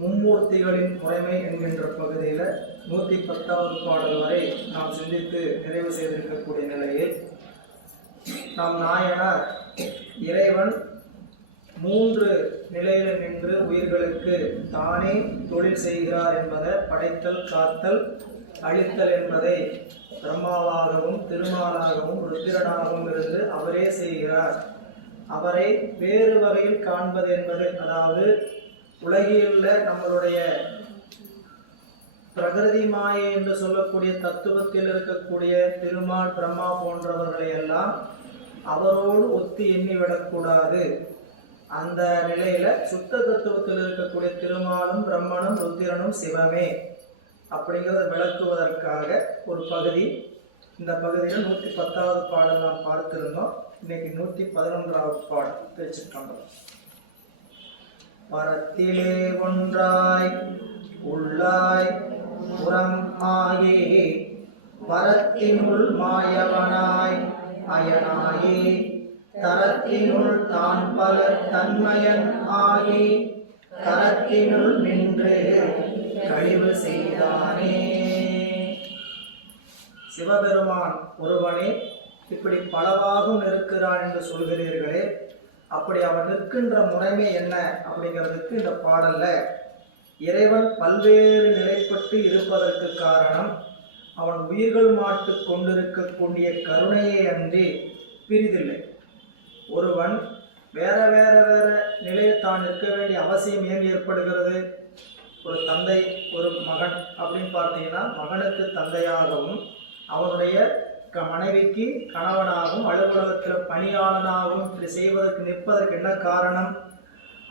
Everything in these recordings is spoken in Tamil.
மும்மூர்த்திகளின் முறைமை என்கின்ற பகுதியில் 110வது பாடல் வரை நாம் சிந்தித்து நிறைவு செய்திருக்கக்கூடிய நிலையில் நாம் நாயனார் இறைவன் 3 நிலையில் நின்று உயிர்களுக்கு தானே தொழில் செய்கிறார் என்பதை, படைத்தல், காத்தல், அழித்தல் என்பதை பிரம்மாவாகவும் திருமாலாகவும் ருத்திரனாகவும் இருந்து அவரே செய்கிறார். அவரை வேறு வகையில் காண்பது என்பது, அதாவது உலகில் நம்மளுடைய பிரகிருதி மாயை என்று சொல்லக்கூடிய தத்துவத்தில் இருக்கக்கூடிய திருமால், பிரம்மா போன்றவர்களை எல்லாம் அவரோடு ஒத்து எண்ணிவிடக்கூடாது. அந்த நிலையில சுத்த தத்துவத்தில் இருக்கக்கூடிய திருமாலும் பிரம்மனும் ருத்திரனும் சிவமே அப்படிங்கிறத விளக்குவதற்காக ஒரு பகுதி. இந்த பகுதியில் 110வது பாடல் நாம் பார்த்திருந்தோம். இன்னைக்கு 111வது பாடல் பேச்சிருக்காங்க. பரத்திலே ஒன்றாய் உள்ளாய் புறம் ஆயே பரத்தினுள் மாயவனாய் அயனாயே தரத்தினுள் தான் பலர் தன்மயன் ஆகி கரத்தினுள் நின்று கழிவு செய்தானே. சிவபெருமான் ஒருவனே இப்படி பலவாகவும் இருக்கிறான் என்று சொல்கிறீர்களே, அப்படி அவன் நிற்கின்ற முறைமை என்ன அப்படிங்கிறதுக்கு இந்த பாடல்ல இறைவன் பல்வேறு நிலைப்பட்டு இருப்பதற்கு காரணம் அவன் உயிர்கள் மாட்டு கொண்டிருக்கக்கூடிய கருணையை அன்றி பிரிதில்லை. ஒருவன் வேற வேற வேற நிலையில் தான் நிற்க வேண்டிய அவசியம் ஏன் ஏற்படுகிறது? ஒரு தந்தை ஒரு மகன் அப்படின்னு பார்த்தீங்கன்னா, மகனுக்கு தந்தையாகவும் அவனுடைய மனைவிக்கு கணவனாகவும் அலுவலகத்தில் பணியாளனாகவும் இப்படி செய்வதற்கு நிற்பதற்கு என்ன காரணம்?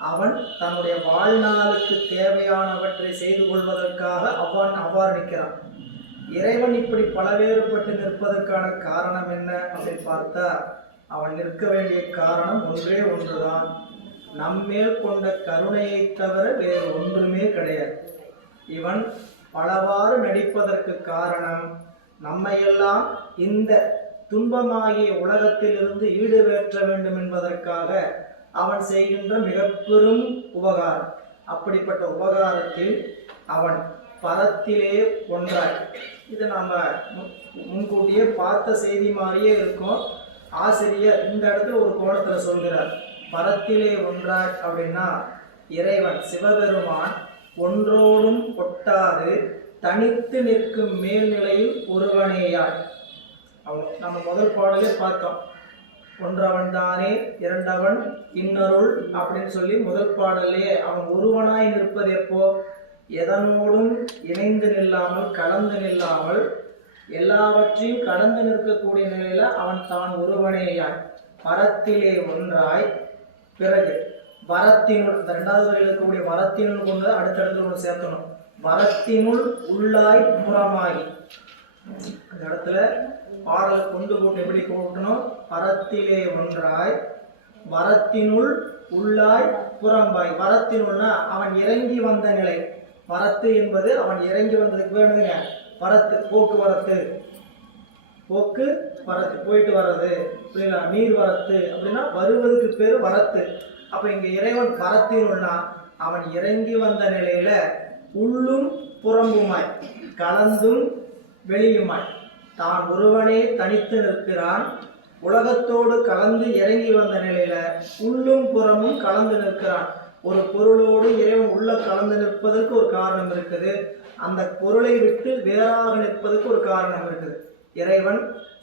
அவன் தன்னுடைய வாழ்நாளுக்கு தேவையானவற்றை செய்து கொள்வதற்காக அவன் அவ்வாறு நிற்கிறான். இறைவன் இப்படி பலவேறுபட்டு நிற்பதற்கான காரணம் என்ன அப்படின்னு பார்த்தா, அவன் நிற்க வேண்டிய காரணம் ஒன்றே ஒன்றுதான். நம்மேல் கொண்ட கருணையை தவிர வேறு ஒன்றுமே கிடையாது. இவன் பலவாறு நடிப்பதற்கு காரணம் நம்மையெல்லாம் இந்த துன்பமாகிய உலகத்திலிருந்து ஈடுபேற்ற வேண்டும் என்பதற்காக அவன் செய்கின்ற மிக பெரும் உபகாரம். அப்படிப்பட்ட உபகாரத்தில் அவன் பரத்திலே ஒன்றாய், இது நாம் முன்கூட்டியே பார்த்த செய்தி மாதிரியே இருக்கும். ஆசிரியர் இந்த இடத்துல ஒரு கோணத்தில் சொல்கிறார். பரத்திலே ஒன்றாய் அப்படின்னா இறைவன் சிவபெருமான் ஒன்றோடும் ஒட்டாது தனித்து நிற்கும் மேல்நிலையில் ஒருவனேயாய். நம்ம முதல் பாடலே பார்த்தோம். ஒன்றவன் தானே இரண்டவன் இன்னருள் அப்படின்னு சொல்லி முதல் பாடலே அவன் ஒருவனாய் நிற்பது எப்போ? எதனோடும் இணைந்து நில்லாமல் கலந்து நில்லாமல் எல்லாவற்றையும் கடந்து நிற்கக்கூடிய நிலையில அவன் தான் ஒருவனேயாய் பரத்திலே ஒன்றாய். பிறகு வரத்தினுள், இந்த 2வது வரையில் இருக்கக்கூடிய வரத்தினுள் கொண்டு அடுத்தடுத்து ஒன்று சேர்த்தணும். வரத்தினுள் உள்ளாய் புறமாகி, அந்த இடத்துல பாடல் கொண்டு போட்டு எப்படி கூட்டணும்? பரத்திலே ஒன்றாய் வரத்தினுள் உள்ளாய் புறம்பாய். வரத்தினுள்னா அவன் இறங்கி வந்த நிலை. வரத்து என்பது அவன் இறங்கி வந்ததுக்கு வேணுங்க. வரத்து போக்குவரத்து, போக்கு வரத்து, போயிட்டு வர்றது, புரியல? நீர் வரத்து அப்படின்னா வருவதுக்கு பேர் வரத்து. அப்ப இங்க இறைவன் வரத்தினுள்னா அவன் இறங்கி வந்த நிலையில உள்ளும் புறம்புமாய் கலந்தும் வெளியுமாய் தான் ஒருவனே தனித்து நிற்கிறான். உலகத்தோடு கலந்து இறங்கி வந்த நிலையில உள்ளும் புறமும் கலந்து நிற்கிறான். ஒரு பொருளோடு இறைவன் உள்ள கலந்து நிற்பதற்கு ஒரு காரணம் இருக்குது. அந்த பொருளை விட்டு வேறாக நிற்பதற்கு ஒரு காரணம் இருக்குது. இறைவன்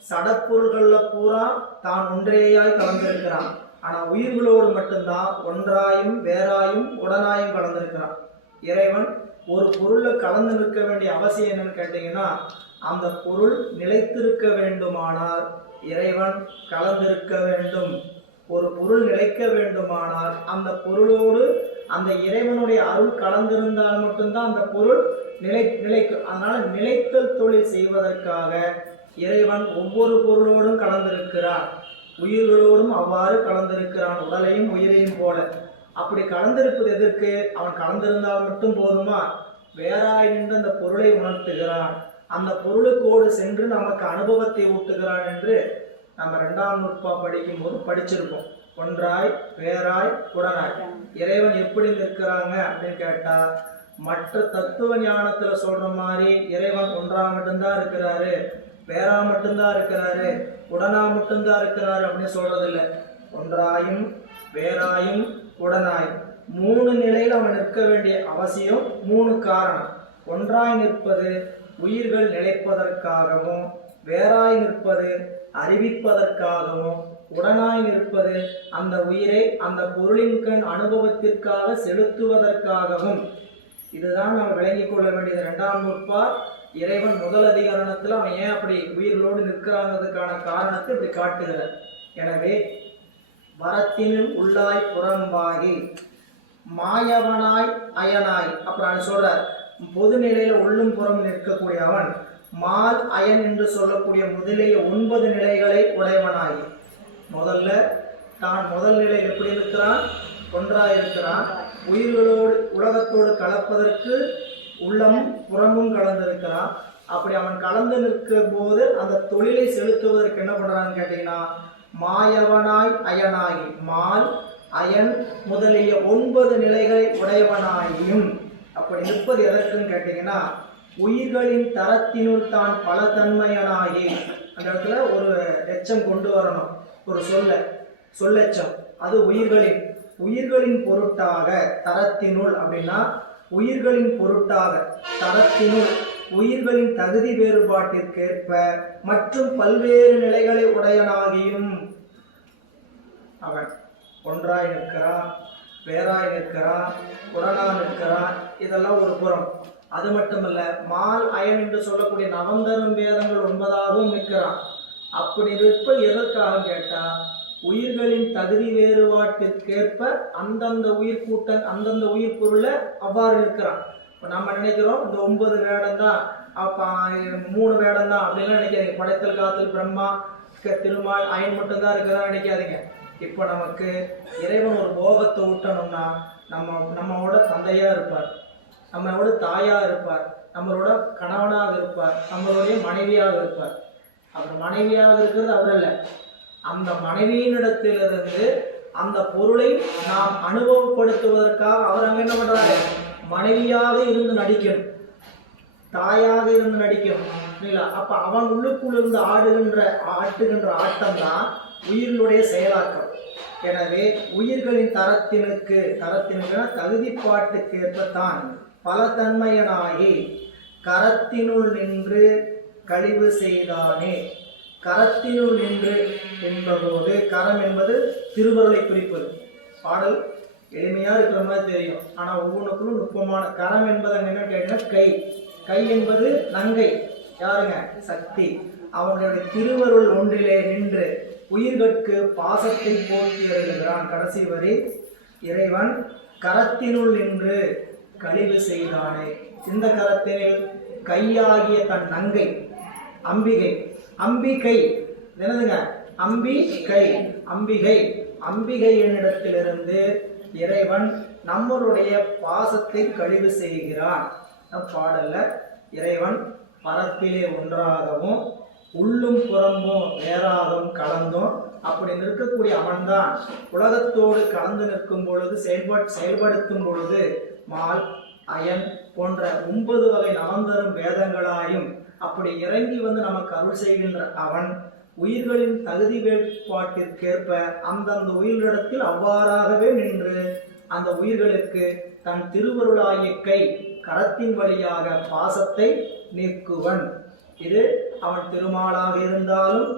சடப்பொருள்கள்ல பூரா தான் ஒன்றேயாய் கலந்திருக்கிறான். ஆனா உயிர்களோடு மட்டும்தான் ஒன்றாயும் வேறாயும் உடனாயும் கலந்திருக்கிறான். இறைவன் ஒரு பொருளை கலந்து நிற்க வேண்டிய அவசியம் என்னன்னு கேட்டீங்கன்னா, அந்த பொருள் நிலைத்திருக்க வேண்டுமானால் இறைவன் கலந்திருக்க வேண்டும். ஒரு பொருள் நிலைக்க வேண்டுமானால் அந்த பொருளோடு அந்த இறைவனுடைய அருள் கலந்திருந்தால் மட்டும்தான் அந்த பொருள் நிலைக்கும். அதனால நிலைத்தல் தொழில் செய்வதற்காக இறைவன் ஒவ்வொரு பொருளோடும் கலந்திருக்கிறான். உயிர்களோடும் அவ்வாறு கலந்திருக்கிறான், உடலையும் உயிரையும் போல. அப்படி கலந்திருப்பது எதற்கு? அவன் கலந்திருந்தால் மட்டும் போதுமா? வேறாய் நின்று அந்த பொருளை உணர்த்துகிறான். அந்த பொருளுக்கோடு சென்று நமக்கு அனுபவத்தை ஊட்டுகிறான் என்று நம்ம 2ஆம் நூற்பா படிக்கும் போது படிச்சிருக்கோம். ஒன்றாய் வேறாய் உடனாய். இறைவன் எப்படி நிற்கிறாங்க அப்படின்னு கேட்டா, மற்ற தத்துவ ஞானத்துல சொல்ற மாதிரி இறைவன் ஒன்றா மட்டும்தான் இருக்கிறாரு, வேறா மட்டும்தான் இருக்கிறாரு, உடனா மட்டும்தான் இருக்கிறாரு அப்படின்னு சொல்றது இல்லை. ஒன்றாயும் வேறாயும் உடனாய் 3 நிலையில் அவன் நிற்க வேண்டிய அவசியம். 3 காரணம். ஒன்றாய் நிற்பது உயிர்கள் நிலைப்பதற்காகவும், வேறாய் நிற்பது அறிவிப்பதற்காகவும், உடனாய் நிற்பது அந்த உயிரை அந்த பொருளின் கண் அனுபவத்திற்காக செலுத்துவதற்காகவும். இதுதான் நாம் விளங்கிக் கொள்ள வேண்டியது. 2ஆம் நூற்பார் இறைவன் முதல் அதிகரணத்தில் அவன் ஏன் அப்படி உயிர்களோடு நிற்கிறாங்கிறதுக்கான காரணத்தை இப்படி காட்டுகிறார். எனவே வரத்தினுள் உள்ளாய் புறம்பாகி மாயவனாய் அயனாய் அப்புறம் சொல்றார். பொது நிலையில உள்ளும் புறம் நிற்கக்கூடிய அவன் மால் அயன் என்று சொல்லக்கூடிய முதலிய 9 நிலைகளை உடையவனாகி, முதல்ல தான் முதல் நிலையில் எப்படி இருக்கிறான்? ஒன்றாய் இருக்கிறான். உயிர்களோடு உலகத்தோடு கலப்பதற்கு உள்ளமும் புறமும் கலந்திருக்கிறான். அப்படி அவன் கலந்து நிற்கும் போது அந்த தொழிலை செலுத்துவதற்கு என்ன பண்றான்னு கேட்டீங்கன்னா, மாயவனாய் அயனாகி மால் அயன் முதலிய 9 நிலைகளை உடையவனாகியும். அப்படி நிற்பது எதற்குன்னு கேட்டீங்கன்னா, உயிர்களின் தரத்தினுள் தான் பல தன்மையனாகி. அந்த இடத்துல ஒரு எச்சம் கொண்டு வரணும், ஒரு சொல்லெச்சம். அது உயிர்களின் பொருட்டாக. தரத்தினுள் அப்படின்னா உயிர்களின் பொருட்டாக, தரத்தினுள் உயிர்களின் தகுதி வேறுபாட்டிற்கேற்ப மற்றும் பல்வேறு நிலைகளை உடையனாகியும் அவன் ஒன்றாய் நிற்கிறான், வேறாய் நிற்கிறான், உடனா நிற்கிறான். இதெல்லாம் ஒரு புறம். அது மட்டுமல்ல, மால் அயன் என்று சொல்லக்கூடிய நவந்தரும் வேதங்கள் 9ஆகவும் நிற்கிறான். அப்படி நிற்பது எதற்காக கேட்டா, உயிர்களின் தகுதி வேறுபாட்டிற்கேற்ப அந்தந்த உயிர் கூட்டம் அந்தந்த உயிர் பொருளை அவ்வாறு இருக்கிறான். இப்போ நம்ம நினைக்கிறோம் இந்த 9 வேடம் தான், 3 வேடம் தான் அப்படின்லாம் நினைக்காதீங்க. படைத்தல் காத்தல் பிரம்மா திருமால் அயன் மட்டும்தான் இருக்கிறதா நினைக்காதீங்க. இப்போ நமக்கு இறைவன் ஒரு போகத்தை ஊட்டணும்னா நம்மளோட தந்தையா இருப்பார், நம்மளோட தாயா இருப்பார், நம்மளோட கணவனாக இருப்பார், நம்மளுடைய மனைவியாக இருப்பார். அவர் மனைவியாக இருக்கிறது அவர் அல்ல, அந்த மனைவியினிடத்திலிருந்து அந்த பொருளை நாம் அனுபவப்படுத்துவதற்காக அவர் அங்கே என்ன பண்றாரு? மனைவியாக இருந்து நடிக்கணும், தாயாக இருந்து நடிக்கணும் இல்லைங்களா? அப்ப அவன் உள்ளுக்குள் இருந்து ஆட்டுகின்ற ஆட்டம் தான் உயிர்களுடைய செயலாக்கம். எனவே உயிர்களின் தரத்தினுக்கு தகுதிப்பாட்டுக்கு ஏற்பத்தான் பல தன்மையனாகி கரத்தினுள் நின்று கழிவு செய்தானே. கரத்தினுள் நின்று என்பபோது, கரம் என்பது திருவருளை குறிப்பது. பாடல் எளிமையா இருக்கிற மாதிரி தெரியும், ஆனா ஒவ்வொன்றுக்கும் நுட்பமான. கரம் என்பது அங்க என்ன கேட்டீங்கன்னா கை என்பது நங்கை, யாருங்க? சக்தி. அவனுடைய திருவருள் ஒன்றிலே நின்று உயிர்கட்கு பாசத்தை போக்கி எழுதுகிறான். கடைசி வரி, இறைவன் கரத்தினுள் நின்று கழிவு செய்தானே. இந்த கரத்தினில் கையாகிய தன் நங்கை அம்பிகை என்னதுங்க? அம்பிகையினிடத்திலிருந்து இறைவன் நம்மளுடைய பாசத்தை கழிவு செய்கிறான். பாடல்ல இறைவன் பரத்திலே ஒன்றாகவும் உள்ளும் புறம்பும் வேறாகவும் கலந்தும் அப்படி நிற்கக்கூடிய அவன்தான் உலகத்தோடு கலந்து நிற்கும் பொழுது செயல்படுத்தும் பொழுது மால் அயன் போன்ற 9 வகை நவந்தரும் வேதங்களாயும் அப்படி இறங்கி வந்து நமக்கு அருள் செய்கின்ற அவன் உயிர்களின் தகுதி வேட்பாட்டிற்கேற்ப அந்தந்த உயிரிடத்தில் அவ்வாறாகவே நின்று அந்த உயிர்களுக்கு தன் திருவருளாகிய கரத்தின் வழியாக பாசத்தை நீக்குவன். இது அவன் திருமாலாக இருந்தாலும்,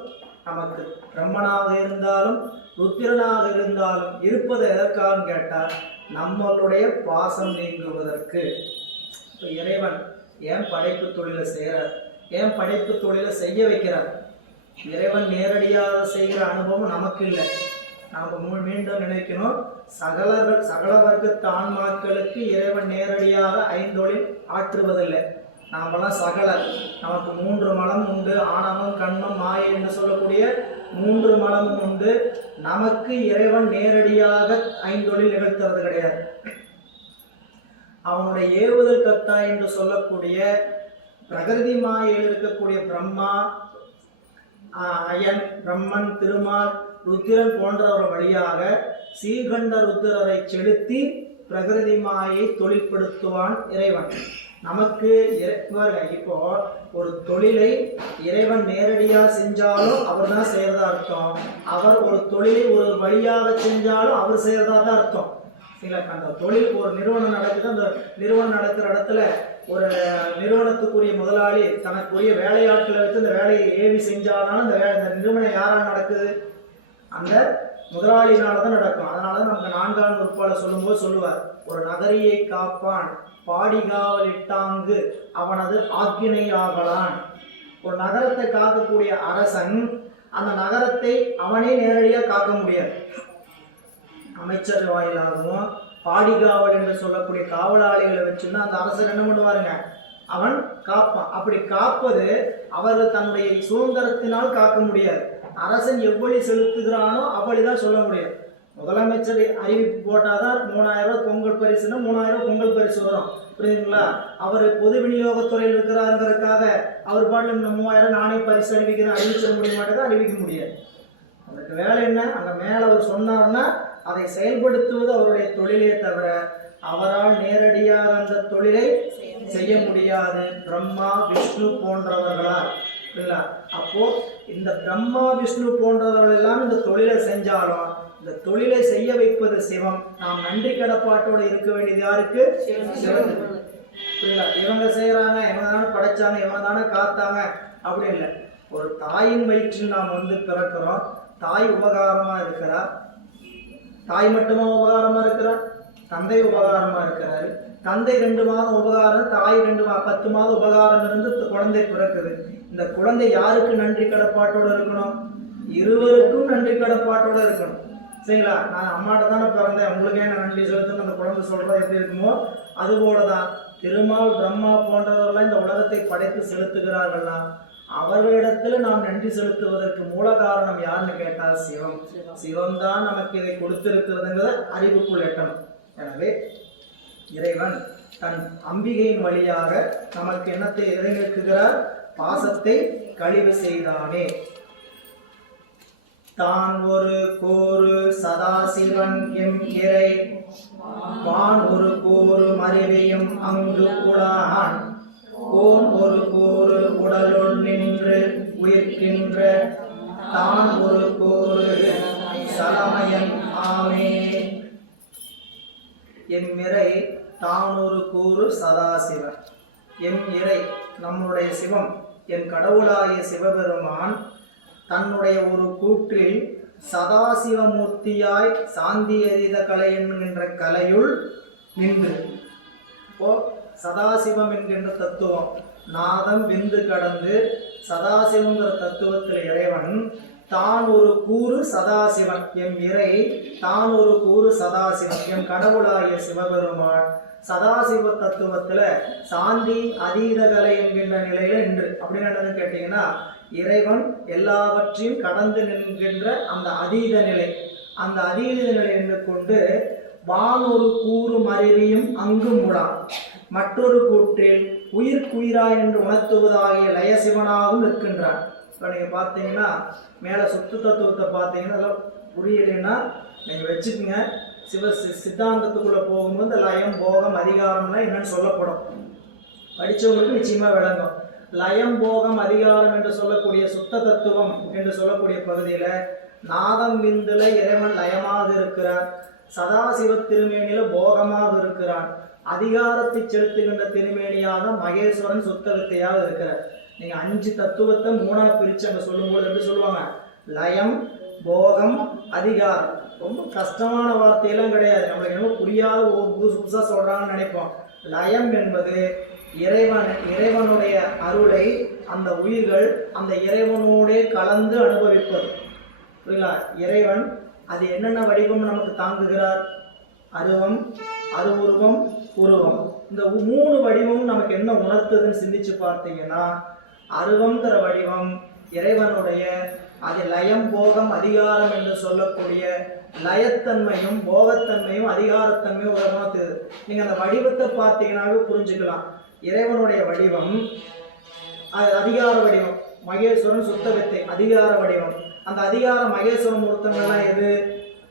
நமக்கு பிரம்மனாக இருந்தாலும், ருத்திரனாக இருந்தாலும் இருப்பது எதற்காக கேட்டால் நம்மளுடைய பாசம் நீங்குவதற்கு. இப்போ இறைவன் ஏன் படைப்பு தொழிலை செய்கிறார்? ஏன் படைப்பு தொழிலை செய்ய வைக்கிறார்? இறைவன் நேரடியாக செய்கிற அனுபவம் நமக்கு இல்லை. நாம் மீண்டும் நினைக்கணும், சகல வர்க்கத்து ஆன்மாக்களுக்கு இறைவன் நேரடியாக ஐந்தொழில் ஆற்றுவதில்லை. நாமெல்லாம் சகலர், நமக்கு 3 மலம் உண்டு, ஆணவம் கண்மம் மாயை என்று சொல்லக்கூடிய 3 மலமும் உண்டு. நமக்கு இறைவன் நேரடியாக ஐந்தொழில் நிகழ்த்துறது கிடையாது. அவனுடைய ஏவுதல் கர்த்தா என்று சொல்லக்கூடிய பிரகிருதி மாயில் இருக்கக்கூடிய பிரம்மா, அயன், பிரம்மன், திருமால், ருத்திரன் போன்றவர் வழியாக சீகண்ட ருத்திரரை செலுத்தி பிரகிருதி மாயை தொழில்படுத்துவான் இறைவன். நமக்கு இப்போ ஒரு தொழிலை இறைவன் நேரடியா செஞ்சாலும் அவர் தான் செய்யறதா அர்த்தம். அவர் ஒரு தொழிலை ஒரு வழியாக செஞ்சாலும் அவர் செய்யறதா தான் அர்த்தம். அந்த தொழில் ஒரு நிறுவனம் நடக்குது, அந்த நிறுவனம் நடக்கிற இடத்துல ஒரு நிறுவனத்துக்குரிய முதலாளி தனக்குரிய வேலையாட்களை வைத்து அந்த வேலையை ஏவி செஞ்சாலும் அந்த நிறுவனம் யாரால் நடக்குது? அந்த முதலாளியினால தான் நடக்கும். அதனாலதான் நமக்கு 4ஆம் நூற்பால சொல்லும்போது சொல்லுவார், ஒரு நகரியை காப்பான் பாடிகாவல் இட்டாங்கு அவனது ஆக்கினையாகலான். ஒரு நகரத்தை காக்கக்கூடிய அரசன் அந்த நகரத்தை அவனே நேரடியாக காக்க முடியாது. அமைச்சர் வாயிலாகவும் பாடிகாவல் என்று சொல்லக்கூடிய காவலாளிகளை வச்சுன்னா அந்த அரசர் என்ன பண்ணுவாருங்க, அவன் காப்பான். அப்படி காப்பது அவர்கள் தன்னுடைய சுதந்திரத்தினால் காக்க முடியாது. அரசன் எவ்வளி செலுத்துகிறானோ அப்படிதான் சொல்ல முடியும். முதலமைச்சர் அறிவிப்பு போட்டாதான் 3000 ரூபாய் பொங்கல் பரிசுன்னா 3000 பொங்கல் பரிசு வரும், புரியுதுங்களா? அவர் பொது விநியோகத்துறையில் இருக்கிறாருங்கிறதுக்காக அவர் பாட்டில் இந்த 3000 நானே பரிசு அறிவிச்சிட முடிய மாட்டேங்க, அறிவிக்க முடியாது. அவருக்கு வேலை என்ன? அங்கே மேலே அவர் சொன்னார்னா அதை செயல்படுத்துவது அவருடைய தொழிலே தவிர அவரால் நேரடியாக அந்த தொழிலை செய்ய முடியாது. பிரம்மா விஷ்ணு போன்றவர்களால் இல்லைங்களா? அப்போ இந்த பிரம்மா விஷ்ணு போன்றவர்கள் எல்லாம் இந்த தொழிலை செஞ்சாலும் இந்த தொழிலை செய்ய வைப்பது சிவம். நாம் நன்றி கடப்பாட்டோடு இருக்க வேண்டியது யாருக்கு? சிவத்துக்கு. புரியல? இவங்க செய்யறாங்க, இவங்க தானே படைச்சாங்க, இவங்க தானே காத்தாங்க அப்படி இல்லை. ஒரு தாயின் வயிற்றில் நாம் பிறக்கிறோம். தாய் உபகாரமா இருக்கிறார். தாய் மட்டுமா உபகாரமா இருக்கிறார்? தந்தை உபகாரமா இருக்கிறாரு. தந்தை 2 மாதம் உபகாரம், தாய் 10 மாதம் உபகாரம் இருந்து குழந்தை பிறக்குது. இந்த குழந்தை யாருக்கு நன்றி கடப்பாட்டோடு இருக்கணும்? இருவருக்கும் நன்றி கடப்பாட்டோடு இருக்கணும். சரிங்களா? நான் அம்மாட்ட தானே பிறந்தேன், உங்களுக்கு ஏன் நன்றி செலுத்தணும் அந்த குழந்தை சொல்றதா எப்படி இருக்குமோ அதுபோலதான் திருமால் பிரம்மா போன்றவர்களாம் இந்த உலகத்தை படைத்து செலுத்துகிறார்கள்னா அவர்களிடத்துல நாம் நன்றி செலுத்துவதற்கு மூல காரணம் யாருன்னு கேட்டால் சிவம். சிவம் தான் நமக்கு இதை கொடுத்திருக்கிறதுங்கிறத அறிவுக்குள் எட்டணும். எனவே இறைவன் தன் அம்பிகையின் வழியாக நமக்கு என்னத்தை இறைநிற்கிறார்? பாசத்தை கழிவு செய்தானே. தான் ஒரு கூறு சதாசிவன் எம் இறை வான் ஒரு கூறு மறிவையும் அங்கு உளான் கோன் ஒரு கூறு உடலுள் நின்று உயிர்க்கின்ற தான் ஒரு கூறு சலமயன் ஆமே. எம் இறை தான் ஒரு கூறு சதாசிவன். எம் இறை நம்முடைய சிவம், என் கடவுளாகிய சிவபெருமான் தன்னுடைய ஒரு கூற்றில் சதாசிவமூர்த்தியாய் சாந்தி எறித கலை என்கின்ற கலையுள் நின்று. இப்போ சதாசிவம் என்கின்ற தத்துவம் நாதம் விந்து கடந்து சதாசிவங்கிற தத்துவத்தில் இறைவன் தான் ஒரு கூறு சதாசிவன். எம் இறை தான் ஒரு கூறு சதாசிவன். எம் கடவுளாகிய சிவபெருமான் சதாசிவ தத்துவத்துல சாந்தி அதீத கலை என்கின்ற நிலையில நின்று. அப்படின்னு என்னன்னு கேட்டீங்கன்னா, இறைவன் எல்லாவற்றையும் கடந்து நிற்கின்ற அந்த அதீத நிலை. அந்த அதீத நிலை நின்று கொண்டு வானொரு கூறு மருவியும் அங்கு முடான் மற்றொரு கூற்றில் உயிர்க்குயிராய் என்று உணர்த்துவதாகிய லயசிவனாகவும் இருக்கின்றான். இப்போ நீங்கள் பார்த்தீங்கன்னா மேலே சுத்த தத்துவத்தை பார்த்தீங்கன்னா அதெல்லாம் புரியலைன்னா நீங்கள் வச்சுக்கோங்க. சித்தாந்தத்துக்குள்ளே போகும்போது இந்த லயம் போகம் அதிகாரம்லாம் என்னன்னு சொல்லப்படும். படித்தவங்களுக்கு நிச்சயமாக விளங்கும். லயம் போகம் அதிகாரம் என்று சொல்லக்கூடிய சுத்த தத்துவம் என்று சொல்லக்கூடிய பகுதியில் நாதம் விந்துல இறைவன் லயமாக இருக்கிறார். சதாசிவ திருமேனியில போகமாக இருக்கிறான். அதிகாரத்தை செலுத்துகின்ற திருமேனியாக மகேஸ்வரன் சுத்த வித்தையாக இருக்கிறார். நீங்க 5 தத்துவத்தை 3ஆ பிரிச்சு அங்க சொல்லும்போது எப்படி சொல்லுவாங்க? லயம் போகம் அதிகாரம். ரொம்ப கஷ்டமான வார்த்தையெல்லாம் கிடையாது. நம்மளுக்கு என்ன புரியாத புதுசா சொல்றாங்கன்னு நினைப்போம். லயம் என்பது இறைவனுடைய அருளை அந்த உயிர்கள் அந்த இறைவனோடே கலந்து அனுபவிப்பது. புரியல? இறைவன் அது என்னென்ன வடிவம் நமக்கு தாங்குகிறார்? அருவம், அருவுருவம், உருவம். இந்த 3 வடிவமும் நமக்கு என்ன உணர்த்துதுன்னு சிந்திச்சு பார்த்தீங்கன்னா, அருவம்ங்கிற வடிவம் இறைவனுடைய அது லயம் போகம் அதிகாரம் என்று சொல்லக்கூடிய லயத்தன்மையும் போகத்தன்மையும் அதிகாரத்தன்மையும் உணர்த்துது. நீங்க அந்த வடிவத்தை பார்த்தீங்கன்னாவே புரிஞ்சுக்கலாம். இறைவனுடைய வடிவம் அது அதிகார வடிவம். மகேஸ்வரன் சுத்த வித்தை அதிகார வடிவம். அந்த அதிகார மகேஸ்வர மூர்த்தங்கள்லாம் எது?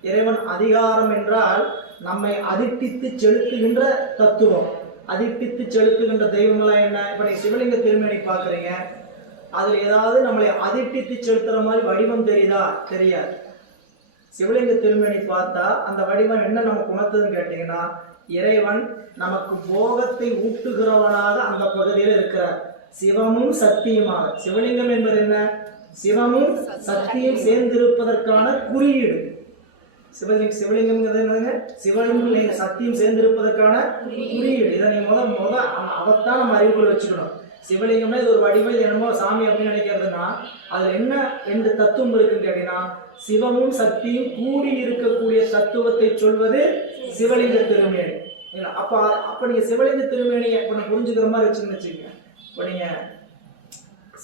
இறைவன் அதிகாரம் என்றால் நம்மை அதிர்ப்பித்து செலுத்துகின்ற தத்துவம், அதிர்ப்பித்து செலுத்துகின்ற தெய்வங்களாம் என்ன? இப்ப நீங்க சிவலிங்க திருமேனி பாக்குறீங்க, அதுல ஏதாவது நம்மளை அதிர்ப்பித்து செலுத்துற மாதிரி வடிவம் தெரியுதா? தெரியாது. சிவலிங்க திருமேனி பார்த்தா அந்த வடிவம் என்ன நமக்கு உணர்த்துதுன்னு கேட்டீங்கன்னா, இறைவன் நமக்கு போகத்தை ஊட்டுகிறவனாக அந்த பகுதியில் இருக்கிறார். சிவமும் சக்தியுமாக. சிவலிங்கம் என்பது என்ன? சிவமும் சக்தியும் சேர்ந்திருப்பதற்கான குறியீடு. சிவலிங்கம் என்னதுங்க? சிவலிங்கம் சக்தியும் சேர்ந்திருப்பதற்கான குறியீடு. இதை நீங்க முத அதைத்தான் நம்ம அறிவுக்குள்ள வச்சுக்கணும். சிவலிங்கம்னா இது ஒரு வடிவம், என்னமோ சாமி அப்படின்னு நினைக்கிறதுனா அதுல என்ன ரெண்டு தத்துவம் இருக்குன்னு கேட்டீங்கன்னா, சிவமும் சக்தியும் கூடி இருக்கக்கூடிய தத்துவத்தை சொல்வது சிவலிங்க திருமேனி. அப்ப நீங்க சிவலிங்க திருமேனியை இப்ப நான் புரிஞ்சுக்கிற மாதிரி வச்சுக்கோங்க. இப்போ நீங்க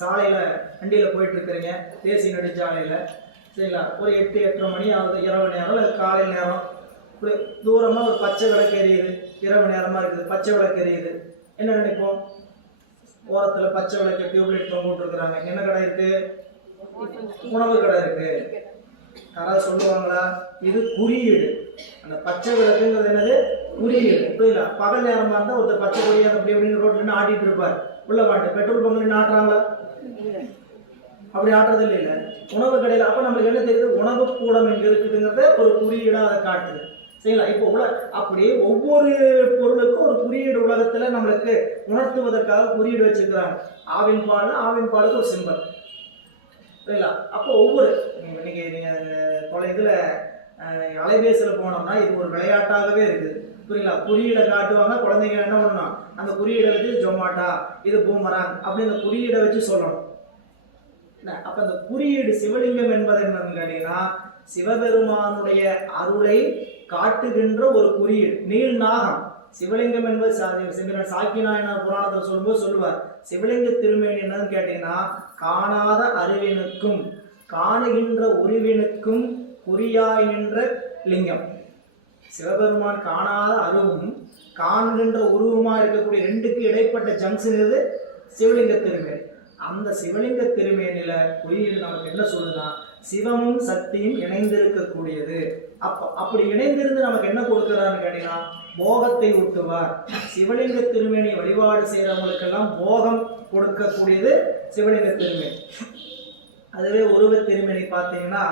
சாலையில வண்டியில போயிட்டு இருக்கிறீங்க, தேசிய நெடுஞ்சாலையில, சரிங்களா? ஒரு 8-8:30 மணி ஆகுது, இரவு நேரம் இல்லை காலையில் நேரம். இப்படி தூரமா ஒரு பச்சை விளக்கு எரியுது, இரவு நேரமா இருக்குது, பச்சை விளக்கு எரியுது. என்ன நினைப்போம்? ஓரத்துல பச்சை விளக்கு டியூப்லைட் தொங்கிட்டு இருக்கிறாங்க. என்ன கடை இருக்கு? உணவு கடை இருக்கு. யாராவது சொல்லுவாங்களா? இது குறியீடு. அந்த பச்சை விளக்குங்கிறது என்னது? குறியீடு. புரியல? பகல் நேரமா இருந்தா ஒருத்தர் பச்சை கொடியாக அப்படி அப்படின்னு ரோட்ல ஆட்டிட்டு இருப்பார். உள்ள பாட்டு பெட்ரோல் பங்கு ஆட்டுறாங்களா? அப்படி ஆட்டுறது இல்லை. உணவு கடையில் அப்ப நம்மளுக்கு என்ன தெரியுது? உணவு கூடம் எங்க இருக்குதுங்கிறத ஒரு குறியீடா அதை காட்டுது. சரிங்களா? இப்போ அப்படி ஒவ்வொரு பொருளுக்கும் ஒரு குறியீடு உலகத்துல நம்மளுக்கு உணர்த்துவதற்காக குறியீடு வச்சிருக்கிறாங்க. ஆவின் பாலுக்கு ஒரு சிம்பல். சரிங்களா? அப்போ ஒவ்வொரு இன்னைக்கு நீங்க இதுல அலைபேசியில் போனோம்னா இது ஒரு விளையாட்டாகவே இருக்குது. புரியுங்களா? குறியீடை காட்டுவாங்க. குழந்தைங்க என்ன பண்ணணும்? அந்த குறியீடை வச்சு ஜொமாட்டா, இது பூமராங் அப்படி அந்த குறியீடை வச்சு சொல்லணும். அப்ப அந்த குறியீடு சிவலிங்கம் என்பது என்னன்னு கேட்டீங்கன்னா, சிவபெருமானுடைய அருளை காட்டுகின்ற ஒரு குறியீடு. நீல் நாகம். சிவலிங்கம் என்பது சாக்கிய நாயனார் புராணத்தில் சொல்லும்போது சொல்லுவார், சிவலிங்க திருமேனி என்னன்னு கேட்டீங்கன்னா, காணாத அறிவினுக்கும் காணுகின்ற உருவினுக்கும் குறியாய் நின்ற லிங்கம். சிவபெருமான் காணாத அருவும் காணுகின்ற உருவமா இருக்கக்கூடிய ரெண்டுக்கு இடைப்பட்ட ஜங்ஷன் இது சிவலிங்க திருமேனி. அந்த சிவலிங்க திருமேனில குறியீடு நமக்கு என்ன சொல்லுதுன்னா, சிவமும் சக்தியும் இணைந்திருக்கக்கூடியது. அப்படி இணைந்திருந்து நமக்கு என்ன கொடுக்கிறான்னு கேட்டீங்கன்னா, போகத்தை ஊட்டுவார். சிவலிங்க திருமேனி வழிபாடு செய்யறவங்களுக்கெல்லாம் போகம் கொடுக்கக்கூடியது சிவலிங்க திருமேனி. அதுவே உருவ திருமேனி பார்த்தீங்கன்னா,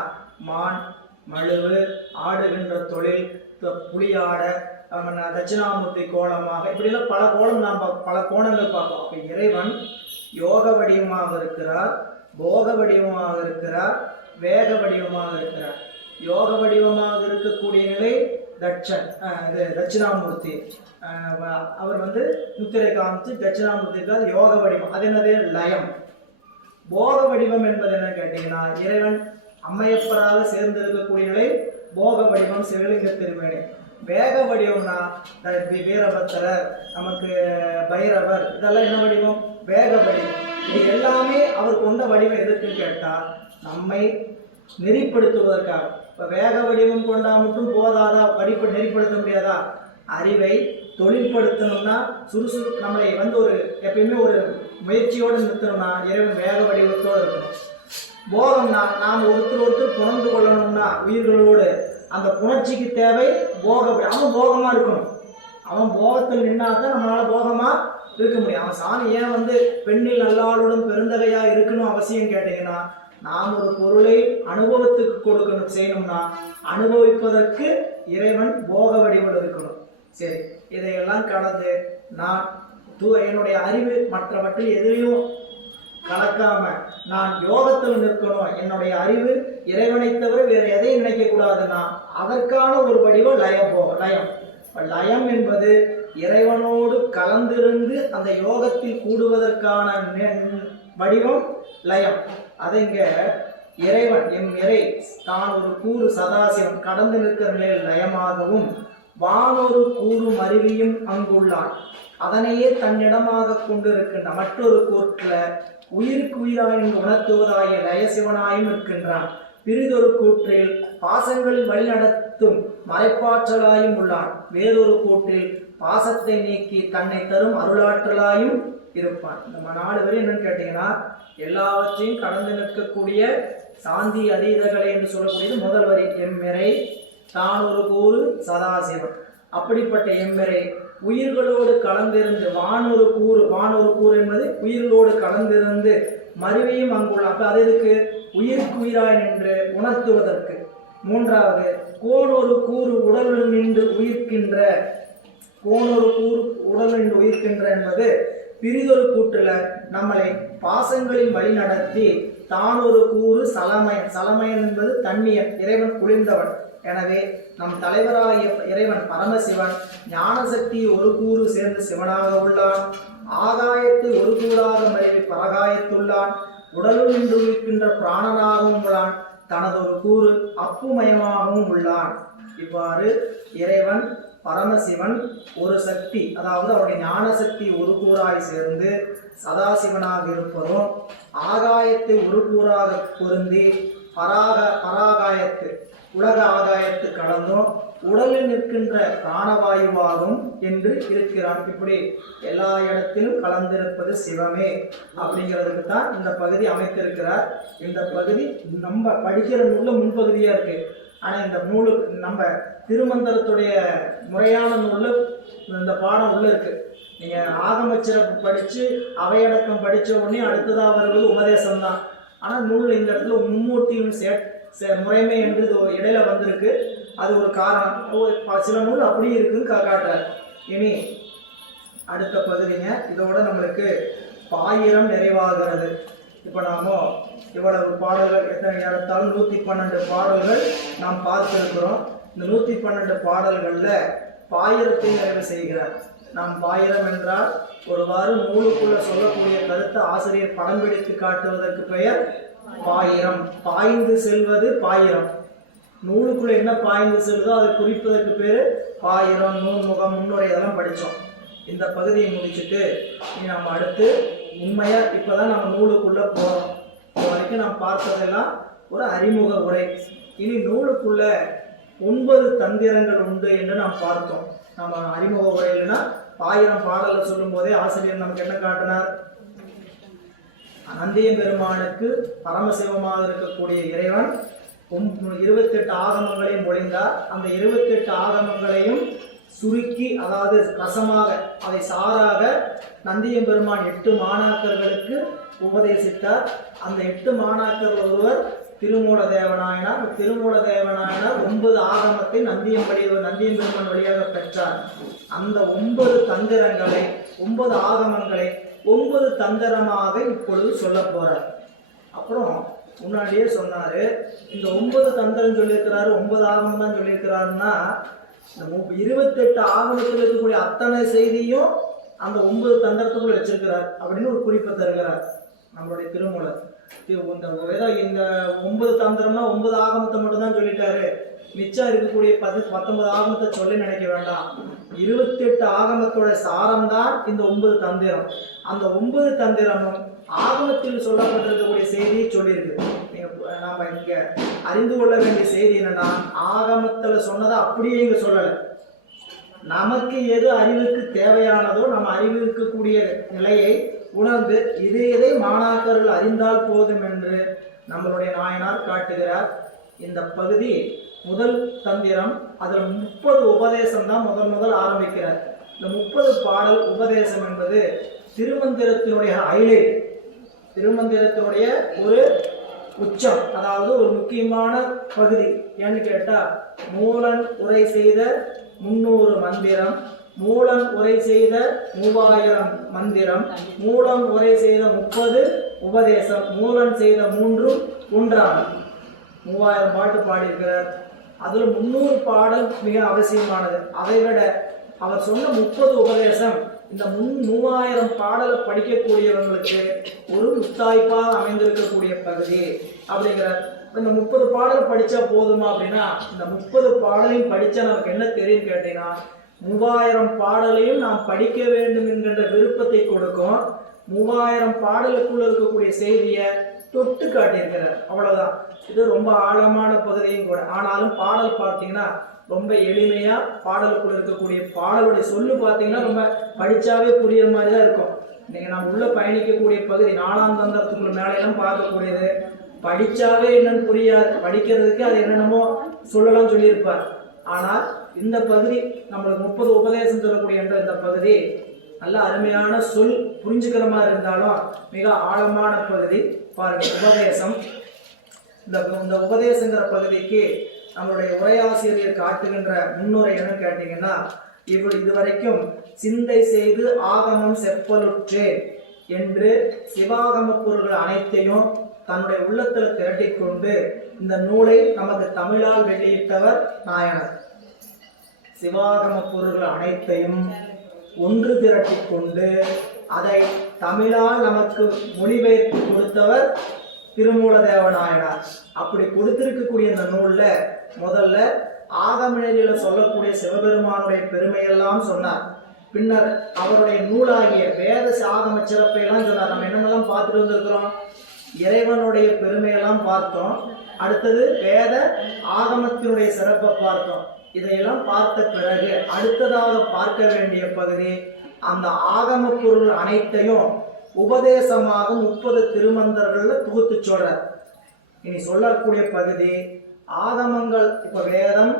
மான் மழுவு ஆடுகின்ற தொழில், புலியாட, தட்சிணாமூர்த்தி கோலமாக இப்படிலாம் பல கோலம் நாம் பல கோணங்கள் பார்ப்போம். அப்ப இறைவன் யோக வடிவமாக இருக்கிறார், போக வடிவமாக இருக்கிறார், வேக வடிவமாக இருக்கிறார். யோக வடிவமாக இருக்கக்கூடிய நிலை தட்சிணாமூர்த்தி. அவர் முத்திரை காமிச்சு தட்சிணாமூர்த்தி யோக வடிவம். அது என்னது? லயம். போக வடிவம் என்பது என்ன கேட்டீங்கன்னா, இறைவன் அம்மையப்பராக சேர்ந்து இருக்கக்கூடிய நிலை போக வடிவம் சிவலிங்க திருமேனி. வேக வடிவம்னா வீரபத்திரர், நமக்கு பைரவர், இதெல்லாம் என்ன வடிவம்? வேக வடிவம். இது எல்லாமே அவர் கொண்ட வடிவம் எதுக்குன்னு கேட்டா, நம்மை நெறிப்படுத்துவதற்காக. இப்ப வேக வடிவம் கொண்டா மட்டும் போதாதா? நெறிப்படுத்த முடியாதா? அறிவை தொழில்படுத்தணும்னா நம்மளை ஒரு எப்பயுமே ஒரு முயற்சியோடு நிறுத்தணும்னா இறைவன் வேக வடிவத்தோடு இருக்கணும். போகம்னா நாம் ஒருத்தர் புணர்ந்து கொள்ளணும்னா உயிர்களோடு அந்த புணர்ச்சிக்கு தேவை போக. அவன் போகமா இருக்கணும். அவன் போகத்தில் நின்னாதான் நம்மளால போகமா இருக்க முடியும். அவன் சாமி ஏன் பெண்ணில் நல்லாளுடன் பெருந்தகையா இருக்கணும் அவசியம் கேட்டீங்கன்னா, நாம் ஒரு பொருளை அனுபவத்துக்கு கொடுக்கணும் செய்யணும்னா அனுபவிப்பதற்கு இறைவன் போக வடிவில் இருக்கணும். சரி, இதையெல்லாம் கடந்து நான் என்னுடைய அறிவு மற்றவற்றில் எதிலையும் கலக்காம நான் யோகத்தில் நிற்கணும், என்னுடைய அறிவு இறைவனை தவிர வேற எதையும் நினைக்க கூடாதுன்னா அதற்கான ஒரு வடிவம் லயம். லயம் என்பது இறைவனோடு கலந்திருந்து அந்த யோகத்தில் கூடுவதற்கான வடிவம் லயம். அதுங்க இறைவன் எம் இறை தான் ஒரு கூறு சதாசிவம் கடந்து நிற்கிற நிலையில் லயமாகவும் வானொரு கூறும் அறிவியும் அங்குள்ளான். அதனையே தன்னிடமாக கொண்டிருக்கின்ற மற்றொரு கூற்றுல உயிருக்கு உயிராயின் உணர்த்துவதாய லயசிவனாயும் இருக்கின்றான். பிரிதொரு கூற்றில் பாசங்களில் வழிநடத்தும் மறைப்பாற்றலாயும் உள்ளான். வேறொரு கூற்றில் பாசத்தை நீக்கி தன்னை தரும் அருளாற்றலாயும் இருப்பான். நம்ம 4 வரி என்னன்னு கேட்டீங்கன்னா, எல்லாவற்றையும் கடந்து நிற்கக்கூடிய சாந்தி அதீதகளை என்று சொல்லக்கூடியது முதல் வரி. எம்மிறை தான் ஒரு கூறு சதாசிவன். அப்படிப்பட்ட எம்மிறை உயிர்களோடு கலந்திருந்து வானொரு கூறு என்பது உயிர்களோடு கலந்திருந்து மறுவியும் அங்குள்ள. அப்ப அதற்கு உயிருக்கு உயிராய் நின்று உணர்த்துவதற்கு. 3வது கோணொரு கூறு உடல் நின்று உயிர்க்கின்ற. கோணொரு கூறு உடல் நின்று உயிர்க்கின்ற என்பது பிரிதொரு கூற்றுல நம்மளை பாசங்களின் வழி நடத்தி தான் ஒரு கூறு சலமயன். சலமயன் என்பது தன்னியன், இறைவன் குளிர்ந்தவன். எனவே நம் தலைவராகிய இறைவன் பரமசிவன் ஞானசக்தி ஒரு கூறு சேர்ந்து சிவனாக உள்ளான். ஆகாயத்தை ஒரு கூறாக மறைவி பரகாயத்துள்ளான். உடலுள் நின்று உயிர்க்கின்ற பிராணனாகவும் உள்ளான். தனதொரு கூறு அப்புமயமாகவும் உள்ளான். இவ்வாறு இறைவன் பரமசிவன் ஒரு சக்தி, அதாவது அவருடைய ஞான சக்தி ஒரு கூறாய் சேர்ந்து சதாசிவனாக இருப்பதும், ஆகாயத்தை ஒரு கூறாக பொருந்தி பராகாயத்து உலக ஆகாயத்து கடந்தும் உடலில் நிற்கின்ற பிராணவாயுவாகும் என்று இருக்கிறான். இப்படி எல்லா இடத்திலும் கலந்திருப்பது சிவமே அப்படிங்கிறதுக்கு தான் இந்த பகுதி அமைத்திருக்கிறார். இந்த பகுதி நம்ம படிக்கிற நூல்ல முன்பகுதியா இருக்கு. ஆனால் இந்த நூலு நம்ம திருமந்திரத்துடைய முறையான நூலில் இந்த பாடம் உள்ள இருக்கு. நீங்கள் ஆகமச்சிறப்பு படித்து அவையடக்கம் படித்த உடனே அடுத்ததாக வருவது உபதேசம் தான். ஆனால் நூல் இந்த இடத்துல மும்மூர்த்தியும் முறைமை என்று இடையில வந்திருக்கு. அது ஒரு காரணம். சில நூல் அப்படியே இருக்குன்னு காட்டுறார். இனி அடுத்த பகுதிங்க. இதோட நம்மளுக்கு பாயிரம் நிறைவாகிறது. இப்போ நாம இவ்வளவு பாடல்கள் எத்தனை நேரத்தாலும் 112 பாடல்கள் நாம் பார்த்திருக்கிறோம். இந்த 112 பாடல்களில் பாயிரத்தை நிறைவு செய்கிறார். நாம் பாயிரம் என்றால் ஒருவாறு நூலுக்குள்ள சொல்லக்கூடிய கருத்தை ஆசிரியர் படம் பிடித்து காட்டுவதற்கு பெயர் பாயிரம். பாய்ந்து செல்வது பாயிரம். நூலுக்குள்ள என்ன பாய்ந்து செல்வதோ அதை குறிப்பதற்கு பேர் பாயிரம். நூல்முகம், முன்னுரை இதெல்லாம் படித்தோம். இந்த பகுதியை முடிச்சுட்டு நம்ம அடுத்து உண்மையா இப்போதான் நம்ம நூலுக்குள்ள போகிறோம். இது வரைக்கும் நாம் பார்த்ததெல்லாம் ஒரு அறிமுக உரை. இனி நூலுக்குள்ள 9 தந்திரங்கள் உண்டு என்று நாம் பார்த்தோம். நம்ம அறிமுக உரையில்னா 1000 பாடலை சொல்லும் போதே ஆசிரியர் நமக்கு என்ன காட்டினார்? நந்திய பெருமானுக்கு பரமசிவமாக இருக்கக்கூடிய இறைவன் 28 ஆகமங்களையும் மொழிந்தார். அந்த 28 ஆகமங்களையும் சுருக்கி, அதாவது ரசமாக அதை சாராக நந்திய பெருமான் 8 மாணாக்கர்களுக்கு உபதேசித்தார். அந்த 8 மாணாக்கர் ஒருவர் திருமூல தேவநாயனார். திருமூல தேவநாயனார் 9 ஆகமத்தை நந்தியம் பெருமான் வழியாக பெற்றார். அந்த 9 தந்திரங்களை 9 ஆகமங்களை 9 தந்திரமாக இப்பொழுது சொல்ல போறார். அப்புறம் முன்னாடியே சொன்னாரு, இந்த 9 தந்திரம் சொல்லியிருக்கிறாரு, 9 ஆகமம் தான் சொல்லியிருக்கிறாருன்னா, இந்த 28 ஆகமத்தில் இருக்கக்கூடிய அத்தனை செய்தியும் அந்த 9 தந்திரத்துக்குள்ள வச்சிருக்கிறார் அப்படின்னு ஒரு குறிப்பை தருகிறார் நம்மளுடைய திருமூலர். இந்த 9 தந்திரம்னா 9 ஆகமத்தை மட்டும் தான் சொல்லிட்டாரு, மிச்சம் இருக்கக்கூடிய 19 ஆகமத்தை சொல்லி நினைக்க வேண்டாம். 28 ஆகமத்தோட சாரம் தான் இந்த 9 தந்திரம். அந்த 9 தந்திரமும் ஆகமத்தில் சொல்லப்பட்டிருக்கக்கூடிய செய்தியை சொல்லியிருக்கு. நாம இங்க அறிந்து கொள்ள வேண்டிய செய்தி என்னன்னா, ஆகமத்துல சொன்னதை அப்படியே இங்க சொல்லலை. நமக்கு எது அறிவுக்கு தேவையானதோ நம்ம அறிவிக்கக்கூடிய நிலையை உணர்ந்து இதை மாணாக்கர்கள் அறிந்தால் போதும் என்று நம்மளுடைய நாயனார் காட்டுகிறார். இந்த பகுதி முதல் தந்திரம். அதில் 30 உபதேசம் தான் முதல் ஆரம்பிக்கிறார். இந்த 30 பாடல் உபதேசம் என்பது திருமந்திரத்தினுடைய ஹைலைட், திருமந்திரத்தினுடைய ஒரு உச்சம், அதாவது ஒரு முக்கியமான பகுதி. ஏன்னு கேட்டா, மூலன் உரை செய்த 300 மந்திரம், மூலம் உரை செய்த 3000 மந்திரம், மூலம் உரை செய்த 30 உபதேசம், மூலம் செய்த 3 ஒன்றாம் 3000 பாட்டு பாடியிருக்கிறார். அதுல 300 பாடல் மிக அவசியமானது. அதை விட அவர் சொன்ன 30 உபதேசம் இந்த 3000 பாடலை படிக்கக்கூடியவங்களுக்கு ஒரு முத்தாய்ப்பாக அமைந்திருக்கக்கூடிய பகுதி அப்படிங்கிறார். இந்த 30 பாடல் படிச்சா போதுமா அப்படின்னா, இந்த 30 பாடலையும் படிச்சா நமக்கு என்ன தெரியும் கேட்டீங்கன்னா, 3000 பாடலையும் நாம் படிக்க வேண்டும் என்கின்ற விருப்பத்தை கொடுக்கும். 3000 பாடலுக்குள்ள இருக்கக்கூடிய செய்தியை தொட்டு காட்டியிருக்கிறார். அவ்வளவுதான். இது ரொம்ப ஆழமான பகுதியும் கூட. ஆனாலும் பாடல் பார்த்தீங்கன்னா ரொம்ப எளிமையா பாடலுக்குள்ள இருக்கக்கூடிய பாடலுடைய சொல்லு பார்த்தீங்கன்னா ரொம்ப படிச்சாவே புரியுற மாதிரி தான் இருக்கும். நீங்க நம்ம உள்ள பயணிக்கக்கூடிய பகுதி 4ஆம் தந்திரத்துக்குள்ள மேலையெல்லாம் பார்க்கக்கூடியது படிச்சாவே என்னன்னு புரியாது. படிக்கிறதுக்கு அது என்னென்னமோ சொல்லலாம் சொல்லியிருப்பார். ஆனால் இந்த பகுதி நம்மளுக்கு 30 உபதேசம் சொல்லக்கூடிய என்ற இந்த பகுதி நல்ல அருமையான சொல் புரிஞ்சுக்கிற மாதிரி இருந்தாலும் மிக ஆழமான பகுதி. பாருங்க, உபதேசம். இந்த உபதேசங்கிற பகுதிக்கு நம்மளுடைய உரையாசிரியர் காட்டுகின்ற முன்னுரை என்னன்னு கேட்டீங்கன்னா, இதுவரைக்கும் சிந்தை செய்து ஆகமம் செப்பலுற்றேன் என்று சிவாகம பொருள்கள் அனைத்தையும் தன்னுடைய உள்ளத்தில் திரட்டி கொண்டு இந்த நூலை நமக்கு தமிழால் வெளியிட்டவர் நாயனர். சிவாகம பொருள்கள் அனைத்தையும் ஒன்று திரட்டி கொண்டு அதை தமிழால் நமக்கு மொழிபெயர்த்து கொடுத்தவர் திருமூலதேவ நாயனார். அப்படி கொடுத்திருக்கக்கூடிய இந்த நூல்ல முதல்ல ஆகமநெறியில சொல்லக்கூடிய சிவபெருமானுடைய பெருமையெல்லாம் சொன்னார். பின்னர் அவருடைய நூலாகிய வேத ஆகம சிறப்பையெல்லாம் சொன்னார். நம்ம என்னென்னலாம் பார்த்துட்டு வந்திருக்கிறோம்? இறைவனுடைய பெருமையெல்லாம் பார்த்தோம். அடுத்தது வேத ஆகமத்தினுடைய சிறப்பை பார்த்தோம். இதையெல்லாம் பார்த்த பிறகு அடுத்ததாக பார்க்க வேண்டிய பகுதி அந்த ஆகம பொருள் அனைத்தையும் உபதேசமாக 30 திருமந்தர்கள்ல தொகுத்து சொல்றார். இனி சொல்லக்கூடிய பகுதி ஆகமங்கள். இப்ப வேதம்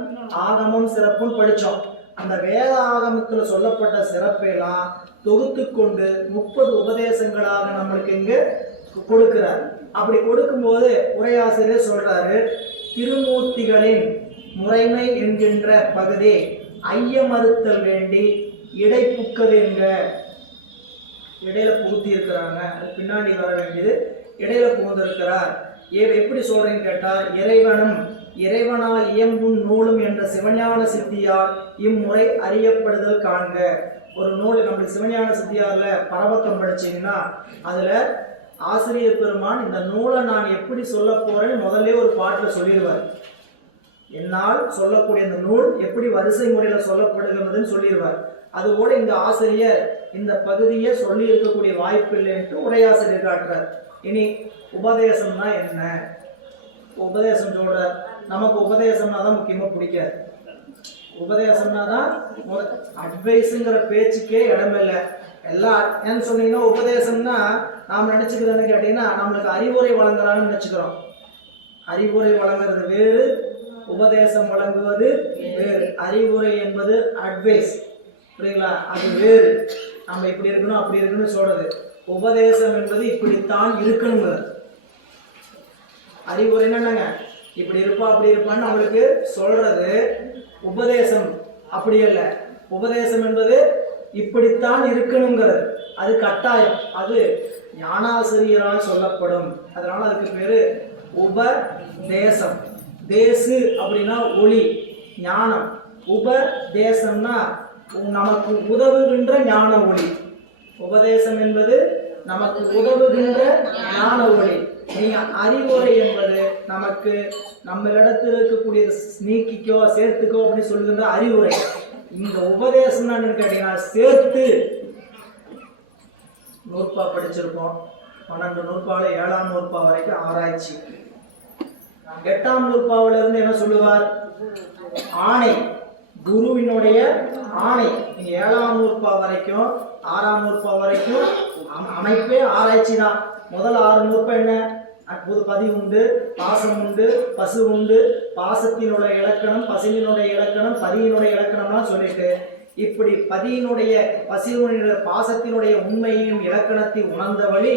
ஆகமம் சிறப்புன்னு படிச்சோம். அந்த வேத ஆகமத்துல சொல்லப்பட்ட சிறப்பெல்லாம் தொகுத்து கொண்டு 30 உபதேசங்களாக நம்மளுக்கு இங்க கொடுக்கிறார். அப்படி கொடுக்கும்போது உரையாசிரியர் சொல்றாரு, திருமூர்த்திகளின் முறைமை என்கின்ற பகுதி ஐயமறுத்தல் வேண்டி இடைப்புக்கதுங்க. இடையில புகுத்தி இருக்கிறாங்க, அது பின்னாடி வர வேண்டியது இடையில புகுந்திருக்கிறார். எப்படி சொல்றேன்னு கேட்டா, இறைவனால் இயம்பும் நூலும் என்ற சிவஞான சித்தியால் இம்முறை அறியப்படுதல் காண்க. ஒரு நூல் நம்மளுக்கு சிவஞான சித்தியார்ல பரபக்கம் படிச்சீங்கன்னா அதுல ஆசிரியர் பெருமான் இந்த நூலை நான் எப்படி சொல்ல போறேன்னு முதல்ல ஒரு பாட்டுல சொல்லிடுவார். என்னால் சொல்லக்கூடிய இந்த நூல் எப்படி வரிசை முறையில சொல்லப்படுகிறதுன்னு சொல்லிடுவார். அதுபோல இந்த ஆசிரியர் இந்த பகுதியை சொல்லி இருக்கக்கூடிய வாய்ப்பு இல்லை என்று உரையாசிரியர் காட்டுறார். இனி உபதேசம்னா என்ன? உபதேசம் சொல்ற நமக்கு உபதேசம்னா தான் முக்கியமா பிடிக்காது. உபதேசம்னா தான் அட்வைஸுங்கிற பேச்சுக்கே இடமில்லை. எல்லாம் ஏன்னு சொன்னீங்கன்னா உபதேசம்னா நாம் நினைச்சுக்கிறோன்னு கேட்டீங்கன்னா நம்மளுக்கு அறிவுரை வழங்குறான்னு நினைச்சுக்கிறோம். அறிவுரை வழங்குறது வேறு, உபதேசம் வழங்குவது வேறு. அறிவுரை என்பது அட்வைஸ், புரியுங்களா? அது வேறு. நம்ம இப்படி இருக்கணும் அப்படி இருக்கணும்னு சொல்றது. உபதேசம் என்பது இப்படித்தான் இருக்கணுங்கிறது. அறிவுரை என்னங்க, இப்படி இருப்பா அப்படி இருப்பான்னு அவளுக்கு சொல்றது. உபதேசம் அப்படி அல்ல. உபதேசம் என்பது இப்படித்தான் இருக்கணுங்கிறது. அது கட்டாயம், அது ஞானாசிரியரால் சொல்லப்படும். அதனால அதுக்கு பேரு உபதேசம். தேசு அப்படின்னா ஒளி, ஞானம். உபதேசம்னா நமக்கு உதவுகின்ற ஞான ஒளி. உபதேசம் என்பது நமக்கு உதவுகின்ற ஞான ஒளி. நீங்க அறிவுரை என்பது நமக்கு நம்மளிடத்தில் இருக்கக்கூடிய நீக்கிக்கோ சேர்த்துக்கோ அப்படின்னு சொல்லுகின்ற அறிவுரை. இந்த உபதேசம் கேட்டீங்கன்னா சேர்த்து நூற்பா படிச்சிருப்போம். 12 நூற்பால 7ஆம் நூற்பா வரைக்கும் ஆராய்ச்சி. 8ஆம் நூற்பாவில இருந்து என்ன சொல்லுவார்? ஆணை, குருவினுடைய ஆணை. நீங்க 7ஆம் நூற்பா வரைக்கும் 6ஆம் நூற்பா வரைக்கும் அமைப்பே ஆராய்ச்சி தான். முதல் 6 நூற்பா என்ன? பதி உண்டு, பாசம் உண்டு, பசு உண்டு, பாசத்தினுடைய இலக்கணம், பசுவினுடைய இலக்கணம், பதியினுடைய இலக்கணம்லாம் சொல்லிட்டு இப்படி பதியினுடைய பசுவினுடைய பாசத்தினுடைய உண்மையையும் இலக்கணத்தை உணர்ந்த வழி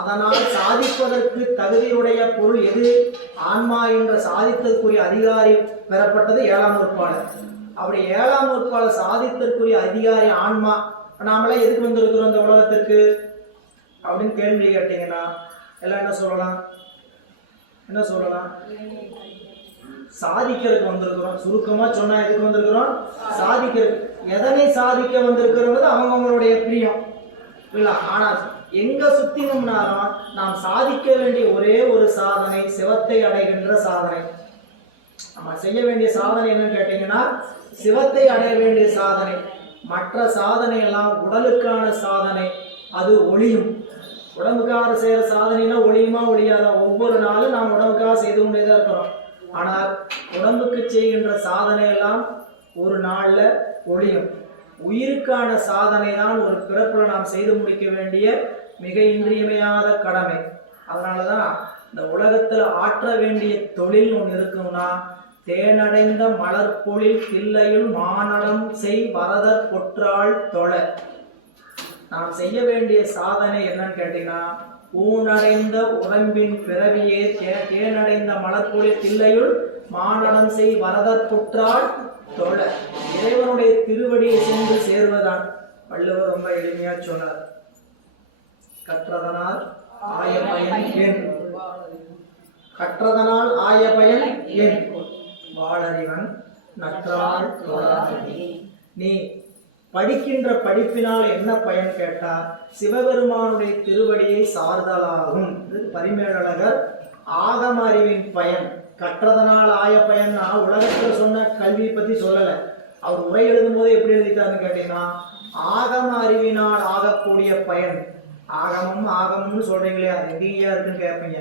அதனால் சாதிப்பதற்கு தகுதியுடைய பொருள் எது, ஆன்மா என்ற சாதித்தற்குரிய அதிகாரி பெறப்பட்டது 7ஆம் நூற்பாளர். அப்படி 7ஆம் நூற்பாளர் சாதித்தற்குரிய அதிகாரி ஆன்மா. நாமெல்லாம் எதுக்கு வந்திருக்கிறோம் இந்த உலகத்திற்கு அப்படின்னு கேள்வி கேட்டீங்கன்னா எல்லாம் என்ன சொல்லலாம்? சாதிக்கிறதுக்கு வந்திருக்கிறோம். சுருக்கமா சொன்னா எதுக்கு வந்திருக்கிறோம்? சாதிக்கிறது. எதனை சாதிக்க வந்திருக்கிறது அவங்களுடைய பிரியம் இல்ல. ஆனா எங்க சுத்தினோம்னாலும் நாம் சாதிக்க வேண்டிய ஒரே ஒரு சாதனை சிவத்தை அடைகின்ற சாதனை. நம்ம செய்ய வேண்டிய சாதனை என்னன்னு கேட்டீங்கன்னா சிவத்தை அடைய வேண்டிய சாதனை. மற்ற சாதனை எல்லாம் உடலுக்கான சாதனை, அது ஒளியும். உடம்புக்காக செய்யற சாதனைனா ஒளியுமா ஒளியாத? ஒவ்வொரு நாளும் நாம் உடம்புக்காக செய்து கொண்டேதான் இருக்கிறோம். ஆனால் உடம்புக்கு செய்கின்ற சாதனை எல்லாம் ஒரு நாள்ல ஒழியும். உயிருக்கான சாதனை தான் ஒரு பிறப்புல நாம் செய்து முடிக்க வேண்டிய மிக இன்றியமையாத கடமை. அதனாலதான் இந்த உலகத்துல ஆற்ற வேண்டிய தொழில் ஒன்று இருக்கும்னா, தேனடைந்த மலர்பொழில் தில்லையுள் மானடம் செய் வரதர் பொற்றாள் தொழ. நாம் செய்ய வேண்டிய சாதனை என்னன்னு கேட்டீங்கன்னா, ஊனடைந்த உடம்பின் பிறவியே தேனடைந்த மலர்பொழில் தில்லையுள் மானடம் செய் வரதர் பொற்றாள் தொழ. இறைவனுடைய திருவடியை சென்று சேர்வதான். வள்ளுவர் ரொம்ப எளிமையா சொன்னார், கற்றதனால் ஆய பயன் ஏன், கற்றதனால் ஆய பயன் ஏன், வாளறிவன் நற்றாள் தொழாதே. நீ படிக்கின்ற படிப்பினால் என்ன பயன் கேட்டா, சிவபெருமானுடைய திருவடியை சார்தலாகும். இது பரிமேலழகர் ஆகம அறிவின் பயன். கற்றதனால் ஆய பயன்னா உலகத்தில் சொன்ன கல்வியை பத்தி சொல்லல. அவர் உரை எழுதும் போது எப்படி எழுதிட்டாருன்னு கேட்டீங்கன்னா, ஆகம அறிவினால் ஆகக்கூடிய பயன். ஆகமம்னு சொல்றீங்களே, அது எங்கேயா இருக்குன்னு கேட்பீங்க.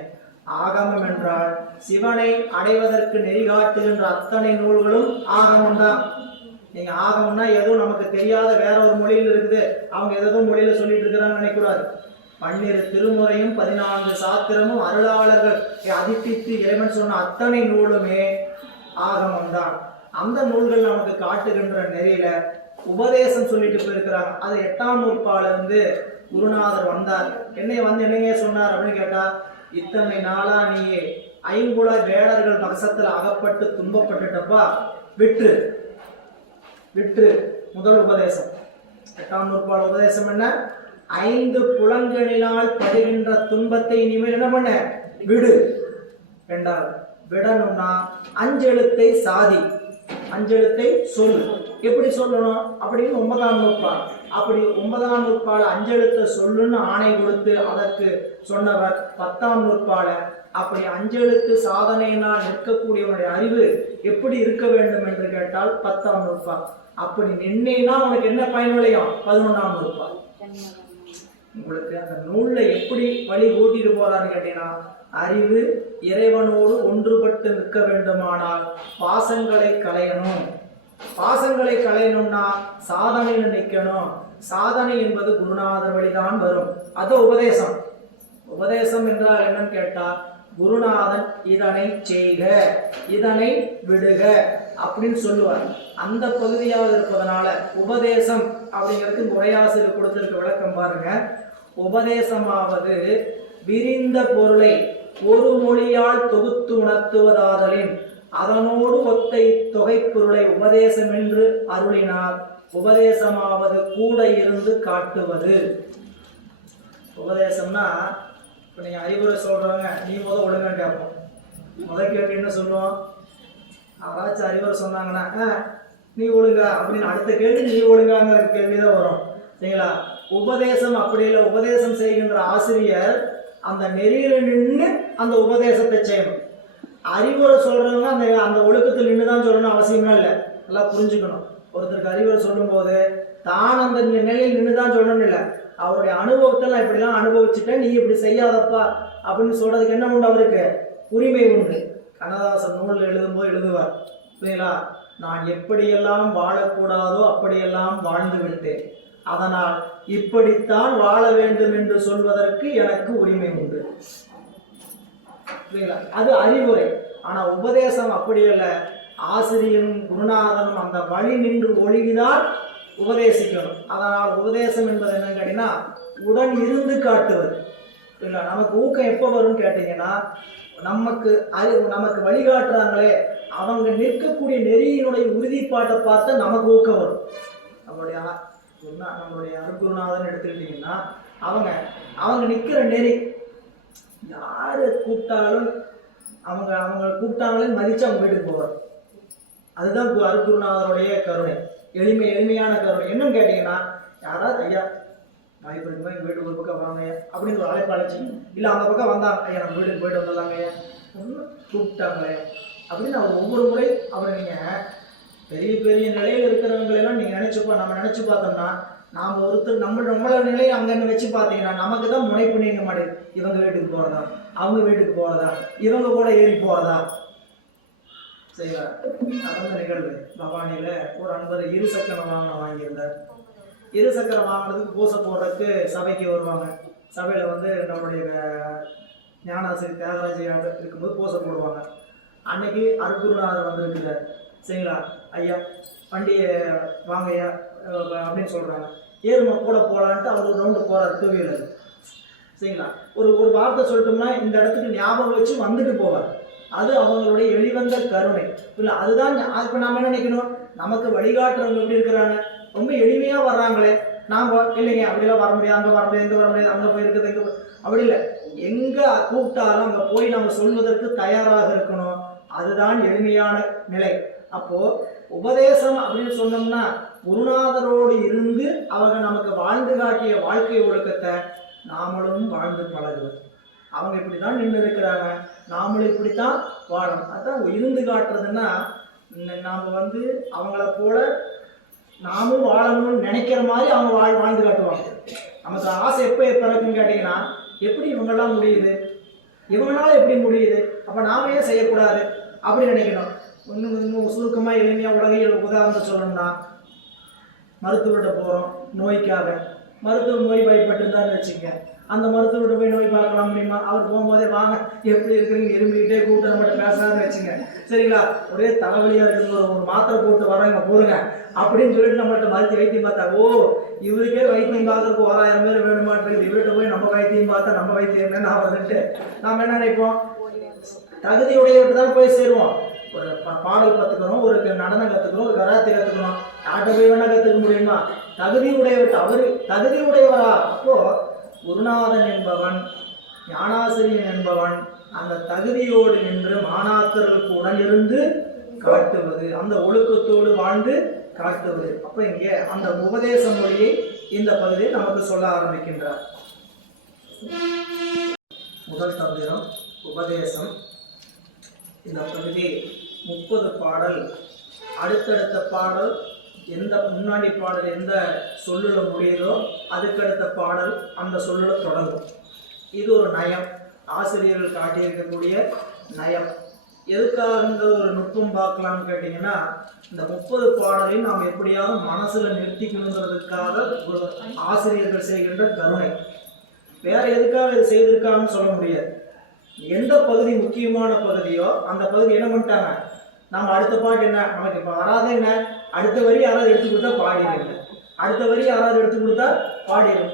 ஆகமம் என்றால் சிவனை அடைவதற்கு நெறிகாட்டுகின்ற அத்தனை நூல்களும் ஆகமம் தான். நீங்க ஆகமம்னா ஏதோ நமக்கு தெரியாத வேற ஒரு மொழியில் இருக்குது, அவங்க ஏதோ மொழியில சொல்லிட்டு இருக்கிறான்னு நினைக்கூடாது. 12 திருமுறையும் 14 சாத்திரமும் அருளாளர்கள் அதிப்பித்து இறைவன் சொன்ன அத்தனை நூலுமே ஆகமம் தான். அந்த நூல்கள் நமக்கு காட்டுகின்ற நெறியில உபதேசம் சொல்லிட்டு போயிருக்கிறாங்க. அது 8ஆம் நூற்பால இருந்து குருநாதர் வந்தார். என்னைய சொன்னார் அப்படின்னு கேட்டா, இத்தனை நாளா நீ ஐம்புல வேடர்கள் வசத்துல அகப்பட்டு துன்பப்பட்டுட்டப்பா, விற்று முதல் உபதேசம். 8ஆம் நூற்பால உபதேசம் என்ன? 5 புலன்களினால் படுகின்ற துன்பத்தை இனிமேல் என்ன பண்ண, விடு. ரெண்டாவது விடணும்னா 5 எழுத்தை சாதி, 5 எழுத்தை சொல். எப்படி சொல்லணும் அப்படின்னு 9ஆம் நூற்பால். அப்படி 9ஆம் நூற்பால 5 எழுத்தை சொல்லுன்னு ஆணை கொடுத்து அதற்கு சொன்னவர் 10ஆம் நூற்பால. அப்படி 5 எழுத்து சாதனையினால் நிற்கக்கூடியவனுடைய அறிவு எப்படி இருக்க வேண்டும் என்று கேட்டால் 10ஆம் நூற்பால். அப்படி நின்னேன்னா உனக்கு என்ன பயன் விளையும்? 11ஆம் நூற்பால். உங்களுக்கு அந்த நூல்ல எப்படி வழி கூட்டிட்டு போறான்னு கேட்டீங்கன்னா, அறிவு இறைவனோடு ஒன்றுபட்டு நிற்க வேண்டுமானால் பாசங்களை களையணும். பாசங்களை களையணும்னா சாதனையில் நிற்கணும். சாதனை என்பது குருநாதர் வழிதான் வரும். அது உபதேசம். உபதேசம் என்றால் என்னன்னு கேட்டா, குருநாதன் இதனை செய்க, இதனை விடுக அப்படின்னு சொல்லுவார். அந்த பகுதியாக இருப்பதனால உபதேசம் அப்படிங்கிறது உரையாசிரியர் கொடுத்திருக்க விளக்கம் பாருங்க. உபதேசமாவது விரிந்த பொருளை ஒரு மொழியால் தொகுத்து உணர்த்துவதாதலின் அதனோடு ஒத்த தொகை பொருளை உபதேசம் என்று அருளினார். உபதேசமாவது கூட இருந்து காட்டுவது. உபதேசம்னா இப்போ நீங்க அறிவுரை சொல்றவங்க, நீ ஒழுங்கா கேட்போம். கேட்டு என்ன சொல்லுவோம்? யாராச்சும் அறிவுரை சொன்னாங்கன்னா நீ ஒழுங்கா அப்படின்னு அடுத்த கேள்வி நீ ஒழுங்காங்கிற கேள்விதான் வரும். சரிங்களா? உபதேசம் அப்படி இல்லை. உபதேசம் செய்கின்ற ஆசிரியர் அந்த நெறியில நின்று அந்த உபதேசத்தை செய்யணும். அறிவுரை சொல்றவங்க அந்த ஒழுக்கத்தில் நின்று தான் சொல்லணும் அவசியமே இல்லை. எல்லாம் புரிஞ்சுக்கணும். ஒருத்தருக்கு அறிவுரை சொல்லும் போது தான் அந்த நிலையில் நின்று தான் சொல்லணும் இல்லை. அவருடைய அனுபவத்தை நான் இப்படிலாம் அனுபவிச்சுட்டேன், நீ இப்படி செய்யாதப்பா அப்படின்னு சொல்றதுக்கு என்ன உண்டு? அவருக்கு உரிமை உண்டு. கண்ணதாசன் நூல் எழுதும்போது எழுதுவார், சரிங்களா? நான் எப்படியெல்லாம் வாழக்கூடாதோ அப்படியெல்லாம் வாழ்ந்து விட்டேன், அதனால் இப்படித்தான் வாழ வேண்டும் என்று சொல்வதற்கு எனக்கு உரிமை உண்டு. அது அறிவுரை. ஆனா உபதேசம் அப்படி அல்ல. ஆசிரியரும் குருநாதனும் அந்த வழி நின்று ஒழுகிதான் உபதேசிக்கணும். அதனால் உபதேசம் என்பது என்னன்னு கேட்டீங்கன்னா, உடன் இருந்து காட்டுவது. இல்லை, நமக்கு ஊக்கம் எப்போ வரும்னு கேட்டீங்கன்னா, நமக்கு வழிகாட்டுறாங்களே அவங்க நிற்கக்கூடிய நெறியினுடைய உறுதிப்பாட்டை பார்த்து நமக்கு ஊக்கம் வரும். நம்மளுடைய அருகுருநாதன் எடுத்துக்கிட்டீங்கன்னா, அவங்க நிற்கிற நெறி யாரு கூப்பிட்டாலும் அவங்க கூப்பிட்டாங்களே மதிச்சு அவங்க வீட்டுக்கு போவார். அதுதான் அருகுருநாதருடைய கருணை. எளிமையான கருணை. என்னன்னு கேட்டீங்கன்னா, யாராவது ஐயா வாய்ப்பு எங்கள் வீட்டுக்கு ஒரு பக்கம் வாங்க அப்படின்னு ஒரு அழைப்பு அழைச்சி, இல்லை அந்த பக்கம் வந்தாங்க ஐயா நம்ம வீட்டுக்கு போயிட்டு வந்துடலாங்க ஐயா கூப்பிட்டாங்களே அப்படின்னு அவர் ஒவ்வொரு முறை அவர் நீங்கள் பெரிய நிலையில் இருக்கிறவங்களெல்லாம் நீங்கள் நம்ம நினச்சி பார்த்தோம்னா, நாம் ஒருத்தர் நம்மளோட நிலையை அங்கே வச்சு பார்த்தீங்கன்னா நமக்கு தான் முனைப்பு நீங்க மாட்டேங்குது. இவங்க வீட்டுக்கு போகிறதா, அவங்க வீட்டுக்கு போகிறதா, இவங்க கூட ஏறி போகிறதா, செய்வார். நடந்த நிகழ்வு பவானியில் ஒரு அன்பர் இருசக்கர வாகனம் வாங்கியிருந்தார். இருசக்கர வாகனத்துக்கு பூசை போடுறதுக்கு சபைக்கு வருவாங்க. சபையில் வந்து நம்முடைய ஞானாசிரியர் தியாகராஜர் இருக்கும்போது பூசை போடுவாங்க. அன்னைக்கு அருட்குருநாதர் வந்திருக்கிறார். சரிங்களா, ஐயா வண்டியை வாங்கய்யா அப்படின்னு சொல்கிறாங்க. ஏறுமா கூட போகலான்ட்டு அவர் ஒரு ரவுண்டு போகிறார் டூ வீலர். சரிங்களா, ஒரு ஒரு வார்த்தை சொல்லிட்டோம்னா இந்த இடத்துக்கு ஞாபகம் வச்சு வந்துட்டு போவார். அது அவங்களுடைய வெளிவந்த கருணை இல்லை. அதுதான் இப்போ நாம் என்ன நினைக்கணும், நமக்கு வழிகாட்டுறவங்க எப்படி இருக்கிறாங்க, ரொம்ப எளிமையாக வர்றாங்களே, நாம் இல்லைங்க அப்படிலாம் வர முடியாது, அங்கே வர முடியாது, இங்கே வர முடியாது, அங்கே போய் இருக்குது, இங்கே அப்படி இல்லை. எங்கே கூப்பிட்டாலும் அங்கே போய் நம்ம சொல்வதற்கு தயாராக இருக்கணும். அதுதான் எளிமையான நிலை. அப்போது உபதேசம் அப்படின்னு சொன்னோம்னா குருநாதரோடு இருந்து அவங்க நமக்கு வாழ்ந்து காட்டிய வாழ்க்கை ஒழுக்கத்தை நாமளும் வாழ்ந்து பழகுவது. அவங்க இப்படி தான் நின்று இருக்கிறாங்க, நாமளும் இப்படித்தான் வாழணும். அதுதான் இருந்து காட்டுறதுன்னா, நாம் வந்து அவங்கள போல நாமும் வாழணும்னு நினைக்கிற மாதிரி அவங்க வாழ்ந்து காட்டுவாங்க. நமக்கு ஆசை எப்போ பிறக்குன்னு கேட்டிங்கன்னா, எப்படி இவங்கெல்லாம் முடியுது, இவங்களால எப்படி முடியுது, அப்போ நாம ஏன் செய்யக்கூடாது அப்படி நினைக்கணும். இன்னும் சுருக்கமாக எளிமையாக உலகையில் உதாரணத்தை சொல்லணும்னா, மருத்துவர்கிட்ட போகிறோம் நோய்க்காக. மருத்துவர் நோய் பயப்பட்டுருந்தான்னு வச்சுக்க, அந்த மருத்துவர்கிட்ட போய் நோய் பார்க்கலாம் முடியுமா? அவர் போகும்போதே வாங்க எப்படி இருக்கிறீங்க இரும்பிக்கிட்டே கூப்பிட்டு நம்மகிட்ட பேசுறாருன்னு வச்சுங்க. சரிங்களா, ஒரே தலைவலியாக இருக்குது, ஒரு மாத்திரை போட்டு வராங்க போடுங்க அப்படின்னு சொல்லிட்டு நம்மள்ட்ட மருத்துவ வைத்தியம் பார்த்தா, ஓ இவருக்கே வைத்தியம் பார்க்கறதுக்கு 1000 பேர் வேணுமான்றது, இவர்கிட்ட போய் நம்ம வைத்தியம் பார்த்தா நம்ம வைத்தியம் என்னன்னு ஆகுதுன்ட்டு நாம் என்ன நினைப்போம், தகுதியுடையவர்கிட்ட தான் போய் சேருவோம். ஒரு பாடல் கற்றுக்கணும், ஒரு நடனம் கற்றுக்கணும், ஒரு கராத்தே கற்றுக்கணும், யார்கிட்ட போய் வேணால் கற்றுக்க முடியுமா? தகுதி உடையவர்கிட்ட. அவர் தகுதி உடையவரா? அப்போது குருநாதன் என்பவன், ஞானாசிரியன் என்பவன் அந்த தகுதியோடு நின்று மாணாக்கர்களுக்கு உடனிருந்து காட்டுவது, அந்த ஒழுக்கத்தோடு வாழ்ந்து காட்டுவது. அப்போ இங்கே அந்த உபதேச மொழியை இந்த பகுதியை நமக்கு சொல்ல ஆரம்பிக்கின்றார். முதல் தந்திரம் உபதேசம். இந்த பகுதி 30 பாடல். அடுத்தடுத்த பாடல் எந்த முன்னாடி பாடல் எந்த சொல்லுல முடியுதோ அதுக்கடுத்த பாடல் அந்த சொல்லுல தொடங்கும். இது ஒரு நயம், ஆசிரியர்கள் காட்டியிருக்கக்கூடிய நயம். எதுக்காக ஒரு நுட்பம் பார்க்கலாம்னு கேட்டிங்கன்னா, இந்த 30 பாடலையும் நாம் எப்படியாவது மனசில் நிறுத்திக்கணுங்கிறதுக்காக ஆசிரியர்கள் செய்கின்ற கருணை. வேற எதுக்காக இது செய்திருக்காங்கன்னு சொல்ல முடியாது. எந்த பகுதி முக்கியமான பகுதியோ அந்த பகுதி என்ன பண்ணிட்டாங்க, நம்ம அடுத்த பாட்டு என்ன நமக்கு இப்போ வராது, என்ன அடுத்த வரி யாராவது எடுத்து கொடுத்தா பாடிடுங்க, அடுத்த வரி யாராவது எடுத்து கொடுத்தா பாடிடும்.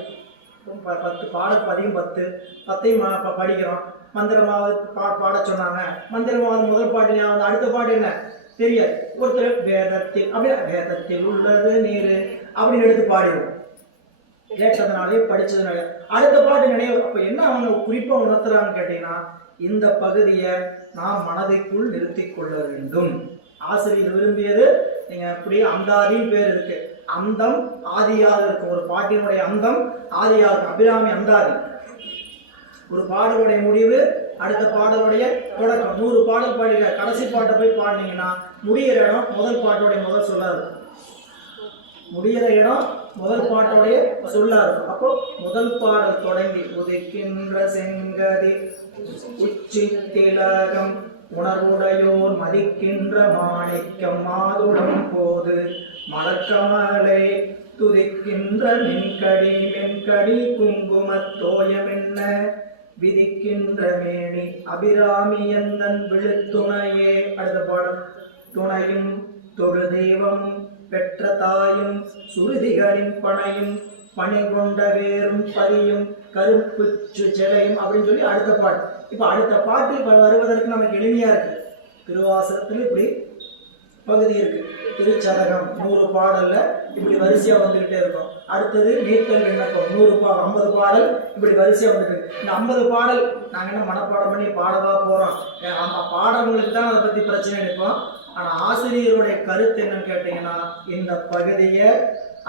10 பாடல் பதியும் 10 படிக்கிறோம். மந்திரமாவது பாட சொன்னாங்க, மந்திரமாவது முதல் பாட்டு ஞாபகம், அடுத்த பாட்டு என்ன தெரியாது. ஒருத்தர் வேதத்தில் அப்படியே வேதத்தில் உள்ளது நீர் அப்படின்னு எடுத்து பாடிடும். கேட்டதுனாலே படித்ததுனால அடுத்த பாட்டு நினைவு. அப்போ என்ன அவங்க குறிப்பாக உணர்த்துறாங்கன்னு கேட்டீங்கன்னா, இந்த பகுதியை நாம் மனதைக்குள் நிறுத்தி கொள்ள வேண்டும். ஆசிரியர் விரும்பியது, நீங்கள் அப்படியே அந்தாதின்னு பேர் இருக்கு, அந்தம் ஆதியாக இருக்கும். ஒரு பாட்டினுடைய அந்தம் ஆதியாக இருக்கும். அபிராமி அந்தாதி. ஒரு பாடலுடைய முடிவு அடுத்த பாடலுடைய தொடக்கம். 100 பாடல் பாடிக்க, கடைசி பாட்டை போய் பாடினீங்கன்னா முடிகிற இடம் முதல் பாட்டோடைய முதல் சொல்லாது, முடிகிற இடம் முதல் பாட்டோடைய சொல்லா இருக்கும். அப்போ முதல் பாடல் தொடங்கி உதிக்கின்ற செங்கதி உச்சி திலகம் உணர்வுடையோர் மதிக்கின்ற மாணிக்கம் மாதுடம் போது மலர்கமலை துதிக்கின்ற மென்கடி குங்குமத்தோயம் என்ன விதிக்கின்ற மேனி அபிராமி எந்தன் விழுத்துணையே. அடுத்த பாடல் துணையும் தொழு தெய்வம் பெற்ற தாயும் சுருதிகளின் பனையும் பணி கொண்ட வேரும் பதியும் கருப்பு செலையும் அப்படின்னு சொல்லி அடுத்த பாட்டு. இப்போ அடுத்த பாட்டு வருவதற்கு நமக்கு எளிமையா இருக்கு. திருவாசகத்துல இப்படி பகுதி இருக்கு. திருச்சதகம் 100 பாடல்ல இப்படி வரிசையா வந்துகிட்டே இருக்கும். அடுத்தது நீத்தல் விண்ணப்பம் 50 பாடல் இப்படி வரிசையா வந்துட்டு. இந்த 50 பாடல் நாங்க என்ன மனப்பாடம் பண்ணி பாடவா போறோம்? பாடங்களுக்கு தான் அதை பத்தி பிரச்சனை நினைப்போம். ஆனால் ஆசிரியருடைய கருத்து என்னன்னு கேட்டீங்கன்னா, இந்த பகுதியை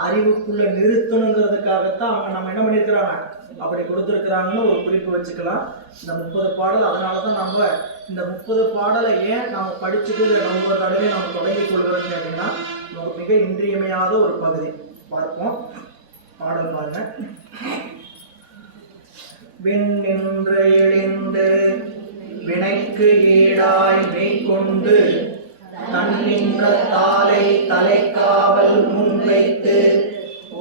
அறிவுக்குள்ள நிறுத்தணுங்கிறதுக்காகத்தான் அவங்க நம்ம என்ன பண்ணியிருக்கிறாங்க அப்படி கொடுத்துருக்குறாங்கன்னு ஒரு குறிப்பு வச்சுக்கலாம். இந்த 30 பாடல் அதனால தான் நம்ம இந்த 30 பாடலை ஏன் நாம் படிச்சுட்டு ஒவ்வொரு தடவை நம்ம தொடங்கி கொள்கிறோம்னு கேட்டிங்கன்னா, நமக்கு மிக இன்றியமையாத ஒரு பகுதி. பார்ப்போம், பாடல் பாருங்க. விண்ணின்று எழுந்து வினைக்கு ஈடாய் மெய்கொண்டு தன்னின்ற தாளை தலைக்காவல் முன்வைத்து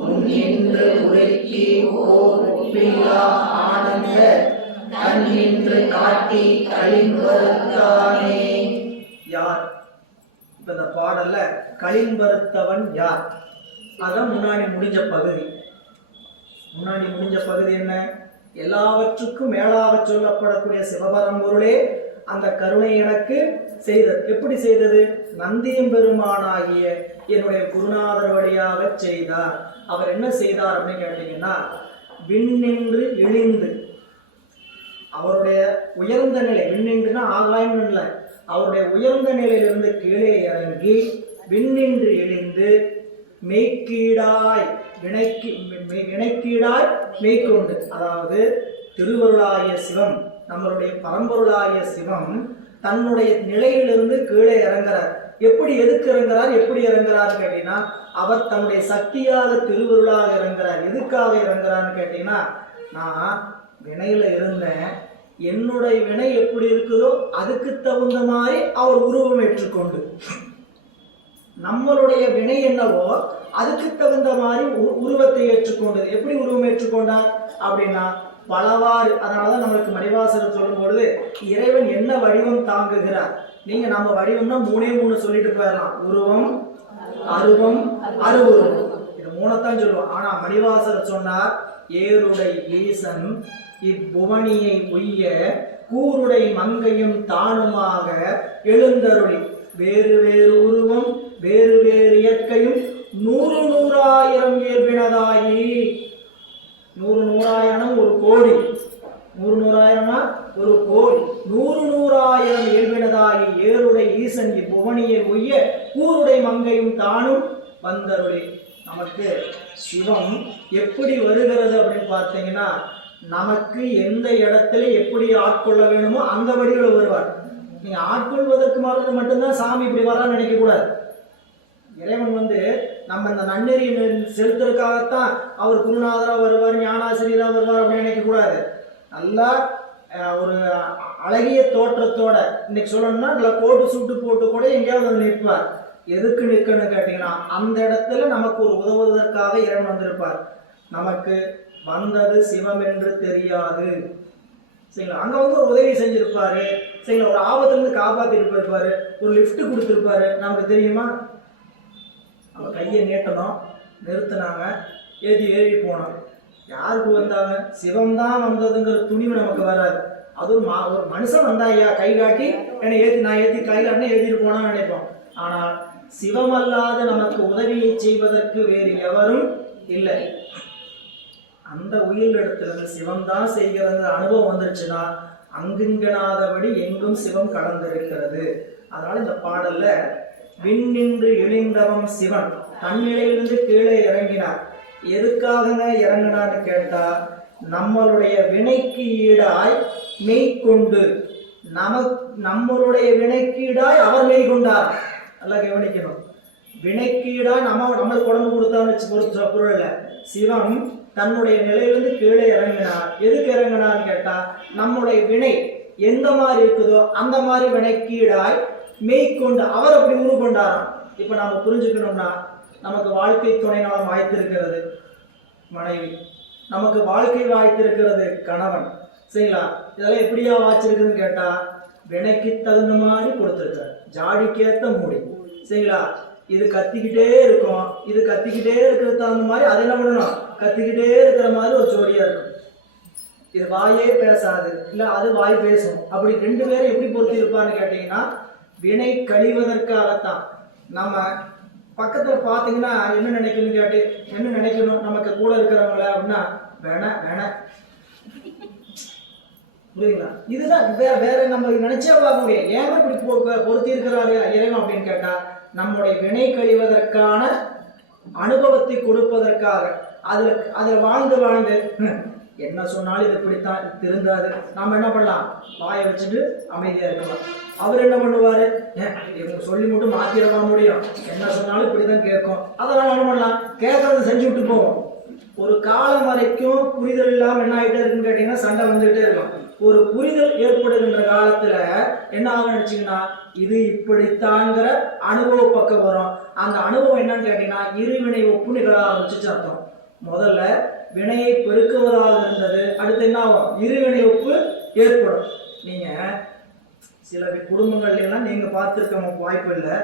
உன்னின்று உரைக்கி ஓர் ஒப்பில்லா ஆனந்த தன்னின்று காட்டி களிம்பருத்தானே. யார்? இப்ப இந்த பாடல்ல களிம்பருத்தவன் யார்? அதான் முன்னாடி முடிஞ்ச பகுதி. முன்னாடி முடிஞ்ச பகுதி என்ன? எல்லாவற்றுக்கும் மேலாக சொல்லப்படக்கூடிய சிவபரம்பொருளே அந்த கருணை எனக்கு செய்தது. எப்படி செய்தது? நந்தியம்பெருமானாகிய என்னுடைய குருநாதர் வழியாக செய்தார். அவர் என்ன செய்தார் அப்படின்னு கேட்டீங்கன்னா, விண்ணின்று இழிந்து அவருடைய உயர்ந்த நிலை, விண்ணின்றுனா ஆகாயம் இல்லை, அவருடைய உயர்ந்த நிலையிலிருந்து கீழே இறங்கி விண்ணின்று இழிந்து மெய்க்கீடாய் வினைக்கீடாய் மெய்க்கொண்டு, அதாவது திருவருளாகிய சிவம், நம்மளுடைய பரம்பொருளாகிய சிவம் தன்னுடைய நிலையிலிருந்து கீழே இறங்குறார். எப்படி எதுக்கு இறங்குறார்? எப்படி இறங்குறாரு கேட்டீங்கன்னா, அவர் தன்னுடைய சக்தியாக திருவருளாக இறங்குறார். எதுக்காக இறங்குறான்னு கேட்டீங்கன்னா, நான் வினையில இருந்தேன், என்னுடைய வினை எப்படி இருக்குதோ அதுக்கு தகுந்த மாதிரி அவர் உருவம் ஏற்றுக்கொண்டு, நம்மளுடைய வினை என்னவோ அதுக்கு தகுந்த மாதிரி உருவத்தை ஏற்றுக்கொண்டது. எப்படி உருவம் ஏற்றுக்கொண்டார் அப்படின்னா பலவாறு. அதனாலதான் நம்மளுக்கு மணிவாசகர் சொல்லும் பொழுது இறைவன் என்ன வடிவம் தாங்குகிறார். நீங்க நம்ம வடிவம்னா 3 சொல்லிட்டு போயிடலாம். உருவம், அருவம், அருவுருவம், இது 3 சொல்லுவோம். ஆனா மணிவாசகர் சொன்னார், ஏருடை ஈசன் இப்புவனியை உய்ய கூருடை மங்கையும் தானுமாக எழுந்தருளி வேறு வேறு உருவம் வேறு வேறு இயற்கையும் 100,000 இயல்பினதாகி. 100,000 ஒரு கோடி, 100,000 ஒரு கோடி, 100,000 இயல்பினதாகி ஏருடை ஈசன் இப்புவனியை உய்ய கூருடை மங்கையும் தானும் வந்தருளி. நமக்கு சிவம் எப்படி வருகிறது அப்படின்னு பார்த்தீங்கன்னா, நமக்கு எந்த இடத்துல எப்படி ஆட்கொள்ள வேணுமோ அந்த வடிவில் வருவார். நீங்க ஆட்கொள்வதற்கு மாதிரி மட்டும்தான் சாமி இப்படி வரான்னு நினைக்க கூடாது. இறைவன் நம்ம இந்த நன்னெறி செலுத்துறதுக்காகத்தான் அவர் குருநாதரா வருவார், ஞானாசிரியரா வருவார் அப்படின்னு நினைக்க கூடாது. நல்லா ஒரு அழகிய தோற்றத்தோட, இன்னைக்கு சொல்லணும்னா நல்லா கோட்டு சூட்டு போட்டு கூட எங்கேயாவது நிற்பார். எதுக்கு நிற்கணும்னு கேட்டீங்கன்னா, அந்த இடத்துல நமக்கு ஒரு உதவுவதற்காக இறைவன் வந்திருப்பார். நமக்கு வந்தது சிவம் என்று தெரியாது, சரிங்களா? அங்க ஒரு உதவி செஞ்சிருப்பாரு, சரிங்களா? ஒரு ஆபத்திலிருந்து காப்பாத்தி இருப்பாரு, ஒரு லிஃப்ட் கொடுத்துருப்பாரு, நமக்கு தெரியுமா? நம்ம கையை நீட்டணும், நிறுத்தினாங்க, ஏறி போனோம். யாருக்கு வந்தாங்க? சிவம் தான் வந்ததுங்கிற துணிவு நமக்கு வராது. அதுவும் ஒரு மனுஷன் வந்தாயா கை காட்டி என்னை நான் ஏற்றி கை காட்டினா ஏற்றிட்டு போனான்னு நினைப்போம். ஆனால் சிவமல்லாத நமக்கு உதவியை செய்வதற்கு வேறு எவரும் இல்லை. அந்த உயிர் இடத்துல சிவம் தான் செய்கிறது அனுபவம் வந்துருச்சுன்னா அங்குங்கனாதபடி எங்கும் சிவம் கலந்திருக்கிறது. அதனால இந்த பாடல்ல விண்ணின்று இழிந்தவன் சிவன் தன்னிலையிலிருந்து கீழே இறங்கினார். எதுக்காக இறங்கினான்னு கேட்டா, நம்மளுடைய வினைக்கு ஈடாய் மெய்கொண்டு, நம்மளுடைய வினைக்கு ஈடாய் அவர் மெய்கொண்டார். நல்லா கவனிக்கணும். வினைக்கு ஈடாய் நம்மளுக்கு உடம்பு கொடுத்தான்னு பொருள் இல்லை. சிவம் தன்னுடைய நிலையிலிருந்து கீழே இறங்கினார். எதுக்கு இறங்கினான்னு கேட்டா, நம்முடைய வினை எந்த மாதிரி இருக்குதோ அந்த மாதிரி வினைக்கீடாய் மெய்கொண்டு அவர் அப்படி உரு கொண்டாராம். இப்ப நம்ம புரிஞ்சுக்கணும்னா, நமக்கு வாழ்க்கை துணை நலம் வாய்த்திருக்கிறது மனைவி, நமக்கு வாழ்க்கை வாய்த்திருக்கிறது கணவன், சரிங்களா? இதெல்லாம் எப்படியா வாய்ச்சிருக்குதுன்னு கேட்டா, வினைக்கு தகுந்த மாதிரி கொடுத்துருக்காரு, ஜாடிக்கேத்த மூடி, சரிங்களா? இது கத்திக்கிட்டே இருக்கும், இது கத்திக்கிட்டே இருக்கிறது தகுந்த மாதிரி அது என்ன பண்ணணும், கத்திக்கிட்டே இருக்கிற மாதிரி ஒரு ஜோடியா இருக்கும். இது வாயே பேசாது, இல்ல அது வாய் பேசும். அப்படி 2 பேரும் எப்படி பொருத்தி இருப்பான்னு கேட்டீங்கன்னா, வினை கழிவதற்காகத்தான். நம்ம பக்கத்துல பாத்தீங்கன்னா என்ன நினைக்கணும் நமக்கு கூட இருக்கிறவங்கள அப்படின்னா, வேண புரியுங்களா? இதுதான் வேற நம்ம நினைச்சே பார்க்க முடியாது. ஏன் இப்படி பொருத்தி இருக்கிறாரு இறைவன் அப்படின்னு கேட்டா, நம்முடைய வினை கழிவதற்கான அனுபவத்தை கொடுப்பதற்காக. அதுல வாழ்ந்து என்ன சொன்னாலும் இது இப்படித்தான் திருந்தாது, நாம என்ன பண்ணலாம், வாயை வச்சுட்டு அமைதியா இருக்கலாம். அவர் என்ன பண்ணுவாரு, இவங்க சொல்லி மட்டும் மாத்திரவா முடியும், என்ன சொன்னாலும் இப்படிதான் கேட்கும், அதெல்லாம் என்ன பண்ணலாம், கேட்கறத செஞ்சு விட்டு போவோம். ஒரு காலம் வரைக்கும் புரிதல் இல்லாம என்ன ஆகிட்டே இருக்குன்னு கேட்டீங்கன்னா, சண்டை வந்துகிட்டே இருக்கும். ஒரு புரிதல் ஏற்படுகின்ற காலத்துல என்ன ஆகும் நினைச்சீங்கன்னா இது இப்படித்தான்ங்கிற அனுபவ பக்கம் வரும். அந்த அனுபவம் என்னன்னு கேட்டீங்கன்னா இருவினை ஒப்பு நிகழ ஆரம்பிச்சு அர்த்தம். முதல்ல வினையை பெருக்குவதாக இருந்தது, அடுத்து என்ன ஆகும், இருவினை ஒப்பு ஏற்படும். நீங்க சில குடும்பங்கள்ல எல்லாம் நீங்க பார்த்திருக்க வாய்ப்பு இல்லை.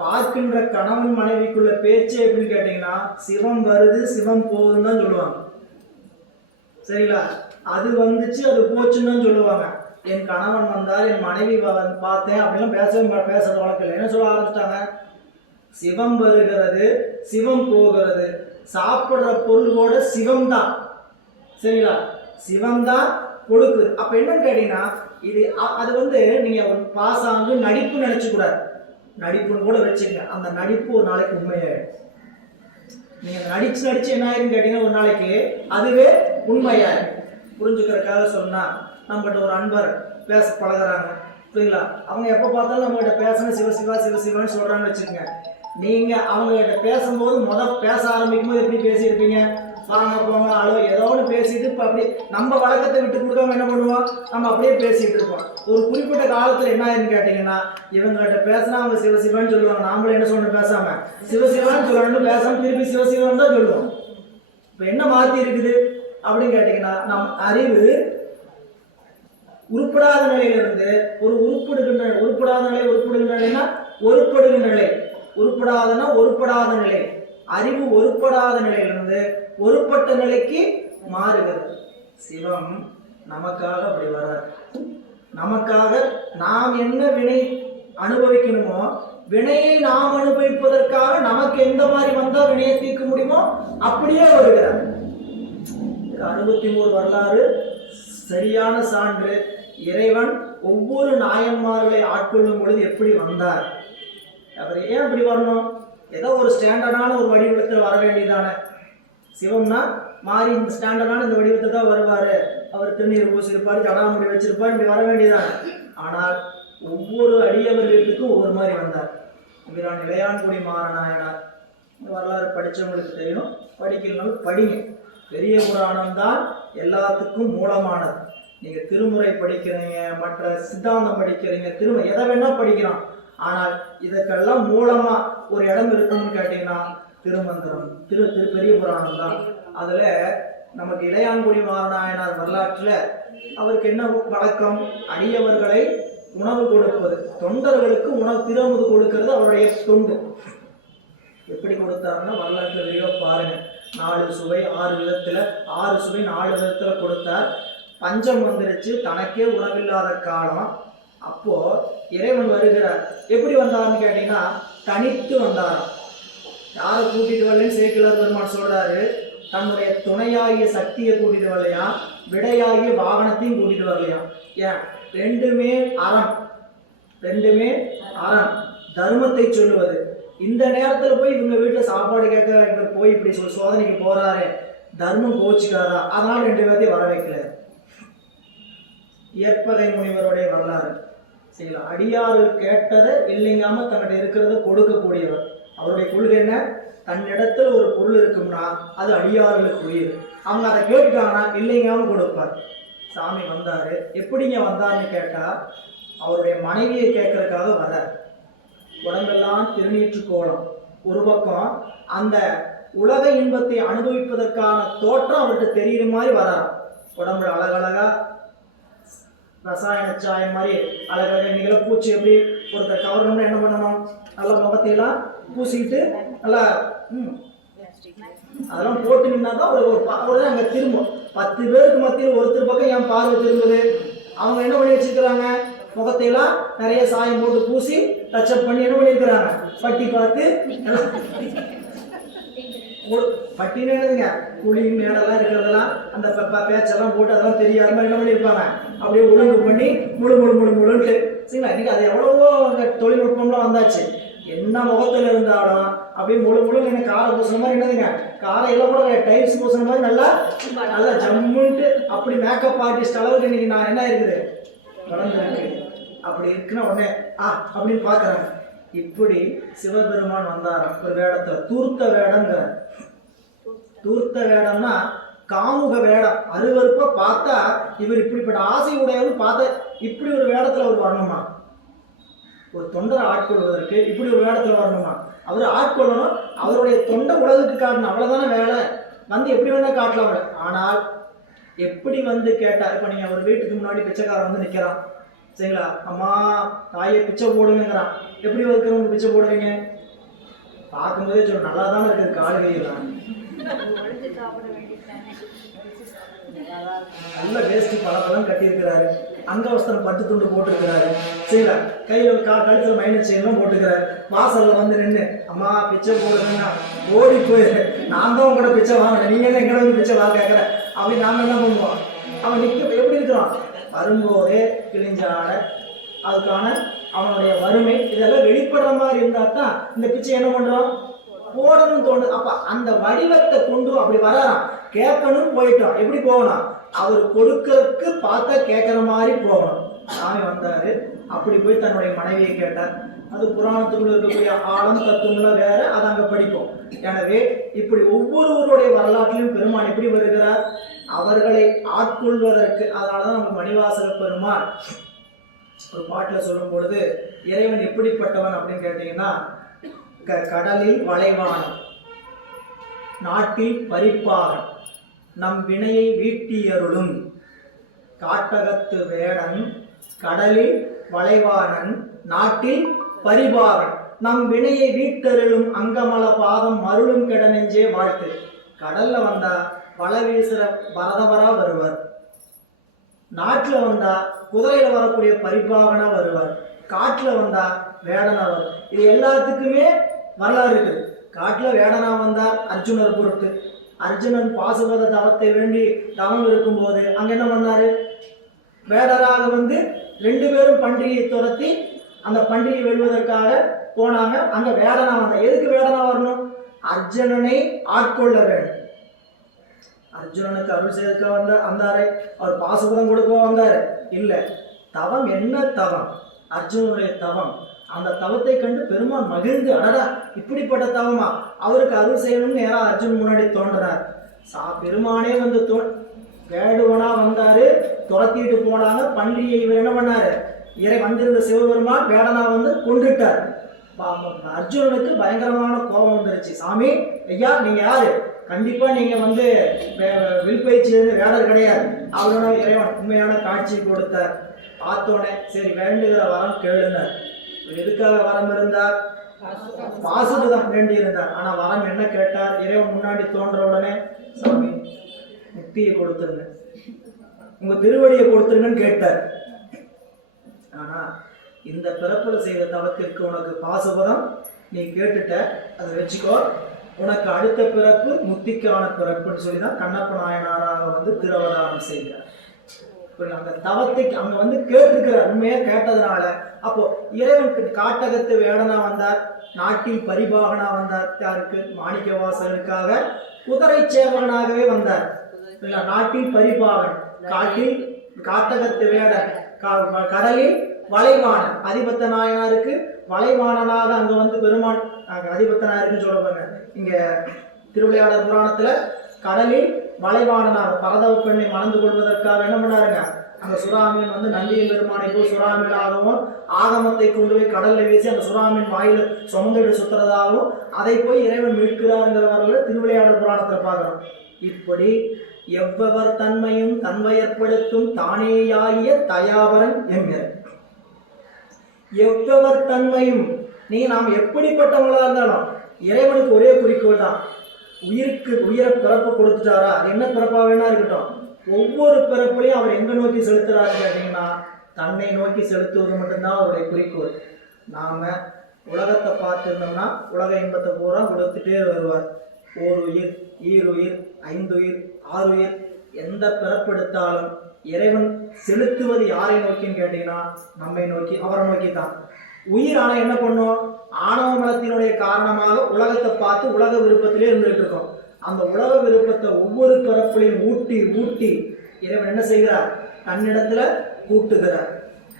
பார்க்கின்ற கணவன் மனைவிக்குள்ள பேச்சு எப்படின்னு கேட்டீங்கன்னா சிவம் வருது சிவம் போகுதுன்னு தான் சொல்லுவாங்க. சரிங்களா? அது வந்துச்சு அது போச்சுன்னு தான் சொல்லுவாங்க. என் கணவன் வந்தார், என் மனைவி பார்த்தேன் அப்படிலாம் பேசுறது வழக்கம் இல்லை. என்ன சொல்ல ஆரம்பிச்சிட்டாங்க, சிவம் வருகிறது சிவம் போகிறது. சாப்பிடுற பொருளோட சிவம் தான். சரிங்களா? சிவம் தான் கொடுக்குது. அப்ப என்னன்னு கேட்டீங்கன்னா இது அது நீங்க ஒரு பாசாங்கு நடிப்பு நினைச்சு கூடாது, நடிப்புன்னு கூட வச்சுங்க. அந்த நடிப்பு ஒரு நாளைக்கு உண்மையாயிடும். நீங்க நடிச்சு என்ன ஆயிரும் கேட்டீங்கன்னா ஒரு நாளைக்கு அதுவே உண்மையாயிரும். புரிஞ்சுக்கிறதுக்காக சொன்னா நம்மகிட்ட ஒரு அன்பர் பேச பழகுறாங்க, புரியுங்களா? அவங்க எப்ப பார்த்தாலும் நம்ம கிட்ட பேசணும் சிவ சிவா சிவ சிவான்னு சொல்றான்னு வச்சுக்கோங்க. நீங்க அவங்க கிட்ட பேசும்போது பேச ஆரம்பிக்கும் போது எப்படி பேசியிருப்பீங்க, வாங்க போங்க அளவு ஏதோ ஒன்று பேசிட்டு இப்போ அப்படி நம்ம வழக்கத்தை விட்டு கொடுக்காம என்ன பண்ணுவோம், நம்ம அப்படியே பேசிட்டு இருப்போம். ஒரு குறிப்பிட்ட காலத்துல என்ன ஆயிருன்னு கேட்டீங்கன்னா இவங்ககிட்ட பேசினா அவங்க சிவசிவான்னு சொல்லுவாங்க, நாமளும் என்ன சொல்லணும் பேசாம சிவசிவான்னு சொல்லணும், பேசாம திருப்பி சிவசிவான்னு தான் சொல்லுவோம். இப்ப என்ன மாத்தி இருக்குது அப்படின்னு கேட்டீங்கன்னா நம் அறிவு உருப்படாத நிலையிலிருந்து ஒரு உருப்படாத நிலை, அறிவு ஒருப்படாத நிலையிலிருந்து ஒருப்பட்ட நிலைக்கு மாறுகிறது. சிவம் நமக்காக அப்படி வராது. நமக்காக நாம் என்ன வினை அனுபவிக்கணுமோ வினையை நாம் அனுபவிப்பதற்காக நமக்கு எந்த மாதிரி வந்தா வினையை தீர்க்க முடியுமோ அப்படியே வருகிறார். 63 வரலாறு சரியான சான்று. இறைவன் ஒவ்வொரு நாயன்மார்களை ஆட்கொள்ளும் பொழுது எப்படி வந்தார், அவர் ஏன் அப்படி வரணும், ஏதோ ஒரு ஸ்டாண்டர்டான ஒரு வடிவத்தில் வர வேண்டியதானே. சிவம்னா மாறி இந்த ஸ்டாண்டர்டான இந்த வடிவத்தை தான் வருவாரு, அவர் திருநீர் பூசிருப்பார், ஜடாமுடி வச்சிருப்பார், இப்படி வர வேண்டியதானே. ஆனால் ஒவ்வொரு அடியவர் வீட்டுக்கும் ஒவ்வொரு மாதிரி வந்தார். இவரான் இளையான்குடி மாறநாயனார் வரலாறு படித்தவங்களுக்கு தெரியும், படிக்கலனாலும் படிங்க. பெரிய புராணம் தான் எல்லாத்துக்கும் மூலமானது. நீங்க திருமுறை படிக்கிறீங்க, மற்ற சித்தாந்தம் படிக்கிறீங்க, எதை வேணா படிக்கலாம். ஆனால் இதற்கெல்லாம் மூலமா ஒரு இடம் இருக்குன்னு கேட்டீங்கன்னா திருமந்திரம், பெரிய புராணம் தான். அதுல நமக்கு இளையான்குடி மாறநாயனார் வரலாற்றுல அவருக்கு என்ன வழக்கம், அடியவர்களை உணவு கொடுப்பது, தொண்டர்களுக்கு உணவு திருமுது கொடுக்கிறது அவருடைய தொண்டு. எப்படி கொடுத்தாருன்னா வரலாற்றுல விரிவா பாருங்க. 4 சுவை 6 விதத்துல, 6 சுவை 4 விதத்துல கொடுத்தார். பஞ்சம் வந்துருச்சு, தனக்கே உணவில்லாத காலம். அப்போ இறைவன் வருகிறார். எப்படி வந்தார்னு கேட்டீங்கன்னா தனித்து வந்தாராம். யாரை கூட்டிட்டு வரலன்னு சேக்கிழார் பெருமான் சொல்றாரு, தன்னுடைய துணையாகிய சக்தியை கூட்டிட்டு வரலையா, விடையாகிய வாகனத்தையும் கூட்டிட்டு வரலையா. ஏன், ரெண்டுமே அறம், தர்மத்தை சொல்லுவது. இந்த நேரத்துல போய் இவங்க வீட்டுல சாப்பாடு கேட்க போய் இப்படி சோதனைக்கு போறாரு, தர்மம் கோச்சிக்காரா, அதனால 2 பேர்த்தையும் வர வைக்கல. ஏற்பகை முனிவருடைய வரலாறு சரிங்களா, அடியார்கள் கேட்டதை இல்லைங்காம தன்னிட இருக்கிறத கொடுக்கக்கூடியவர். அவருடைய கொள்கை என்ன, தன்னிடத்துல ஒரு பொருள் இருக்கும்னா அது அடியார்களுக்கு உயிர். அவங்க அதை கேட்டுட்டாங்கன்னா இல்லைங்காம கொடுப்பார். சாமி வந்தாரு, எப்படிங்க வந்தாருன்னு கேட்டா அவருடைய மனைவியை கேட்கறதுக்காக வர. உடம்பெல்லாம் திருநீற்று கோலம். ஒரு பக்கம் அந்த உலக இன்பத்தை அனுபவிப்பதற்கான தோற்றம் அவருக்கு தெரியுற மாதிரி வரார். உடம்புல அழகழகா ரசாயன சாயம் மாதிரி அழகழக நிகழப்பூச்சி எப்படி ஒருத்தர் கவரணும்னு என்ன பண்ணணும், நல்லா முகத்தையெல்லாம் பூசிக்கிட்டு நல்லா அதெல்லாம் போட்டு நின்னாதான் ஒரு அங்க திரும்பும். 10 பேருக்கு மத்தியில் ஒருத்தர் பக்கம் என் பார்வை திரும்புது. அவங்க என்ன பண்ணி வச்சிருக்கிறாங்க, முகத்தையெல்லாம் நிறைய சாயம் போட்டு பூசி டச்சப் பண்ணி என்ன பண்ணியிருக்கிறாங்க, பட்டி பார்த்து பட்டின்னு என்னதுங்க, குழி மேடெல்லாம் இருக்கிறதெல்லாம் அந்த பேச்செல்லாம் போட்டு அதெல்லாம் தெரியாத மாதிரி என்ன பண்ணியிருப்பாங்க, அப்படியே ஒழுங்கு பண்ணி முழுன்ட்டு சரிங்களா. இன்னைக்கு அது எவ்வளவோ தொழில்நுட்பம்லாம் வந்தாச்சு. என்ன முகத்துல இருந்தாலும் அப்படியே முழு என்ன காரை பூசுன மாதிரி என்னதுங்க, காரை எல்லாம் கூட டைல்ஸ் பூசுன மாதிரி நல்லா ஜம்முன்ட்டு அப்படி மேக்கப் ஆர்டிஸ்ட் அளவுக்கு இன்னைக்கு நான் என்ன இருக்குது வளர்ந்துருக்கு. அப்படி இருக்குன்னா உடனே அப்படின்னு பாக்குறாங்க. இப்படி சிவபெருமான் வந்தாராம் ஒரு வேடத்துல, தூர்த்த வேடம்ங்கிற. தூர்த்த வேடம்னா காமுக வேடம், அருவருப்பா பார்த்தா இவர் இப்படிப்பட்ட ஆசை உடையவன்னு பார்த்தா இப்படி ஒரு வேடத்துல அவர் வரணுமா? ஒரு தொண்டரை ஆட்கொள்வதற்கு இப்படி ஒரு வேடத்துல வரணுமா? அவர் ஆட்கொள்ளணும், அவருடைய தொண்டை உலகத்துக்கு காட்டணும், அவ்வளவுதானே வேலை. வந்து எப்படி வேணா காட்டலாம். ஆனால் எப்படி வந்து கேட்டா, இப்ப நீங்க ஒரு வீட்டுக்கு முன்னாடி பிச்சைக்காரன் வந்து நிக்கிறான், சரிங்களா? அம்மா தாயை பிச்சை போடுங்கிறான். எப்படி இருக்கிறவங்க பிச்சை போடுவீங்க? பார்க்கும்போதே சொல்ல நல்லா தானே இருக்குது, காடு வெயிலாம், நல்ல வேஷ்டி பழப்பெல்லாம் கட்டியிருக்கிறாரு, அங்கவஸ்திரம் பட்டு துண்டு போட்டிருக்கிறாரு, சரிங்களா? கையில கழுத்துல மைனஸ் செயின்லாம் போட்டுக்கிறாரு. வாசல்ல வந்து நின்று அம்மா பிச்சை போடுறேன்னா ஓடி போயிரு, நான் தான் உங்களோட பிச்சை வாங்கினேன், நீங்க தான் எங்கட வந்து பிச்சை வாங்க கேட்கற அப்படி நாம என்ன பண்ணுவோம்? அவன் நிக்க எப்படி இருக்கிறான்? வரும்போதே கிழிஞ்சாட, அதுக்கான அவனுடைய வறுமை இதெல்லாம் வெளிப்படுற மாதிரி இருந்தா தான் இந்த பிச்சை என்ன பண்றான்? போடணும் தோணுது. அப்ப அந்த வடிவத்தை கொண்டு அப்படி வரான், கேட்கணும் போயிட்டான். எப்படி போகணும்? அவர் கொடுக்கறதுக்கு பார்த்தா கேட்கற மாதிரி போகணும். சாமி வந்தாரு, அப்படி போய் தன்னுடைய மனைவியை கேட்டார். அது புராணத்துக்குள்ள இருக்கக்கூடிய ஆழம் தத்துவங்கள வேற, அதை அங்க படிப்போம். எனவே இப்படி ஒவ்வொருவருடைய வரலாற்றிலும் பெருமான் எப்படி வருகிறார்? அவர்களை ஆட்கொள்வதற்கு. அதனாலதான் நம்ம மணிவாசக பெருமான் ஒரு பாட்டுல சொல்லும் பொழுது இறைவன் எப்படிப்பட்டவன் அப்படின்னு கேட்டீங்கன்னா, கடலில் வளைவான், நாட்டில் பறிப்பாகன், நம் வினையை வீட்டியருளும், காட்டகத்து வேடன், கடலில் வளைவானன், நாட்டில் பரிபாகன், நம் வினையை வீட்டருளும், அங்கமல பாதம் மருளும் கெட நெஞ்சே வாழ்த்து. கடல்ல வந்தா வலை வீசுற பரதவரா வருவார், நாட்டுல வந்தா குதிரையில வரக்கூடிய பரிபாகனா வருவார், காட்டுல வந்தா வேடனா வரும். இது எல்லாத்துக்குமே வரலாறு இருக்குது. காட்டுல வேடனா வந்தார் அர்ஜுனர் பொறுத்து. அர்ஜுனன் பாசுபத தவத்தை வேண்டி தவம் இருக்கும் போது அங்க என்ன பண்ணாரு? வேடராக வந்து 2 பேரும் பன்றியை துரத்தி அந்த பன்றியை வெல்வதற்காக போனாங்க. அங்க வேடனா வந்தா. எதுக்கு வேடனா வரணும்? அர்ஜுனனை ஆட்கொள்ள வேண்டும். அர்ஜுனனுக்கு அருள் சேர்க்க வந்தாரு, அவர் பாசுபதம் கொடுக்க வந்தாரு இல்ல. தவம் என்ன தவம்? அர்ஜுனனுடைய தவம். அந்த தவத்தை கண்டு பெருமான் மகிழ்ந்து, அடடா இப்படிப்பட்ட தவமா, அவருக்கு அருள் செய்யணும்னு நேரா அர்ஜுன் முன்னாடி தோன்றார். பெருமானே வந்து வேடுவனா வந்தாரு, துரத்திட்டு போனாங்க. பன்றியை இவர் என்ன பண்ணாரு? இறை வந்திருந்த சிவபெருமான் வேடனா வந்து கொண்டுட்டார். அர்ஜுனனுக்கு பயங்கரமான கோபம் வந்துருச்சு. சாமி ஐயா, நீங்க யாரு? கண்டிப்பா நீங்க வந்து வில்பயிற்சி வேடர் கிடையாது. அவரோட இறைவன் உண்மையான காட்சி கொடுத்தார். பார்த்தோன்னே சரி வேண்டுகிற வரம் கேளுனார். எதுக்காக வரம் இருந்தார்? பாசுபதம் வேண்டி இருந்தார். ஆனா வரம் என்ன கேட்டார்? இறைவன் முன்னாடி தோன்ற உடனே சாமி முக்தியை கொடுத்துருங்க, உங்க திருவடியை கொடுத்துருங்கன்னு கேட்டார். ஆனா இந்த பிறப்புல செய்த தவத்திற்கு உனக்கு பாசுபதம் நீ கேட்டுட்ட, அதை வச்சுக்கோ, உனக்கு அடுத்த பிறப்பு முக்திக்கான பிறப்புன்னு சொல்லிதான் கண்ணப்ப நாயனாராக வந்து திருவதாரம் செய்கிறார். அந்த தவத்தை அங்க வந்து கேட்டிருக்கிறார். உண்மையா கேட்டதுனால அப்போ இறைவன் காட்டகத்து வேடனா வந்தார், நாட்டில் பரிபாகனா வந்தார். யாருக்கு? மாணிக்க வாசகனுக்காக குதிரை சேவகனாகவே வந்தார். நாட்டில் பரிபாகன், காட்டில் காட்டகத்து வேடன், கடலில் வளைவானன். அதிபத்த நாயனாருக்கு வளைவானனாக அங்க வந்து பெருமான் அதிபத்த நாயருக்குன்னு சொல்ல பாருங்க. இங்க திருவிளையாடல் புராணத்துல கடலில் வளைவானனாக பரதவ பெண்ணை மணந்து கொள்வதற்காக என்ன பண்ணாருங்க? அந்த சுறாமீன் வந்து நந்தியின் பெருமானை போய் சுறாமீனாகவும் ஆகமத்தை கொண்டு போய் கடல்ல வீசி அந்த சுறாமீன் வாயில சுமந்துட்டு சுத்துறதாகவும் அதை போய் இறைவன் மீட்கிறாருங்கிறவர்களை திருவிளையாடல் புராணத்துல பார்க்கிறோம். இப்படி எவ்வவர் தன்மையும் தன்வயற்படுத்தும் தானேயாகிய தயாபரன் என்கிற எவ்வவர் தன்மையும், நீ நாம் எப்படிப்பட்டவங்களா இருந்தாலும் இறைவனுக்கு ஒரே குறிக்கோள் தான். உயிருக்கு உயிரை பிறப்பு கொடுத்துட்டாரா, அது என்ன பிறப்பா வேணா இருக்கட்டும், ஒவ்வொரு பிறப்புலையும் அவர் எங்க நோக்கி செலுத்துறாரு கேட்டீங்கன்னா தன்னை நோக்கி செலுத்துவது மட்டும்தான் அவருடைய குறிக்கோள். நாம உலகத்தை பார்த்துருந்தோம்னா உலக இன்பத்தை பூரா கொடுத்துட்டே வருவார். 1 உயிர், 2 உயிர், 5 உயிர், 6 உயிர், எந்த பிறப்பெடுத்தாலும் இறைவன் செலுத்துவது யாரை நோக்கின்னு கேட்டீங்கன்னா நம்மை நோக்கி, அவரை நோக்கி தான். உயிர் ஆனா என்ன பண்ணும்? ஆணவ மலத்தினுடைய காரணமாக உலகத்தை பார்த்து உலக விருப்பத்திலே இருந்துட்டு இருக்கோம். அந்த உலக விருப்பத்தை ஒவ்வொரு பிறப்புலையும் ஊட்டி ஊட்டி இறைவன் என்ன செய்கிறார்? தன்னிடத்துல கூட்டுகிறார்.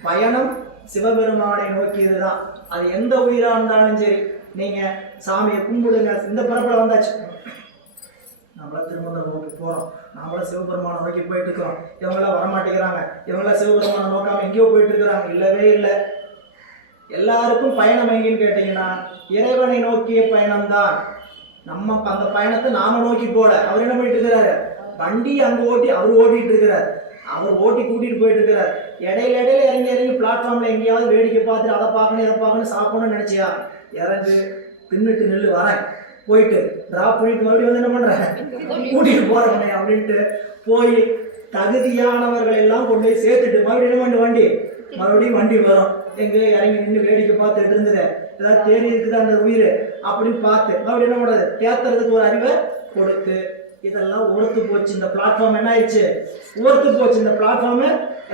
பயணம் சிவபெருமானை நோக்கியதுதான். அது எந்த உயிரா இருந்தாலும் சரி, நீங்க சாமியை கும்பிடுங்க, இந்த பிறப்புல வந்தாச்சு நம்மள திருமணம் நோக்கி போகிறோம், நம்மளாம் சிவபெருமானை நோக்கி போயிட்டு இருக்கிறோம். இவங்களாம் வரமாட்டேங்கிறாங்க, இவங்களாம் சிவபெருமானை நோக்காமல் எங்கேயோ போயிட்டு இருக்கிறாங்க. இல்லவே இல்லை. எல்லாருக்கும் பயணம் எங்கேன்னு கேட்டிங்கன்னா இறைவனை நோக்கிய பயணம்தான். நம்ம அந்த பயணத்தை நாம நோக்கி போல. அவர் என்ன பண்ணிட்டு இருக்கிறாரு? வண்டி அங்கே ஓட்டி அவர் ஓட்டிட்டு இருக்கிறார். அவர் ஓட்டி கூட்டிட்டு போயிட்டு இருக்கிறார். இடையில இறங்கி பிளாட்ஃபார்ம்ல எங்கேயாவது வேடிக்கை பார்த்துட்டு அதை பார்க்கணும் இதை பார்க்கணும் சாப்பிடணும்னு நினைச்சியா? இறங்கு, தின்னுட்டு நெல்லு வரேன், போயிட்டு டிராப் பண்ணிட்டு மறுபடியும் வந்து என்ன பண்றேன், கூட்டிட்டு போறேன் அப்படின்ட்டு போய் தகுதியானவர்கள் எல்லாம் கொண்டு போய் சேர்த்துட்டு மறுபடியும் வண்டி வரும். எங்க இறங்கி நின்று வேடிக்கை பார்த்துட்டு இருந்தது, ஏதாவது தேடி இருக்குதா அந்த உயிர் அப்படின்னு பார்த்து மறுபடியும் என்ன பண்றது, தேத்துறதுக்கு ஒரு அறிவை கொடுத்து இதெல்லாம் உரத்து போச்சு. இந்த பிளாட்ஃபார்ம் என்ன ஆயிடுச்சு? உரத்து போச்சு. இந்த பிளாட்ஃபார்ம்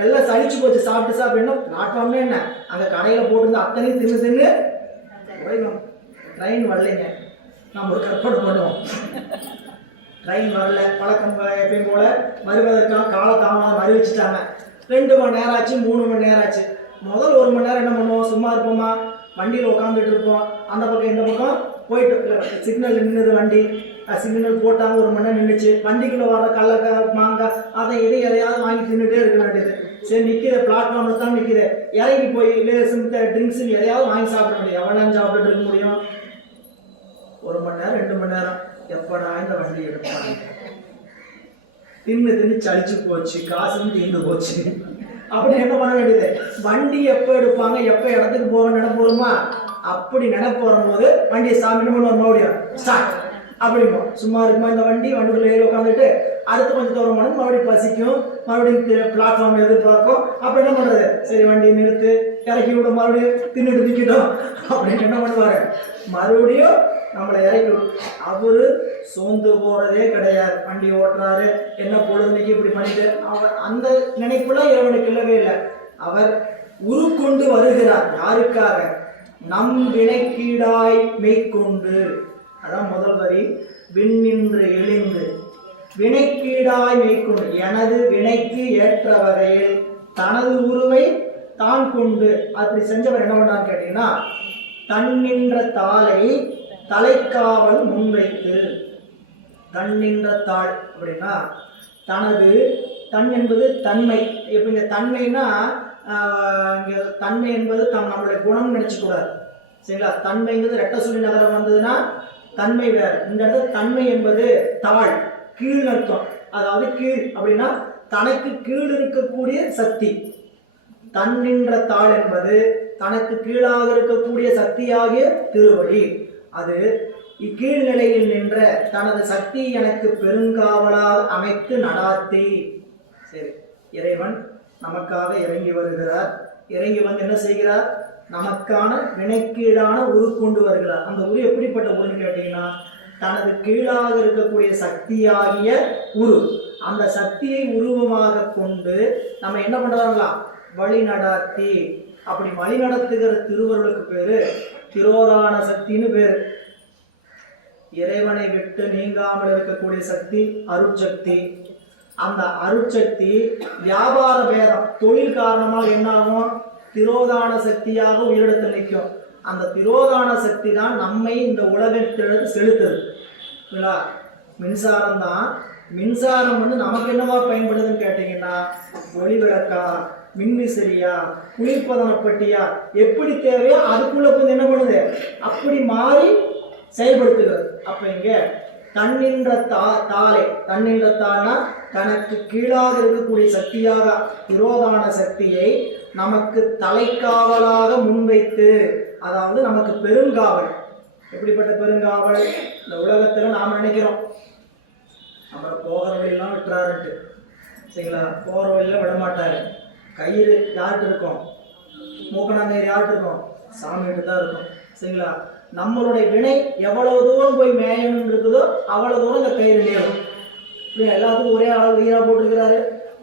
எல்லாம் சளிச்சு போச்சு. சாப்பிட்டு என்ன பிளாட்ஃபார்ம்னா என்ன, அங்கே கடையில் போட்டுருந்து அத்தனையும் தின்னு ட்ரெயின் வரலைங்க. நம்ம ஒரு கற்பனை பண்ணுவோம், ட்ரெயின் வரல, பழக்கம் எப்பயும் போல வருவதற்கான காலதாமதம் அறிவிச்சுட்டாங்க. 2 மணி நேரம் ஆச்சு, 3 மணி நேரம் ஆச்சு. முதல் 1 மணி நேரம் என்ன பண்ணுவோம், சும்மா இருப்போமா, வண்டியில் உட்காந்துட்டு இருப்போம். அந்த பக்கம் இந்த பக்கம் போயிட்டு சிக்னல் நின்றுது, வண்டி சிக்னல் போட்டாங்க, 1 மணி நேரம் நின்றுச்சு. வண்டிக்குள்ளே வர கடலை மாங்காய் அதை எதையாவது வாங்கி தின்னுட்டே இருக்க வேண்டியது. சரி நிற்கிற பிளாட்ஃபார்மில் தான் நிற்கிற, இறங்கி போய் லேஸ் ட்ரிங்க்ஸ் எதையாவது வாங்கி சாப்பிட முடியும். எவ்வளோ சாப்பிட்டுட்டு இருக்க முடியும்? 1 மணி நேரம் 2 மணி நேரம். எப்படா இந்த வண்டி எடுப்பாங்க? தின்னு சளிச்சு போச்சு, காசும் தீர்ந்து போச்சு. அப்படி என்ன பண்ண வேண்டியது, வண்டி எப்போ எடுப்பாங்க, எப்போ இடத்துக்கு போகணும்னு நினைப்போமா? அப்படி நினைப்பு வரும்போது வண்டியை சாமி என்ன பண்ணுவோம், மறுபடியும் ஸ்டார்ட் அப்படிமோ. சும்மா இருக்குமா இந்த வண்டிக்குள்ள ஏறி உட்காந்துட்டு அடுத்து கொஞ்சம் தூரம் போனோம், மறுபடியும் பசிக்கும், மறுபடியும் பிளாட்ஃபார்ம் எதிர்பார்க்கும். அப்போ என்ன பண்ணுறது, சரி வண்டி நிறுத்து, இறக்கி விட, மறுபடியும் தின்னுட்டு நிற்கிட்டோம் அப்படின்னு என்ன பண்ணுவாரு, மறுபடியும் நம்மளை இறக்கி விடும். அவரு சோர்ந்து போறதே கிடையாது. வண்டி ஓட்டுறாரு, என்ன பொழுதுனைக்கு இப்படி பண்ணிட்டு அவர் அந்த நினைப்புலாம் இறைவனுக்கு இல்லவே இல்லை. அவர் உருக்கொண்டு வருகிறார். யாருக்காக? நம் வினைக்கீடாய் மெய்க்கொண்டு. அதான் முதல் வரி. விண்ணின்று எழுந்து வினைக்கீடாய் மெய்க்கொண்டு, எனது வினைக்கு ஏற்ற வகையில் தனது உருவை தான் கொண்டு. அப்படி செஞ்சவர் என்ன பண்றான்னு கேட்டீங்கன்னா, தன்னின்ற தாளை தலைக்காவல் முன்வைத்து. தன்னின்ற தாள் அப்படின்னா தனது, தன் என்பது தன்மை. இப்போ இந்த தன்மைன்னா இங்கே தன்மை என்பது நம்மளுடைய குணம் நினைச்சக்கூடாது, சரிங்களா? தன்மைங்கிறது ரெட்ட சொல்லி நகரம் வந்ததுன்னா தன்மை வேறு. இந்த இடத்துல தன்மை என்பது தாழ், கீழ் அர்த்தம். அதாவது கீழ் அப்படின்னா தனக்கு கீழ் இருக்கக்கூடிய சக்தி. தன்னின்ற தாள் என்பது தனக்கு கீழாக இருக்கக்கூடிய சக்தியாகிய திருவடி. அது இக்கீழ்நிலையில் நின்ற தனது சக்தி எனக்கு பெருங்காவலாக அமைத்து நடாத்தி. சரி, இறைவன் நமக்காக இறங்கி வருகிறார். இறங்கி வந்து என்ன செய்கிறார், நமக்கான வினைக்கீடான உரு கொண்டு வருகிறார். அந்த உரு எப்படிப்பட்ட உருன்னு கேட்டீங்கன்னா, தனது கீழாக இருக்கக்கூடிய சக்தியாகிய உரு. அந்த சக்தியை உருவமாக கொண்டு நம்ம என்ன பண்றாங்களா, வழி நடாத்தி. அப்படி வழி நடத்துகிற திருவருளுக்கு பேரு திரோதான சக்தின்னு பேரு. இறைவனை விட்டு நீங்காமல் இருக்கக்கூடிய சக்தி அருட்சக்தி. அந்த அருட்சக்தி வியாபார பேதம் தொழில் காரணமாக என்ன ஆகும், திரோதான சக்தியாக உயிரிடத்தில் நிற்கும். அந்த திரோதான சக்தி தான் நம்மை இந்த உலகத்திற்கு செலுத்துது. மின்சாரம் தான். மின்சாரம் வந்து நமக்கு என்னவா பயன்படுதுன்னு கேட்டீங்கன்னா, ஒளி விளக்கா, மின்விசிறியா, குளிர்பதனப்பட்டியா, எப்படி தேவையோ அதுக்குள்ள கொஞ்சம் என்ன பண்ணுது, அப்படி மாறி செயல்படுத்துகிறது. அப்ப இங்க தன்னின்ற தாளை, தன்னின்ற தாள்னா தனக்கு கீழாக இருக்கக்கூடிய சக்தியாக திரோதான சக்தியை நமக்கு தலைக்காவலாக முன்வைத்து, அதாவது நமக்கு பெருங்காவல். எப்படிப்பட்ட பெருங்காவல்? இந்த உலகத்துல நாம நினைக்கிறோம் நம்ம போகிற வழியெல்லாம் விட்டுறாருன்ட்டு, சரிங்களா? போகிற வழியில விட மாட்டாரு. கயிறு யார்கிட்ட இருக்கும், மூக்கணாங்கயிறு யார்கிட்ட இருக்கும், சாமிகிட்ட தான் இருக்கும், சரிங்களா? நம்மளுடைய வினை எவ்வளவு தூரம் போய் மேயணும் இருக்குதோ அவ்வளவு தூரம் இந்த கயிறு நேரும். எல்லாத்துக்கும் ஒரே ஆள் உயிரா போட்டிருக்கிறாரு.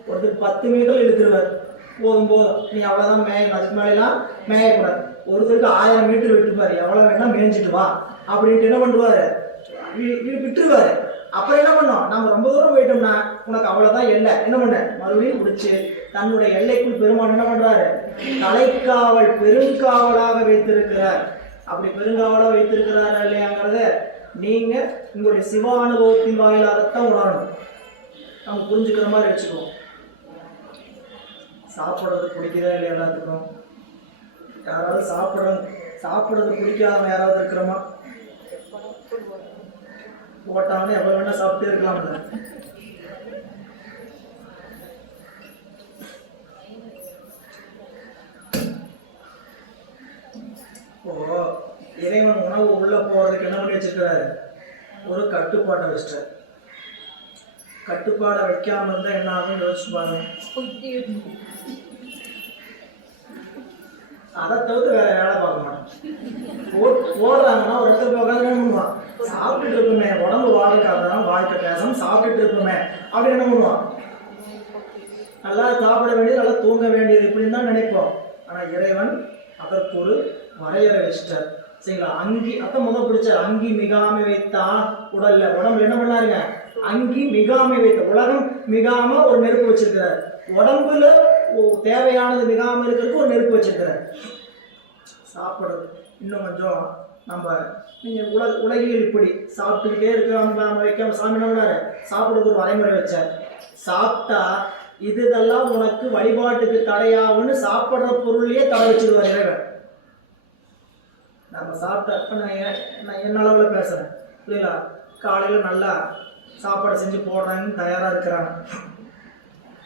ஒருத்தருக்கு 10 மீட்டர் இழுத்துருவார், போதும் நீ அவ்வளவுதான் மேயணும், அதுக்கு மேலாம் மேயக்கூடாது. ஒருத்தருக்கு 1000 மீட்டர் விட்டுப்பாரு, எவ்வளவு வேணா மேய்ஞ்சிட்டு வா அப்படின்ட்டு என்ன பண்ணுவாரு, விட்டுருவாரு. அப்புறம் என்ன பண்ணோம், நம்ம ரொம்ப தூரம் போயிட்டோம்னா உனக்கு அவ்வளவுதான் எல்லை, என்ன பண்ண மறுபடியும் பிடிச்சி தன்னுடைய எல்லைக்குள் பெருமான் என்ன பண்றாரு, தலைக்காவல் பெருங்காவலாக வைத்திருக்கிறார். அப்படி பெருங்காவலாக வைத்திருக்கிறாரா இல்லையாங்கிறத நீங்க உங்களுடைய சிவ அனுபவத்தின் வாயிலாகத்தான் உணரணும். நம்ம புரிஞ்சுக்கிற மாதிரி வச்சுக்குவோம். சாப்பிட்றது பிடிக்குதா இல்லை எல்லாத்துக்கும்? யாராவது சாப்பிட்றது பிடிக்காதவங்க யாராவது இருக்கிறோமா? போட்டாங்கன்னா எவ்வளோ வேணா சாப்பிட்டே இருக்கலாம்ல. இப்போ இறைவன் உணவு உள்ள போறதுக்கு என்ன பண்ணி வச்சிருக்கிறாரு? ஒரு கட்டுப்பாட்டை வச்சிட்டார். கட்டுப்பாடை வைக்காம இருந்தா என்ன ஆகும்னு யோசிச்சு பாருங்க. அதை தவிர்த்து வேற வேலை பார்க்க மாட்டோம். போடுறாங்கன்னா ஒரு இடத்துல உட்காந்து என்ன பண்ணுவான்? சாப்பிட்டுட்டு இருக்குமே, உடம்பு வாழ்க்காதான் வாழ்க்கை பேசணும், சாப்பிட்டுட்டு இருக்குமே அப்படி என்ன பண்ணுவான்? நல்லா சாப்பிட வேண்டியது, நல்லா தூங்க வேண்டியது இப்படின்னு தான் நினைப்போம். ஆனா இறைவன் அதற்கு ஒரு வரையறை வச்சிட்டார். சரிங்களா? அங்கி அத்தை முதல் பிடிச்சார். அங்கி மிகாமை வைத்தான் உடல்ல. உடம்புல என்ன பண்ணாருங்க? அங்கி மிகாமை வைத்த, உலகம் மிகாம ஒரு நெருப்பு வச்சிருக்கிறார். உடம்புல தேவையானது மிகாம இருக்கிறதுக்கு ஒரு நெருப்பு வச்சிருக்கிறார். சாப்பிடுறது இன்னும் கொஞ்சம் நம்ம நீங்க உலகில் இப்படி சாப்பிட்டுக்கிட்டே இருக்கிறாம வைக்காம சாமி என்ன பண்ணாரு? சாப்பிடுறதுக்கு ஒரு வரைமுறை வச்சார். சாப்பிட்டா இதெல்லாம் உனக்கு வழிபாட்டுக்கு தடையாகுன்னு சாப்பிட்ற பொருளையே தடை வச்சிருவார் இறைவன். நம்ம சாப்பிட்ட நான் என்ன அளவில் பேசுகிறேன் இல்லைங்களா? காலையில் நல்லா சாப்பாடு செஞ்சு போடுறாங்கன்னு தயாராக இருக்கிறாங்க.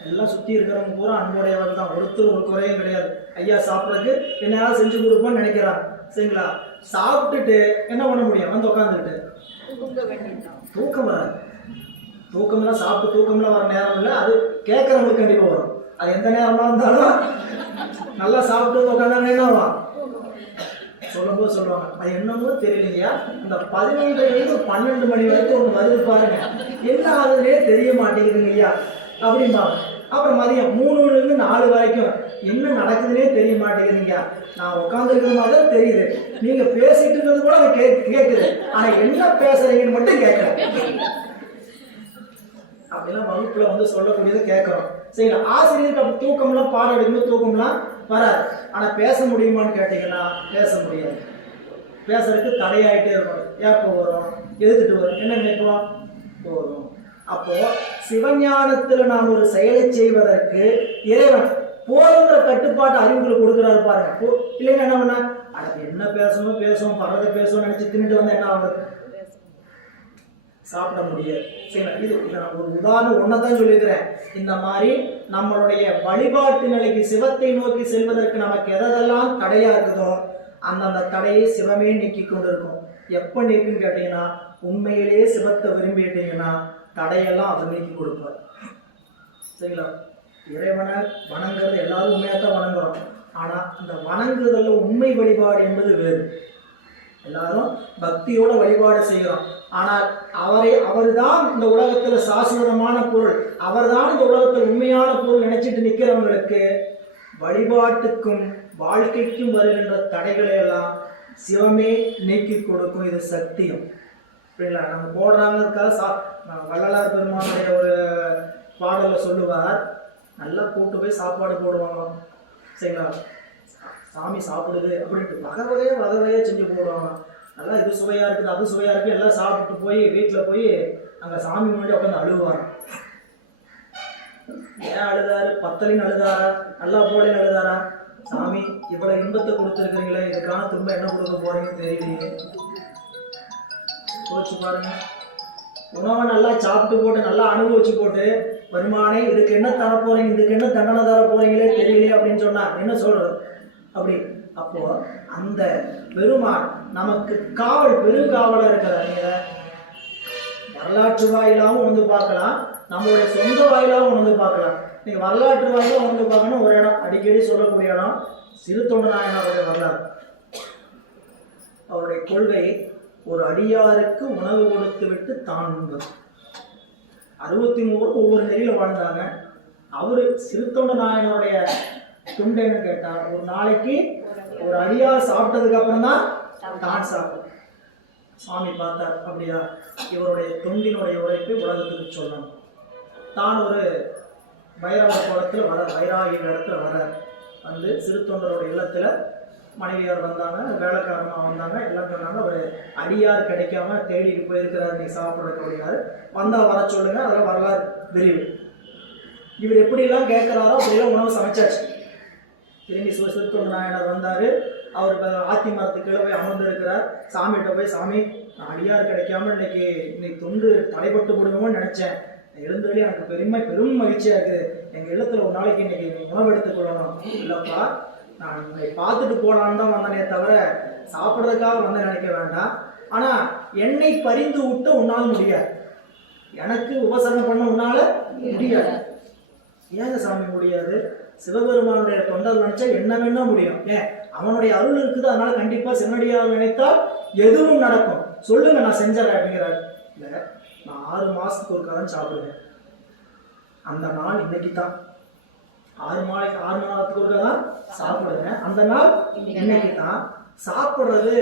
எல்லாம் சுற்றி இருக்கிறவங்க பூரா அன்புடையவர்கள் தான். ஒருத்தர் ஒரு குறையும் கிடையாது. ஐயா சாப்பிட்றதுக்கு என்னையாவது செஞ்சு கொடுப்போம்னு நினைக்கிறாங்க. சரிங்களா? சாப்பிட்டுட்டு என்ன பண்ண முடியும்? வந்து உட்காந்துக்கிட்டு தூக்கம் வராது. தூக்கம்லாம் சாப்பிட்டு தூக்கம்லாம் வர நேரம் இல்லை. அது கேட்குறவங்களுக்கு கண்டிப்பாக வரும். அது எந்த நேரமாக இருந்தாலும் நல்லா சாப்பிட்டு உட்காந்தாங்க என்னவா சொல்லும்போது சொல்லுவாங்க. அது என்னமோ தெரியலையா, இந்த 11 to 12 மணி வரைக்கும் ஒன்று வருது பாருங்க, என்ன ஆகுதுன்னே தெரிய மாட்டேங்குதுங்க ஐயா அப்படிம்பாங்க. அப்புறம் மதியம் 3 to 4 வரைக்கும் என்ன நடக்குதுன்னே தெரிய மாட்டேங்குதுங்க. நான் உட்காந்துருக்கிற மாதிரி தான் தெரியுது, நீங்க பேசிட்டு இருக்கிறது கூட அதை கேட்குது, ஆனா என்ன பேசுறீங்கன்னு மட்டும் கேட்கறேன். அப்படிலாம் வகுப்புல வந்து சொல்லக்கூடியதை கேட்கறோம். சரிங்களா? ஆசிரியருக்கு அப்படி தூக்கம்லாம் பாடம் எடுக்கணும், தூக்கம்லாம் வராது. ஆனா பேச முடியுமான்னு கேட்டீங்கன்னா பேச முடியாது. பேசுறதுக்கு தடையாயிட்டே இருக்கும். ஏப்போ வரும், எதிர்த்துட்டு வரும், என்ன நினைப்போம்? போதும். அப்போ சிவஞானத்துல நாம் ஒரு செயலை செய்வதற்கு இறைவன் போதுங்கிற கட்டுப்பாட்டு அறிவுகளை கொடுக்குறாரு பாருங்க. இல்லைன்னா என்ன பண்ண, அது என்ன பேசணும் பேசுவோம், பறவை பேசுவோம் நினைச்சு தின்னுட்டு வந்தா என்ன ஆகுது? சாப்பிட முடியாது. சரி, இது நான் ஒரு உதாரணம் ஒன்னதான் சொல்லியிருக்கிறேன். இந்த மாதிரி நம்மளுடைய வழிபாட்டு நிலைக்கு சிவத்தை நோக்கி செல்வதற்கு நமக்கு எதெல்லாம் தடையா இருக்குதோ அந்தந்த தடையை சிவமே நீக்கி கொண்டு இருக்கும். எப்ப நீக்குன்னு கேட்டீங்கன்னா, உண்மையிலேயே சிவத்தை விரும்பிட்டீங்கன்னா தடையெல்லாம் அதை நீக்கி கொடுப்பார். சரிங்களா? இறைவனை வணங்குறது எல்லாரும் உண்மையாத்தான் வணங்குறோம். ஆனா அந்த வணங்குறதுல உண்மை வழிபாடு என்பது வேறு. எல்லாரும் பக்தியோட வழிபாடு செய்கிறோம். ஆனால் அவர்தான் இந்த உலகத்துல சாஸ்வதமான பொருள், அவர்தான் இந்த உலகத்தில் உண்மையான பொருள் நினைச்சிட்டு நிக்கிறவங்களுக்கு வழிபாட்டுக்கும் வாழ்க்கைக்கும் வருகின்ற தடைகளை எல்லாம் சிவமே நீக்கி கொடுக்கும். இது சத்தியம். புரியல? நம்ம போடுறாங்கிறதுக்காக வள்ளலார் பெருமானுடைய ஒரு பாடல சொல்லுவார், நல்லா கூட்டு போய் சாப்பாடு போடுவாங்க. சரிங்களா? சாமி சாப்பிடுது அப்படின்ட்டு வகை வகையாக செஞ்சு போடுவாங்க. நல்லா இது சுவையாக இருக்குது, அது சுவையாக இருக்குது, எல்லாம் சாப்பிட்டு போய் வீட்டில் போய் அங்கே சாமி முன்னாடி உட்காந்து அழுவாங்க. ஏன் அழுதாரு? பத்தலின்னு அழுதாரா? நல்லா போலேன்னு அழுதாரா? சாமி இவ்வளோ இன்பத்தை கொடுத்துருக்குறீங்களே, இதுக்கான திரும்ப என்ன கொடுக்க போறீங்கன்னு தெரியலீங்க. யோசிச்சு பாருங்க. உணவை நல்லா சாப்பிட்டு போட்டு நல்லா அனுபவிச்சு போட்டு, பெருமானே இதுக்கு என்ன தர போறீங்க, இதுக்கு என்ன தண்டனை தர போறீங்களே தெரியலையே அப்படின்னு சொன்னா என்ன சொல்றது? அப்படி அப்போ அந்த பெருமான் நமக்கு காவல், பெருங்காவலா இருக்கிறார். நீங்க வரலாற்று வாயிலாகவும் வந்து பார்க்கலாம், நம்மளுடைய சொந்த வாயிலாகவும் வந்து பார்க்கலாம். நீங்க வரலாற்று வாயிலாக வந்து பார்க்கணும். ஒரு இடம் அடிக்கடி சொல்லக்கூடிய இடம் சிறுத்தொண்ட நாயனாருடைய வரலாறு. அவருடைய கொள்கை ஒரு அடியாருக்கு உணவு கொடுத்து விட்டு தான் உண்பது. 63 ஒவ்வொரு நெறியில வாழ்ந்தாங்க. அவரு சிறுத்தொண்ட நாயனுடைய துண்டைன்னு கேட்டா, ஒரு நாளைக்கு ஒரு அடியார் சாப்பிட்டதுக்கு அப்புறம் தான் தான் சாப்பிடும். சுவாமி பார்த்தார், அப்படியா இவருடைய தொண்டினுடைய உழைப்பை உலகத்துக்கு சொல்லணும். தான் ஒரு பைரவ கோலத்தில் வர வைராகி இடத்துல வர வந்து சிறுத்தொண்டருடைய இல்லத்துல மனைவியார் வந்தாங்க, வேலைக்காரமா வந்தாங்க, எல்லாம் சொன்னாங்க. ஒரு அடியார் கிடைக்காம தேடிட்டு போயிருக்கிறாரு, நீ சாப்பிட்றதுக்கு அப்படின்னாரு. வந்தா வர சொல்லுங்க, அதெல்லாம் வரலாறு விரிவு. இவர் எப்படிலாம் கேட்குறாரோ அப்படிலாம் உணவு சமைச்சாச்சு. திரும்பி சிறுத்தொண்ட நாயனார் வந்தார். அவர் ஆத்தி மரத்துக்கு கீழே போய் அமர்ந்திருக்கிறார். சாமிகிட்ட போய், சாமி நான் அடியார் கிடைக்காம இன்னைக்கு தொண்டு தடைப்பட்டு போடுவோம்னு நினச்சேன். எழுந்தவழி எனக்கு பெரும் மகிழ்ச்சியாக இருக்குது. எங்கள் இல்லத்தில் ஒரு நாளைக்கு இன்னைக்கு உணவு எடுத்துக்கொள்ளணும். இல்லைப்பா, நான் உன்னை பார்த்துட்டு போகலான்னு தான் வந்தனே தவிர சாப்பிட்றதுக்காக வந்து நினைக்க வேண்டாம். ஆனால் என்னை பறிந்து விட்டு உன்னால் முடியாது, எனக்கு உபசரணம் பண்ண உன்னால முடியாது. ஏங்க சாமி முடியாது? சிவபெருமானுடைய தொண்டர் நினைச்சா என்ன வேணா முடியும். ஏன், அவனுடைய அருள் இருக்குது, அதனால கண்டிப்பா சிவனடியாக நினைத்தால் எதுவும் நடக்கும். சொல்லுங்க, நான் செஞ்சறேன் அப்படிங்கிறாரு. இல்ல, நான் 6 மாசத்துக்கு ஒருக்கா தான் சாப்பிடுவேன். அந்த நாள் இன்னைக்கு தான். 6 மாதத்துக்கு ஒருக்கா தான் சாப்பிடுவேன். அந்த நாள் இன்னைக்கு தான். சாப்பிடுறது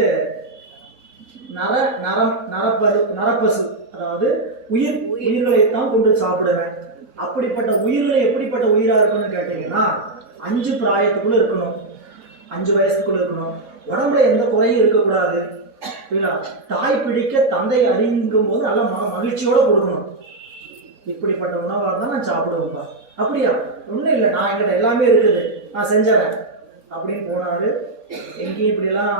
நரப்பசு, அதாவது உயிர்களைத்தான் கொண்டு சாப்பிடுவேன். அப்படிப்பட்ட உயிர்களை எப்படிப்பட்ட உயிரா இருக்கணும்னு கேட்டீங்கன்னா 5 பிராயத்துக்குள்ள இருக்கணும், 5 வயசுக்குள்ள இருக்கணும். உடம்புல எந்த குறையும் இருக்கக்கூடாது. தாய் பிடிக்க தந்தை அறிங்கும் போது நல்ல மகிழ்ச்சியோட கொடுக்கணும். இப்படிப்பட்ட உணவாக தான் நான் சாப்பிடுவேன்ப்பா. அப்படியா? ஒன்றும் இல்லை, நான் என்கிட்ட எல்லாமே இருக்குது, நான் செஞ்சறேன் அப்படின்னு போனாரு. எங்கேயும் இப்படியெல்லாம்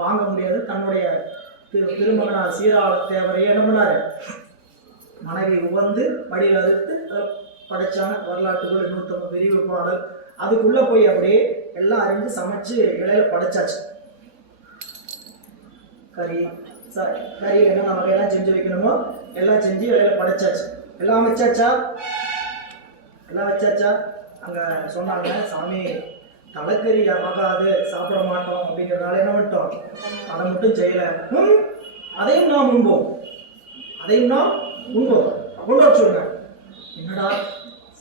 வாங்க முடியாது. தன்னுடைய திருமகனார் சீராள தேவரையே என்ன பண்ணாரு, மனைவி உவந்து வடியில் அறுத்து படைச்சாங்க. வரலாற்றுக்குள்ள 150 பிரிவு பாடல். அதுக்குள்ள போய் அப்படியே எல்லாம் அறிஞ்சு சமைச்சு இலையில படைச்சாச்சு. கறி என்னென்ன வகையெல்லாம் செஞ்சு வைக்கணுமோ எல்லாம் செஞ்சு இலையில படைச்சாச்சு. எல்லாம் வச்சாச்சா? அங்க சொன்னாங்க, சாமி தலைக்கறி ஆகாது, சாப்பிட மாட்டோம் அப்படிங்கிறதுனால என்ன பண்ணிட்டோம், அதை மட்டும் செய்யல. அதையும் நாம் உண்போம் கொண்டு வர சொல்லுங்க. என்னடா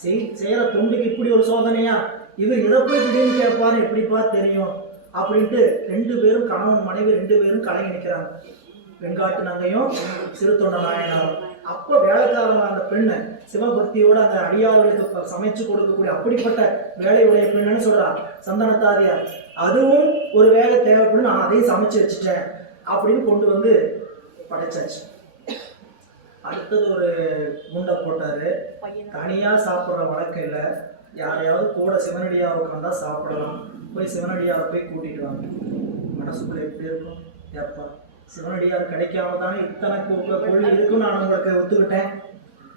செய்யற தொண்டுக்கு இப்படி ஒரு சோதனையா? இவர் இதை போய் திடீர்னு கேட்பாரு, எப்படிப்பா தெரியும் அப்படின்ட்டு 2 பேரும், கணவன் மனைவி 2 பேரும் கலங்கி நிற்கிறாங்க. வெங்காட்டு நங்கையும் சிறுத்தொண்ட நாயனாரும். அப்போ வேலைக்காரங்க அந்த பெண்ணு சிவபக்தியோட அந்த அடியார்களுக்கு சமைச்சு கொடுக்கக்கூடிய அப்படிப்பட்ட வேலையுடைய பெண்ணுன்னு சொல்றான் சந்தனத்தாரியார். அதுவும் ஒரு வேலை தேவைப்படும், நான் அதையும் சமைச்சு வச்சுட்டேன் அப்படின்னு கொண்டு வந்து படைச்சாச்சு. அடுத்தது ஒரு குண்டை போட்டாரு. தனியா சாப்பிட்ற வழக்கம் இல்லை, யாரையாவது கூட சிவனடியாக உட்காந்தா சாப்பிடலாம். போய் சிவனடியாரை போய் கூட்டிட்டு வாங்க. மனசுக்குள்ள எப்படி இருக்கும், ஏப்பா சிவனடியார் கிடைக்காம தானே இத்தனை கொள்ளி இருக்குன்னு நான் உங்களுக்கு ஒத்துக்கிட்டேன்.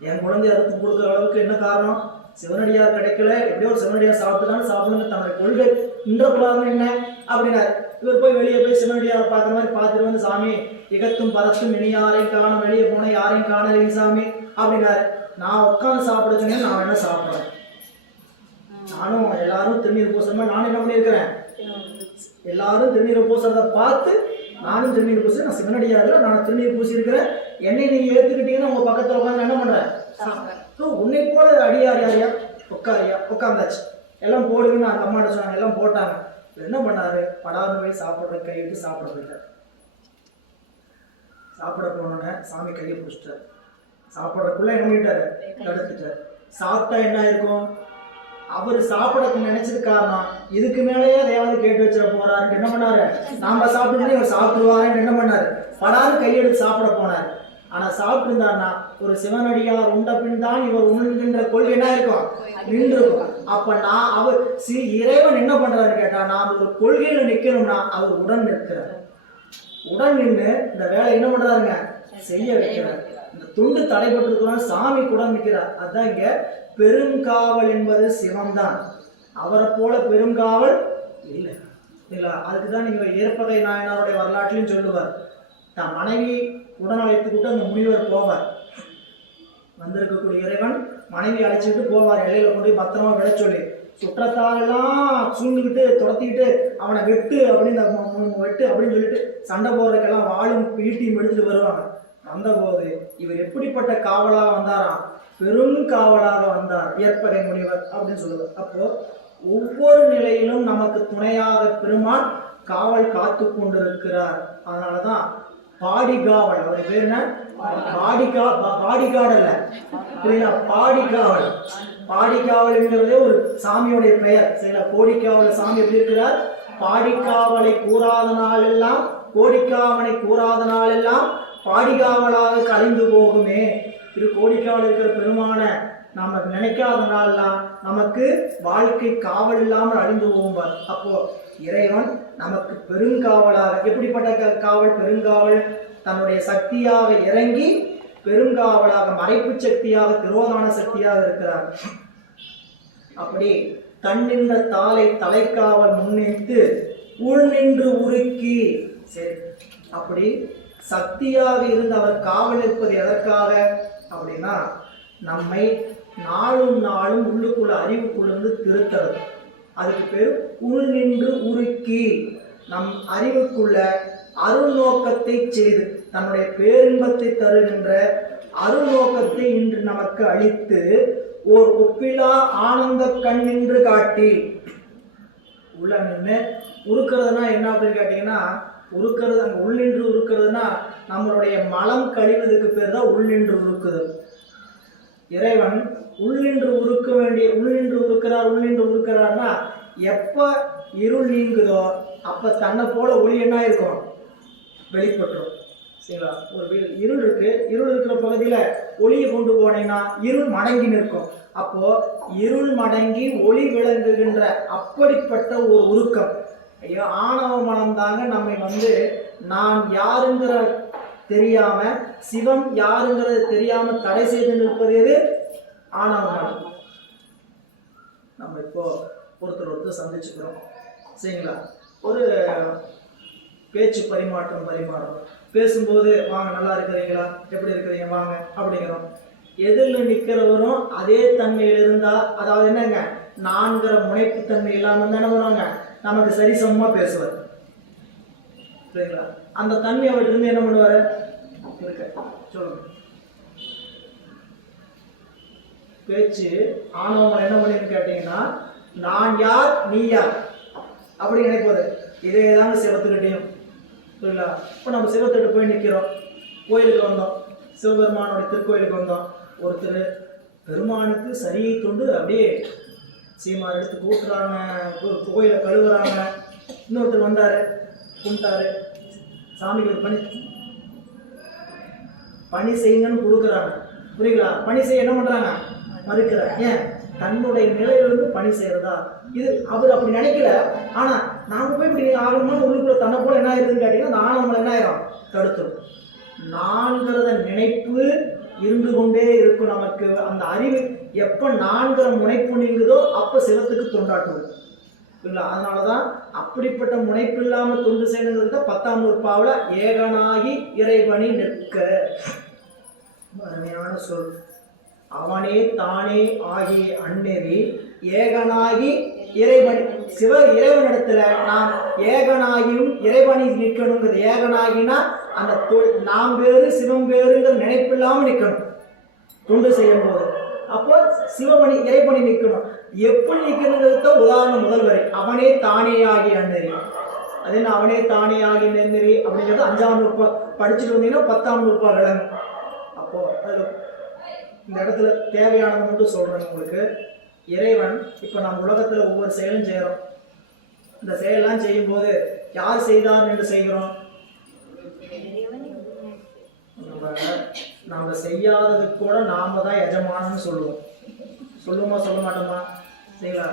என் குழந்தைய அறுத்து கொடுக்குற அளவுக்கு என்ன காரணம்? சிவனடியார் கிடைக்கல, எப்படியோ ஒரு சிவனடியார் சாப்பிட்டுதானே சாப்பிடுங்க, தன்னுடைய கொள்கை இன்றக்கூடாதுன்னு என்ன அப்படின்னாரு. இவர் போய் வெளியே போய் சிவனடியாரை பார்க்குற மாதிரி பார்த்துட்டு வந்து, சாமி இகத்தும் பரத்தும் இனி யாரையும் காணும், வெளியே போன யாரையும் காணலைங்க சாமி அப்படின்னாரு. நான் உட்காந்து சாப்பிட சொன்னேன், நான் என்ன சாப்பிட்றேன்? நானும் எல்லாரும் திருநீர் பூசுறமா நானும் என்ன பண்ணியிருக்கிறேன், எல்லாரும் திருநீர் பூசுறதை பார்த்து நானும் திருநீர் பூசி, நான் சிவனடியாரில் நான் திருநீர் பூசி இருக்கிறேன். என்னை நீங்க ஏற்றுக்கிட்டீங்கன்னா உங்க பக்கத்தில் உட்காந்து என்ன பண்றேன், உன்னை போல அடியார் யாரியா உட்காந்தாச்சு. எல்லாம் போடுங்கன்னு அந்த அம்மாட்ட சொன்னாங்க, எல்லாம் போட்டாங்க. என்ன பண்ணாரு, படாத போய் சாப்பிட்ற கைவிட்டு சாப்பிட போயிட்டார். சாப்பிட போனோன்னே சாமி கையை பிடிச்சிட்டார். சாப்பிட்றதுக்குள்ள என்ன பண்ணிட்டாரு, தடுத்துட்டார். சாப்பிட்டா என்ன இருக்கும், அவர் சாப்பிடக்கு நினைச்சது காரணம் இதுக்கு மேலேயே அதையாவது கேட்டு வச்சிட போறாருன்னு என்ன பண்ணாரு, நாம சாப்பிட்டு இவர் சாப்பிடுவாருன்னு என்ன பண்ணாரு, படாது கையெடுத்து சாப்பிட போனார். ஆனா சாப்பிட்டு இருந்தாருன்னா ஒரு சிவனடியார் உண்ட பின் தான் இவர் உண்கின்ற கொள்கை என்ன இருக்கும், நின்று இருக்கும். அப்ப நான் அவர் இறைவன் என்ன பண்றாருன்னு கேட்டா, நாம் ஒரு கொள்கையில நிக்கணும்னா அவர் உடன் நிற்கிறார். உடன் நின்று இந்த வேலை என்ன பண்றாருங்க, செய்ய வைக்கிறார். இந்த துண்டு தடைபட்டு சாமி கூட நிற்கிறார். அதுதான் இங்க பெருங்காவல் என்பது சிவம்தான். அவரை போல பெருங்காவல் இல்லை இல்ல. அதுக்குதான் நீங்க ஏற்பகை நாயனாருடைய வரலாற்றிலும் சொல்லுவார், தான் மனைவி உடன் அழைத்துக்கிட்டு அந்த முனிவர் போவார். வந்திருக்கக்கூடிய இறைவன் மனைவி அழைச்சிட்டு போவார், இலையில கொண்டு பத்திரமா விட சொல்லி. சுற்றத்தாரெல்லாம் சூழ்ந்துக்கிட்டு துரத்திக்கிட்டு அவனை வெட்டு அப்படின்னு சொல்லிட்டு சண்டை போடுறதுக்கெல்லாம் வாழும் ஈட்டியும் எடுத்துட்டு வருவாங்க. வந்தபோது இவர் எப்படிப்பட்ட காவலாக வந்தாராம், பெரும் காவலாக வந்தார் ஏற்பகை முனிவர் அப்படின்னு சொல்லுவார். அப்போ ஒவ்வொரு நிலையிலும் நமக்கு துணையாக பெருமான் காவல் காத்து கொண்டிருக்கிறார். அதனாலதான் பாடிகாவல், அவர் பேர் என்ன, பாடிகாடு அல்ல, பாடிகாவல். பாடிகாவல் என்கிறதே ஒரு சாமியோடைய பெயர். சரிங்களா, கோடிக்காவல் சாமி எப்படி இருக்கிறார், பாடிக்காவலை கூறாத நாளெல்லாம் கோடிக்காவனை கூறாத நாளெல்லாம் பாடிக்காவலாக கலைந்து போகுமே. கோடிக்காவல் இருக்கிற பெருமான நாம நினைக்காத நாள்லாம் நமக்கு வாழ்க்கை காவல் இல்லாமல் அழிந்து போகும்பார். அப்போ இறைவன் நமக்கு பெருங்காவலாக, எப்படிப்பட்ட காவல்? பெருங்காவல், தன்னுடைய சக்தியாக இறங்கி பெருங்காவலாக, மறைப்பு சக்தியாக, திரோதான சக்தியாக இருக்கிறார். அப்படி தன்னின்ற தாளை தலைக்காவல் முன்னிட்டு உள் நின்று உருக்கி, சரி, அப்படி சக்தியாக இருந்து அவர் காவல் இருப்பது எதற்காக அப்படின்னா, நம்மை நாளும் நாளும் உள்ளுக்குள்ள அறிவுக்குள்ளேருந்து திருத்துறது. அதுக்கு பேர் உள் நின்று உருக்கி, நம் அறிவுக்குள்ள அருள் நோக்கத்தை செய்து தன்னுடைய பேரின்பத்தை தருகின்ற அருள் நோக்கத்தை இன்று நமக்கு அளித்து ஓர் ஒப்பிலா ஆனந்த கண் நின்று காட்டி. உள்ள நின்று உருக்கிறதுனா என்ன அப்படின்னு கேட்டீங்கன்னா, உருக்கிறது அங்கே உள் நின்று உருக்கிறதுனா நம்மளுடைய மலம் கழிவதுக்கு பேர் தான் உள் நின்று உருக்குதல். இறைவன் உள் நின்று உருக்க வேண்டிய, உள் நின்று உருக்கிறார்னா எப்ப இருள் நீங்குதோ அப்ப தன்னை போல ஒளி என்ன இருக்கும்? வெளிப்பட்டுரும். சரிங்களா? ஒரு இருள் இருக்கு, இருள் இருக்கிற பகுதியில ஒளியை கொண்டு போனீங்கன்னா இருள் மடங்கி நிற்கும். அப்போ இருள் மடங்கி ஒளி விளங்குகின்ற அப்படிப்பட்ட ஒரு உருக்கம். ஐயோ, ஆணவ மனம் தாங்க நம்மை நான் யாருங்கிற தெரியாம, சிவம் யாருங்கிறது தெரியாம தடை செய்து நிற்பது எது? ஆணவ மனம். நம்ம இப்போ ஒருத்தர் சந்திச்சுக்கிறோம், சரிங்களா? ஒரு பேச்சு பரிமாறுறோம். பேசும்போது வாங்க, நல்லா இருக்கிறீங்களா, எப்படி இருக்கிறீங்க, வாங்க அப்படிங்கிறோம். எதிரில் நிற்கிறவரும் அதே தன்மையில் இருந்தா, அதாவது என்னங்க, நான்கிற முனைப்பு தன்மை இல்லாம என்ன பண்ணுவாங்க, நமக்கு சரிசமமா பேசுவார், சரிங்களா? அந்த தன்மை அவர்கிட்ட இருந்து என்ன பண்ணுவாரு? சொல்லுங்க. பேச்சு ஆணவம் என்ன பண்ணின்னு கேட்டீங்கன்னா, நான் யார் நீ யார் அப்படி நினைப்பது. இதே தாங்க சிவத்துக்கிட்டையும், சரிங்களா? இப்போ நம்ம சிவத்திட்டு போய் நிற்கிறோம், கோயிலுக்கு வந்தோம், சிவபெருமானுடைய திருக்கோயிலுக்கு வந்தோம். ஒருத்தர் பெருமானுக்கு சரியை தொண்டு அப்படியே சீமார் எடுத்து கூட்டுறாங்க, கோயிலை கழுவுறாங்க. இன்னொருத்தர் வந்தார், கும்பிட்டாரு, சாமிக்கு ஒரு பணி செய்யுங்கன்னு கொடுக்குறாங்க, புரியுங்களா? பணி செய்ய என்ன பண்ணுறாங்க? மறுக்கிறார். ஏன்? தன்னுடைய நிலையிலிருந்து பணி செய்யறதா? இது அவர் அப்படி நினைக்கல. ஆனால் நாங்கள் போய் இப்படி ஆகணும்னு உள்ளுக்குள்ள தன்னை போல என்ன ஆயிருதுன்னு கேட்டீங்கன்னா, அந்த ஆணவம் என்ன ஆயிரும்? தடுத்துரும். நான்கிறத நினைப்பு இருந்து கொண்டே இருக்கும் நமக்கு. அந்த அறிவு எப்போ நான்கிற முனைப்பு நீங்குதோ அப்போ சிவத்துக்கு தொண்டாட்டுவோம், இல்லை? அதனால தான் அப்படிப்பட்ட முனைப்பு இல்லாமல் தொண்டு செய்யணுங்கிறது 10ஆம் நூற்பாவில் ஏகனாகி இறைவனை நிற்க. அருமையான சொல். அவனே தானே ஆகிய அந்நெறி ஏகனாகி இறைவன், இறைவனிடத்துல நாம் ஏகனாகியும் இறைவனை நிற்கணுங்கிறது. ஏகனாகினா அந்த நாம் வேறு சிவம் வேறுங்கிற நினைப்பு இல்லாமல் நிற்கணும் தொண்டு செய்யும் போது. அப்போ சிவமணி இறைவனை நிற்கணும். எப்படி நிற்கணுங்கிறத உதாரணம் முதல் வரை, அவனே தானே ஆகிய அந்நெறி. அது என்ன அவனே தானே ஆகிய நெறி அப்படிங்கிறது 5ஆம் நூற்பா படிச்சுட்டு வந்தீங்கன்னா 10ஆம் நூற்பா விளங்கும். அப்போ அது இந்த இடத்துல தேவையானது மட்டும் சொல்கிறேன் உங்களுக்கு. இறைவன் இப்போ நம்ம உலகத்தில் ஒவ்வொரு செயலும் செய்கிறோம். இந்த செயலெல்லாம் செய்யும்போது யார் செய்தார் என்று செய்கிறோம்? நம்ம செய்யாததுக்கு கூட நாம தான் எஜமானன்னு சொல்லுவோம். சொல்லுவோமா சொல்ல மாட்டோமா? சரிங்களா?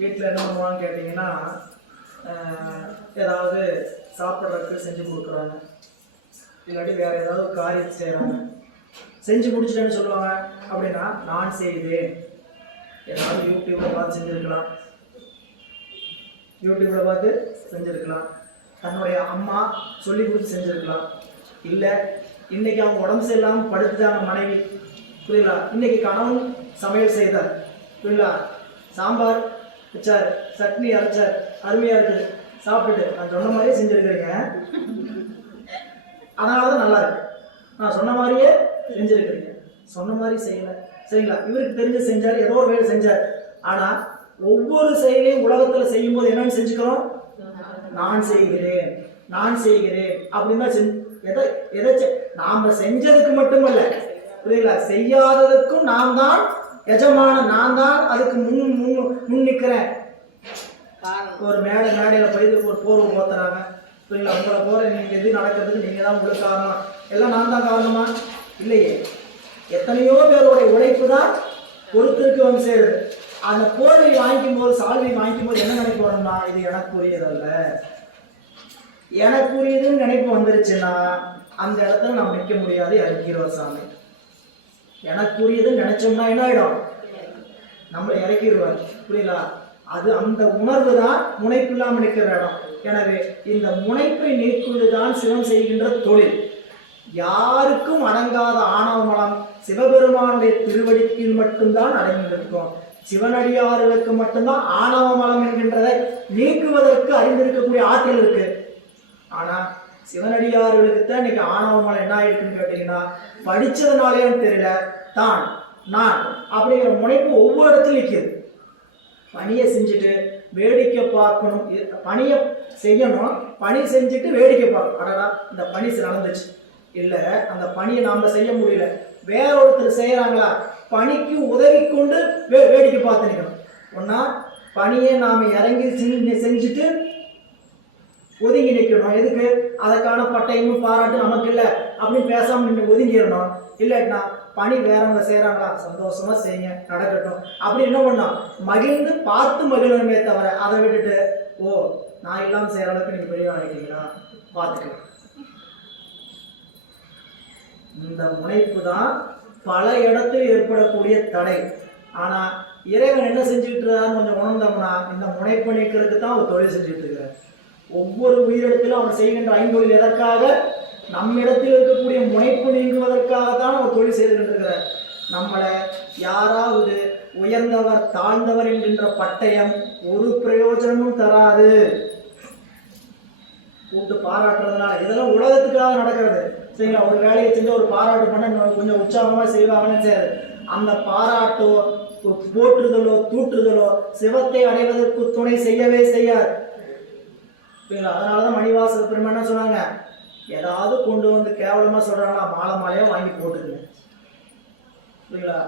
வீட்டில் என்ன பண்ணுவான்னு கேட்டிங்கன்னா, ஏதாவது சாப்பிட்றதுக்கு செஞ்சு கொடுக்குறாங்க, இல்லாட்டி வேறு ஏதாவது காரியத்தை செய்கிறாங்க. செஞ்சு முடிச்சுட்டேன்னு சொல்லுவாங்க. அப்படின்னா நான் செய்வேன். ஏதாவது யூடியூப்பில் பார்த்து செஞ்சுருக்கலாம், யூடியூப்பில் பார்த்து செஞ்சுருக்கலாம், தன்னுடைய அம்மா சொல்லி கொடுத்து செஞ்சுருக்கலாம். இல்லை இன்றைக்கி அவங்க உடம்பு சரியில்லாமல் படுத்துட்டாங்க மனைவி, புரியுங்களா? இன்றைக்கி கணவன் சமையல் செய்தார், புரியுங்களா? சாம்பார் வச்சார், சட்னி அரைச்சார், அருமையாக இருக்குது, சாப்பிட்டுட்டு நான் சொன்ன மாதிரியே செஞ்சுருக்கிறீங்க, அதனால தான் நல்லா இருக்கு. நான் சொன்ன மாதிரியே செஞ்சுருக்கிறீங்க, சொன்ன மாதிரி செய்யலை, சரிங்களா? இவருக்கு தெரிஞ்ச செஞ்சார், ஏதோ ஒரு வேலை செஞ்சார். ஆனால் ஒவ்வொரு செயலையும் உலகத்தில் செய்யும்போது என்னன்னு செஞ்சுக்கிறோம்? நான் செய்கிறேன், நான் செய்கிறேன் அப்படின்னு தான் எதை நாம் செஞ்சதுக்கு மட்டுமல்ல, புரியுங்களா? செய்யாததுக்கும் நான் தான் எஜமான, நான் தான் அதுக்கு முன் நிற்கிறேன். ஒரு மேடையில் போய் ஒரு போர்வை போத்துறாங்க, புரியுங்களா? உங்களை போற நீங்கள் எது நடக்கிறதுக்கு நீங்கள் தான் உங்களுக்கு காரணம், எல்லாம் நான் தான் காரணமா? இல்லையே. எத்தனையோ பேருடைய உழைப்பு தான் ஒருத்தருக்கு வந்து சேருது. அந்த போர்வை வாங்கிக்கும் போது, சால்வை வாங்கிக்கும் போது என்ன நினைப்பு வரணும்னா, இது எனக்குரியதல்ல, எனக்குரியதுன்னு நினைப்பு வந்துருச்சுன்னா அந்த இடத்துல நம்ம நிற்க முடியாது. இறக்கிடுவார் சாமி. எனக்குரியதுன்னு நினைச்சோம்னா என்ன ஆயிடும்? நம்மளை இறக்கிடுவார். புரியுதா? அது அந்த உணர்வு தான் முனைப்பு இல்லாமல் நிற்கிற இடம். எனவே இந்த முனைப்பை நீக்குவதுதான் சிவம் செய்கின்ற தொழில். யாருக்கும் அடங்காத ஆணவ மலம் சிவபெருமானுடைய திருவடிக்கில் மட்டும்தான் அடங்கியிருக்கும். சிவனடியார்களுக்கு மட்டும்தான் ஆணவ மலம் என்கின்றதை நீக்குவதற்கு அறிந்திருக்கக்கூடிய ஆற்றல் இருக்கு. ஆனா சிவனடியார்களுக்கு தான் இன்னைக்கு ஆணவ மலம் என்ன ஆயிருக்குன்னு கேட்டீங்கன்னா, படிச்சதுனாலேன்னு தெரியல, தான் நான் அப்படிங்கிற முனைப்பு ஒவ்வொரு இடத்துலையும் நிற்கிது. பணியை செஞ்சுட்டு வேடிக்கை பார்க்கணும், பணியை செய்யணும், பணி செஞ்சுட்டு வேடிக்கை பார்க்கணும். அடடா இந்த பணி நடந்துச்சு, இல்லை அந்த பணியை நாம் செய்ய முடியல, வேற ஒருத்தர் செய்கிறாங்களா, பணிக்கு உதவி கொண்டு வேடிக்கை பார்த்து நிற்கணும். ஒன்றா பணியை நாம் இறங்கி செஞ்சுட்டு ஒதுங்கி நிற்கணும். எதுக்கு? அதற்கான பட்டையும் பாராட்டு நமக்கு இல்லை அப்படின்னு பேசாமல் நின்று ஒதுங்கிடணும். இல்லைன்னா பணி வேறவங்க செய்கிறாங்களா, சந்தோஷமா செய்யுங்க, நடக்கட்டும் அப்படி என்ன பண்ணோம், மகிழ்ந்து பார்த்து மகிழணுமே தவிர அதை விட்டுட்டு ஓ நான் இல்லாமல் செய்கிற அளவுக்கு நீங்கள் பெரிய ஆகிட்டீங்களா பார்த்துக்கலாம். இந்த முனைப்பு தான் பல இடத்தில் ஏற்படக்கூடிய தடை. ஆனால் இறைவன் என்ன செஞ்சுட்டு இருக்காருன்னு கொஞ்சம் உணர்ந்தோம்னா, இந்த முனைப்பு நீக்கிறதுக்கு தான் அவர் தொழில் செஞ்சுட்டு இருக்கிறார். ஒவ்வொரு உயிரிடத்திலும் அவன் செய்கின்ற ஐந்தொழில் எதற்காக? நம்மிடத்தில் இருக்கக்கூடிய முனைப்பு நீங்குவதற்காகத்தான் அவர் தொழில் செய்து கொண்டிருக்கிறார். நம்மளை யாராவது உயர்ந்தவர் தாழ்ந்தவர் என்கின்ற பட்டயம் ஒரு பிரயோஜனமும் தராது. கூட்டு பாராட்டுறதுனால இதெல்லாம் உலகத்துக்காக நடக்கிறது. சரிங்களா? ஒரு வேலையை செஞ்சு ஒரு பாராட்டு பண்ண கொஞ்சம் உற்சாகமா செய்வாங்கன்னு சரி, அந்த பாராட்டோ போற்றுதலோ தூற்றுதலோ சிவத்தை அடைவதற்கு துணை செய்யவே செய்யாது. அதனாலதான் மணிவாசல் பெருமை என்ன சொன்னாங்க, ஏதாவது கொண்டு வந்து கேவலமா சொல்றாங்களா, மாலை மாலையா வாங்கி போட்டுக்குங்க. புரியுங்களா?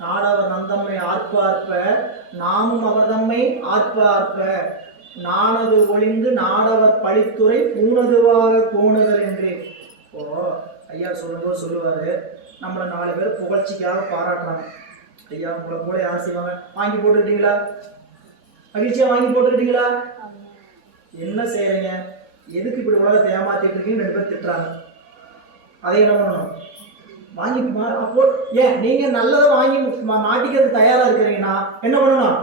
நாடவர் நந்தம்மை ஆர்ப்பார்ப்ப நாமும் அவர் தம்மை ஆர்ப்பார்ப்ப நானது ஒளிந்து நாடவர் பழித்துறை பூனதுவாக கோணுதல் என்று. ஓ ஐயா சொல்லும்போது சொல்லுவாரு, நம்மளை 4 பேர் புகழ்ச்சிக்காக பாராட்டுறாங்க. ஐயா உங்களை கூட யார் செய்வாங்க, வாங்கி போட்டுக்கிட்டீங்களா, மகிழ்ச்சியா வாங்கி போட்டுக்கிட்டீங்களா, என்ன செய்யறீங்க, எதுக்கு இப்படி உலகத்தை ஏமாத்திட்டு இருக்கீங்கன்னு 2 பேர் திட்டுறாங்க. அதை என்ன பண்ணணும், வாங்கி அப்போ ஏன் நீங்க நல்லதை வாங்கி மாட்டிக்கிறதுக்கு தயாரா இருக்கிறீங்கன்னா என்ன பண்ணணும்,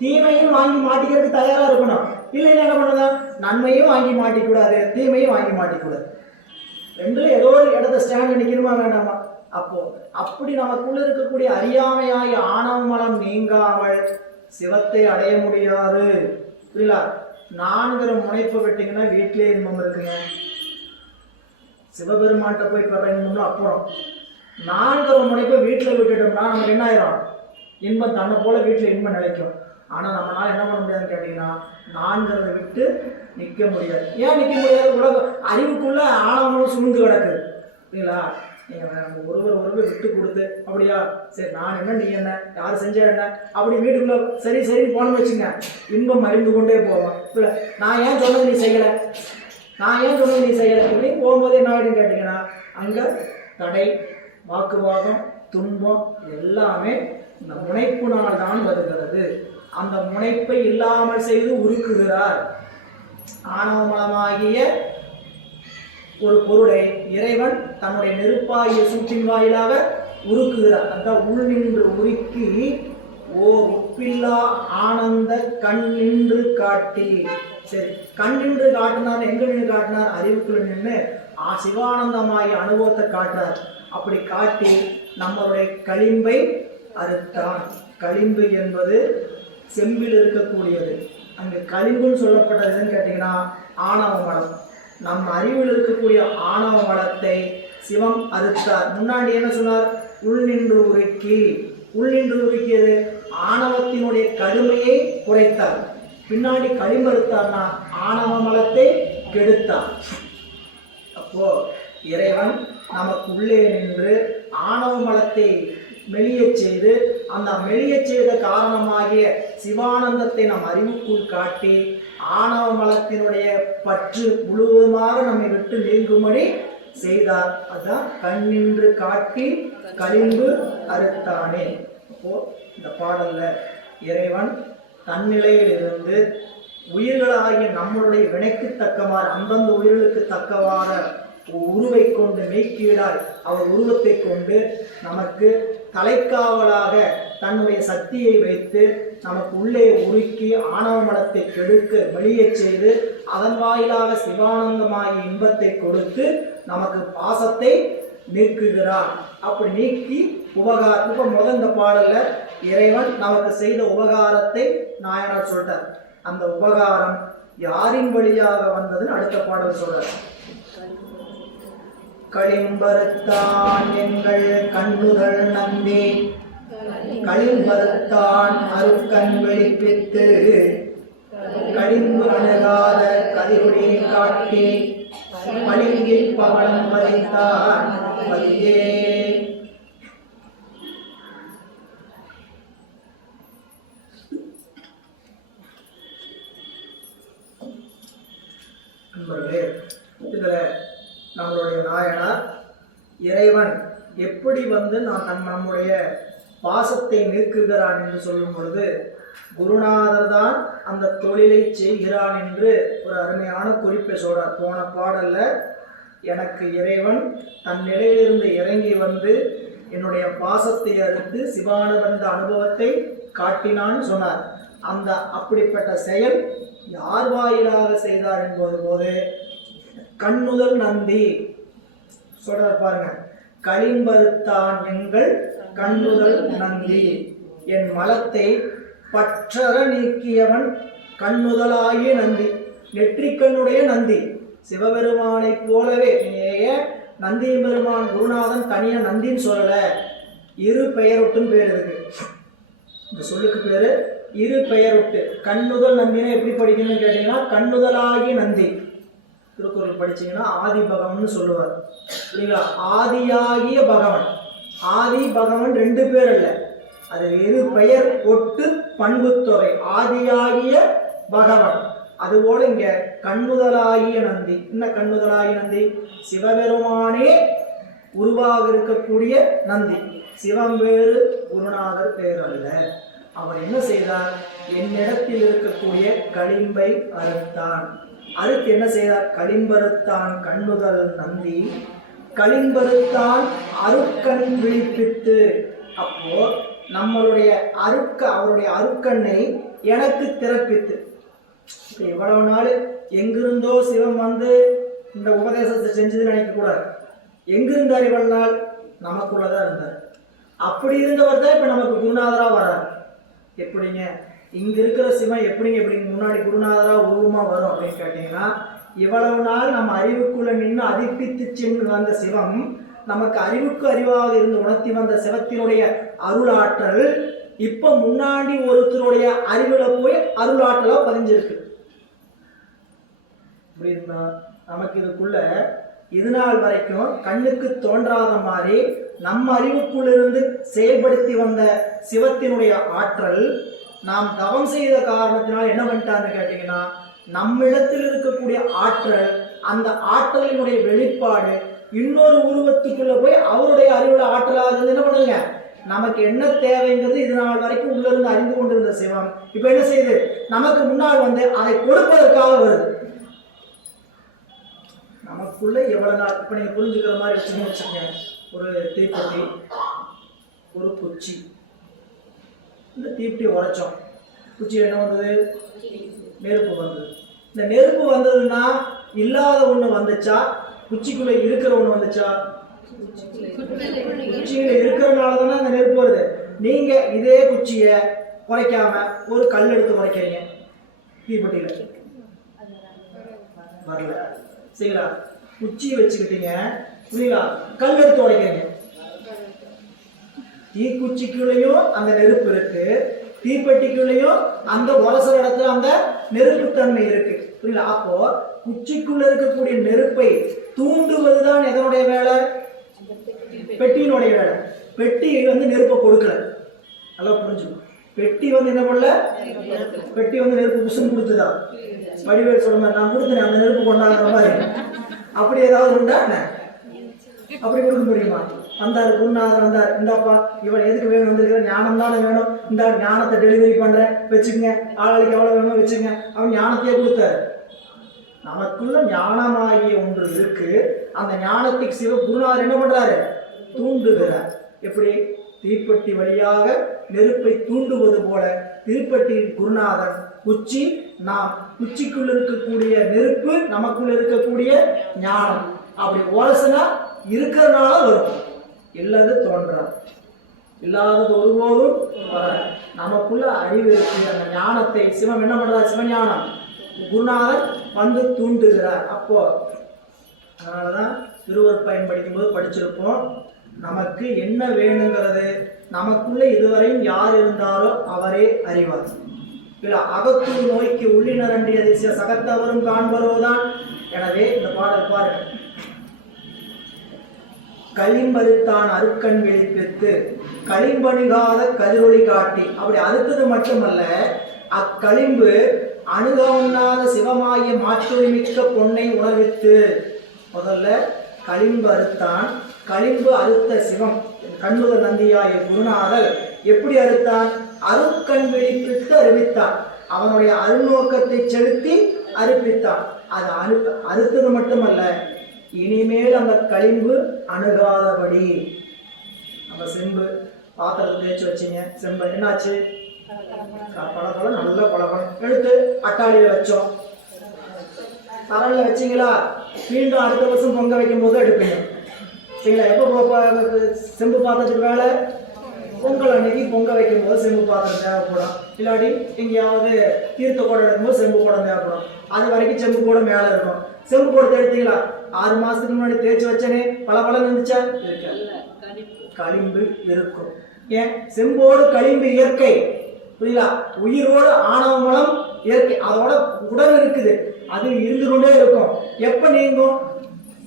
தீமையும் வாங்கி மாட்டிக்கிறதுக்கு தயாரா இருக்கணும். இல்லைன்னா என்ன பண்ணுங்க, நன்மையும் வாங்கி மாட்டிக்கூடாது, தீமையும் வாங்கி மாட்டிக்கூடாது. ரெண்டுல ஏதோ ஒரு இடத்த ஸ்டாண்ட் நிற்கணுமா வேண்டாமா? அப்போ அப்படி நமக்குள்ள இருக்கக்கூடிய அறியாமையாய் ஆணவ மலம் நீங்காமல் சிவத்தை அடைய முடியாது. புரியல? நான்கிற முனைப்பை விட்டீங்கன்னா வீட்டிலே இன்பம் இருக்குங்க. சிவபெருமான்கிட்ட போய் பெற இன்பம்னு அப்புறம். நான்கிற முனைப்பை வீட்டில் விட்டுட்டோம்னா நமக்கு என்ன ஆயிரும், இன்பம் தன்னை போல வீட்டில் இன்பம் நிலைக்கும். ஆனால் நம்மளால என்ன பண்ண முடியாதுன்னு கேட்டீங்கன்னா, நான்கிறத விட்டு நிற்க முடியாது. ஏன் நிற்க முடியாது? உலக அறிவுக்குள்ள ஆணவமும் சுமந்து கிடக்குது. இல்லைங்களா? நீங்கள் ஒருவர் விட்டு கொடுத்து அப்படியா சரி நான் என்ன நீ என்ன யார் செஞ்ச என்ன அப்படி வீட்டுக்குள்ள சரி சரி போனோம்னு வச்சுங்க, இன்பம் அறிந்து கொண்டே போவோம். இல்லை நான் ஏன் சொன்னது நீ செய்யலை, நான் ஏன் சொன்னது நீ செய்யலை இப்படின்னு போகும்போது என்ன ஆகிடுன்னு கேட்டிங்கன்னா, அங்கே தடை, வாக்குவாதம், துன்பம் எல்லாமே இந்த முனைப்புனால் தான் வருகிறது. அந்த முனைப்பை இல்லாமல் செய்து உருக்குகிறார். ஆணவமலமாகிய ஒரு பொருளை இறைவன் தன்னுடைய நெருப்பாகிய சூட்டின் வாயிலாக உருக்குகிறார். அந்த உள் நின்று உருக்கி ஓர் ஒப்பில்லா ஆனந்த கண் நின்று காட்டி. சரி, கண் நின்று காட்டினார், எங்க நின்று காட்டினார்? அறிவுக்குள்ள நின்று சிவானந்தமாகிய அனுபவத்தை காட்டுறார். அப்படி காட்டி நம்மளுடைய களிம்பை அறுத்தான். களிம்பு என்பது செம்பில் இருக்கக்கூடியது. அங்கே களிம்புன்னு சொல்லப்பட்டதுன்னு கேட்டீங்கன்னா ஆணவ மலம். நம் அறிவில் இருக்கக்கூடிய ஆணவ மலத்தை சிவம் அறுத்தார். முன்னாடி என்ன சொன்னார்? உள் நின்று உருக்கி. உள் நின்று உருக்கியது ஆணவத்தினுடைய கடுமையை குறைத்தார். பின்னாடி களிம்பறுத்தார்னா ஆணவ மலத்தை கெடுத்தார். அப்போ இறைவன் நமக்கு உள்ளே நின்று ஆணவ மலத்தை மெலியச் செய்து அந்த மெலியச் செய்த காரணமாகிய சிவானந்தத்தை நம் அறிவுக்குள் காட்டி ஆணவ மலத்தினுடைய பற்று முழுவதுமாக நம்மை விட்டு நீங்கும்படி செய்தார். அதான் கண்ணின்று காட்டி களிம்பு அறுத்தானே. அப்போ இந்த பாடல்ல இறைவன் தன்னிலையில் இருந்து உயிர்களாகிய நம்மளுடைய வினைக்கு தக்கவாறு அந்தந்த உயிர்களுக்கு தக்கவாறு உருவை கொண்டு மெய்க்கீடால் அவர் உருவத்தை கொண்டு நமக்கு தலைக்காவலாக தன்னுடைய சக்தியை வைத்து நமக்கு உள்ளே உருக்கி ஆணவ மலத்தை கெடுக்க வெளியச் செய்து அதன் வாயிலாக சிவானந்தமாகிய இன்பத்தை கொடுத்து நமக்கு பாசத்தை நீக்குகிறார். அப்படி நீக்கி உபகாரம். இப்ப முதல் இந்த பாடல்ல இறைவன் நமக்கு செய்த உபகாரத்தை நாயனார் சொல்றார். அந்த உபகாரம் யாரின் வழியாக வந்ததுன்னு அடுத்த பாடல் சொல்றார். களிம்பருத்தான் எங்கள் கண்ணுதல் நம்பி களிம்பருத்தான் அருக்கண் வெளிப்பித்து களிம்பு அணுகாத கதிருடைய காட்டி பளிங்கில் பவனம் வதைத்தான் பதியே. நண்பர்களே, இதுல நம்மளுடைய நாயனார் இறைவன் எப்படி நம்முடைய பாசத்தை நீக்குகிறான் என்று சொல்லும் பொழுது குருநாதர் தான் அந்த தொழிலை செய்கிறான் என்று ஒரு அருமையான குறிப்பை சொல்றார். போன பாடல்ல எனக்கு இறைவன் தன் நிலையிலிருந்து இறங்கி வந்து என்னுடைய பாசத்தை அறுத்து சிவானந்த அனுபவத்தை காட்டினான்னு சொன்னார். அந்த அப்படிப்பட்ட செயல் யார் வாயிலாக செய்தார் என்பது போது கண்ணுதல் நந்தி சொல்ற பாருங்க. களிம்பருத்தான் எங்கள் கண்ணுதல் நந்தி என் மலத்தை பற்றற நீக்கியவன் கண்ணுதலாகிய நந்தி. நெற்றிக்கண்ணுடைய நந்தி சிவபெருமானை போலவே நந்தி பெருமான் குருநாதன் தனியா நந்தின்னு சொல்லல, இரு பெயரொட்டுன்னு பேர் இருக்கு. இந்த சொல்லுக்கு பேரு இரு பெயரொட்டு. கண்ணுதல் நந்தினா எப்படி படிக்கணும்னு கேட்டீங்கன்னா கண்ணுதலாகிய நந்தி. திருக்குறள் படிச்சீங்கன்னா ஆதி பகவன் சொல்லுவார். சரிங்களா? ஆதியாகிய பகவன். ஆதி பகவன் ரெண்டு பேர் அல்ல, அது இரு பெயர் ஒட்டு பண்புத்தொகை. ஆதியாகிய பகவன். அதுபோல இங்க கண்ணுதலாகிய நந்தி. என்ன கண்ணுதலாகிய நந்தி? சிவபெருமானே உருவாக இருக்கக்கூடிய நந்தி. சிவம் வேறு, குருநாதர் பேர் அல்ல. அவர் என்ன செய்தார்? என்னிடத்தில் இருக்கக்கூடிய களிம்பை அறுத்தான். அடுத்து என்ன செய்தார்? களிம்பருத்தான் கண்ணுதல் நந்தி களிம்பருத்தான் அருக்கண் விழிப்பித்து. அப்போ நம்மளுடைய அவருடைய அருக்கண்ணை எனக்கு திறப்பித்து. இவ்வளவு நாள் எங்கிருந்தோ சிவம் வந்து இந்த உபதேசத்தை செஞ்சதுன்னு நினைக்க கூடாது. எங்கிருந்தார் இவ்வளவு நாள்? நமக்குள்ளதான் இருந்தார். அப்படி இருந்தவர் தான் இப்ப நமக்கு குருநாதரா வரார். எப்படிங்க இங்க இருக்கிற சிவம் எப்படிங்க முன்னாடி குருநாதரா உருவமா வரும் அப்படின்னு கேட்டீங்கன்னா, இவ்வளவு நாள் நம்ம அறிவுக்குள்ள நின்று அதிர்ப்பித்து சென்று வந்த சிவம் நமக்கு அறிவுக்கு அறிவாக இருந்து உணர்த்தி வந்த சிவத்தினுடைய அருளாற்றல் இப்ப முன்னாடி ஒருத்தருடைய அறிவுல போய் அருளாற்றலா பதிஞ்சிருக்கு. புரியுதுங்களா? நமக்கு இதுக்குள்ள இது நாள் வரைக்கும் கண்ணுக்கு தோன்றாத மாதிரி நம்ம அறிவுக்குள்ளிருந்து செயல்படுத்தி வந்த சிவத்தினுடைய ஆற்றல் நாம் தவம் செய்த காரணத்தினால் என்ன பண்ணிட்டான்னு கேட்டீங்கன்னா, நம்மிடத்தில் இருக்கக்கூடிய ஆற்றல், அந்த ஆற்றலினுடைய வெளிப்பாடு இன்னொரு உருவத்துக்குள்ள போய் அவருடைய அறிவுல ஆற்றலாக இருந்து என்ன பண்ணுங்க, நமக்கு என்ன தேவைங்கிறது இது நாள் வரைக்கும் உள்ள இருந்து அறிந்து கொண்டிருந்த சிவம் இப்ப என்ன செய்யுது? நமக்கு முன்னால் வந்து அதை கொடுப்பதற்காக வருது. நமக்குள்ள எவ்வளவு நாள் இப்ப நீங்க புரிஞ்சுக்கிற மாதிரி வச்சுக்கோங்க. ஒரு தீப்பெட்டி, ஒரு குச்சி. இந்த தீப்பெட்டி உரைச்சோம், குச்சி என்ன வந்தது? நெருப்பு வந்தது. இந்த நெருப்பு வந்ததுன்னா இல்லாத ஒண்ணு வந்துச்சா, குச்சிக்குள்ள இருக்கிற ஒண்ணு வந்துச்சா? குச்சியில இருக்கிறதுனால தானே அந்த நெருப்பு வருது. நீங்க இதே குச்சிய குறைக்காம ஒரு கல் எடுத்து குறைக்கிறீங்க, தீப்பெட்டியில வரல. சரிங்களா? குச்சியை வச்சுக்கிட்டீங்க, புரியுங்களா? கல் எடுத்து உடைக்கிறீங்க. தீக்குச்சிக்குள்ளேயும் அந்த நெருப்பு இருக்கு, தீப்பெட்டிக்குள்ளேயும் அந்த உரசல் இடத்துல அந்த நெருப்புத்தன்மை இருக்கு. புரியல? அப்போ குச்சிக்குள்ள இருக்கக்கூடிய நெருப்பை தூண்டுவதுதான் எதனுடைய வேலை? பெட்டியினுடைய வேலை. பெட்டி நெருப்பை கொடுக்கல. நல்லா புரிஞ்சுக்கணும். பெட்டி என்ன பண்ணல, பெட்டி நெருப்பு புஷன் கொடுத்துதா? வடிவேல் சொல்ற மாதிரி நான் கொடுத்தேன் அந்த நெருப்பு கொண்டாடுற மாதிரி. அப்படி ஏதாவது உண்டா என்ன? அப்படி கொடுக்க முடியுமா? வந்தார் குருநாதர் வந்தார், இந்தாப்பா இவன் எதுக்கு வேணும் வந்திருக்கிற, ஞானம் தானே வேணும், இந்த ஞானத்தை டெலிவரி பண்றேன் வச்சுக்கங்க, ஆளாளுக்கு எவ்வளவு வேணுமோ வச்சுக்கங்க. அவன் ஞானத்தையே கொடுத்தாரு. நமக்குள்ள ஞானமாகிய ஒன்று இருக்கு. அந்த ஞானத்துக்கு சிவ குருநாதர் என்ன பண்றாரு? தூண்டுகிறார். எப்படி? தீப்பெட்டி வழியாக நெருப்பை தூண்டுவது போல தீப்பெட்டி குருநாதர் குச்சி, நாம் குச்சிக்குள்ள இருக்கக்கூடிய நெருப்பு, நமக்குள்ள இருக்கக்கூடிய ஞானம். அப்படி ஓலசனா இருக்கிறதுனால வரும், இல்லாத தோன்றார், இல்லாதது ஒருபோதும் வராது. நமக்குள்ள அறிவு இருக்கு. அந்த ஞானத்தை சிவம் என்ன பண்றார்? சிவஞானம் குருநாதர் தூண்டுகிறார். அப்போ அதனாலதான் திருவர் பயன் படிக்கும்போது படிச்சிருப்போம், நமக்கு என்ன வேணுங்கிறது நமக்குள்ள இதுவரையும் யார் இருந்தாரோ அவரே அறிவார். அகத்தூர் நோய்க்கு உள்ளினரண்டிய திசை சகத்தவரும் காண்பரோதான். எனவே இந்த பாடல் பாருங்க. களிம்பருத்தான் அருக்கண் வெளிப்பித்து களிம்பணுகாத கதிரொளி காட்டி. அப்படி அறுத்தது மட்டுமல்ல, அக்களிம்பு அணுக உண்ணாத சிவமாகிய மாற்றொழிமிக்க பொன்னை உணர்வித்து. முதல்ல களிம்பு அறுத்தான். களிம்பு அறுத்த சிவம் கண்ணுதல் நந்தியாய குருநாதர் எப்படி அறுத்தான்? அருக்கண் வெளிப்பித்து அறிவித்தான். அவனுடைய அருநோக்கத்தை செலுத்தி அறிவித்தான். அது அறுத்தது மட்டுமல்ல, இனிமேல் அந்த களிம்பு அணுகாதபடி. நம்ம செம்பு பாத்திரத்தை தேய்ச்சி வச்சிங்க, செம்பு என்னாச்சு? பழப்பழம் நல்ல பழப்பழம் எடுத்து அட்டாளியில வச்சோம், தரல்ல வச்சிங்களா, மீண்டும் அடுத்த வருஷம் பொங்க வைக்கும் போது எடுப்பீங்க சரிங்களா? எப்போ செம்பு பாத்திரத்துக்கு வேலை? பொங்கல் அன்னைக்கு பொங்க வைக்கும் போது செம்பு பாத்திரம் தேவைப்படும். இல்லாட்டி எங்கேயாவது தீர்த்த குடம் எடுக்கும்போது செம்பு குடம் தேவைப்படும். அது வரைக்கும் செம்பு கூட மேலே இருக்கும். செம்பு குடத்தை எடுத்தீங்களா? 6 மாசத்துக்கு முன்னாடி தேய்ச்சி வச்சனே பல பழம் இருந்துச்சா? களிம்பு இருக்கும். ஏன்? செம்போடு களிம்பு இயற்கை, புரியுதா? உயிரோடு ஆணவ மலம் இயற்கை, அதோட உடல் இருக்குது, அது இருந்து கொண்டே இருக்கும். எப்ப நீங்கும்?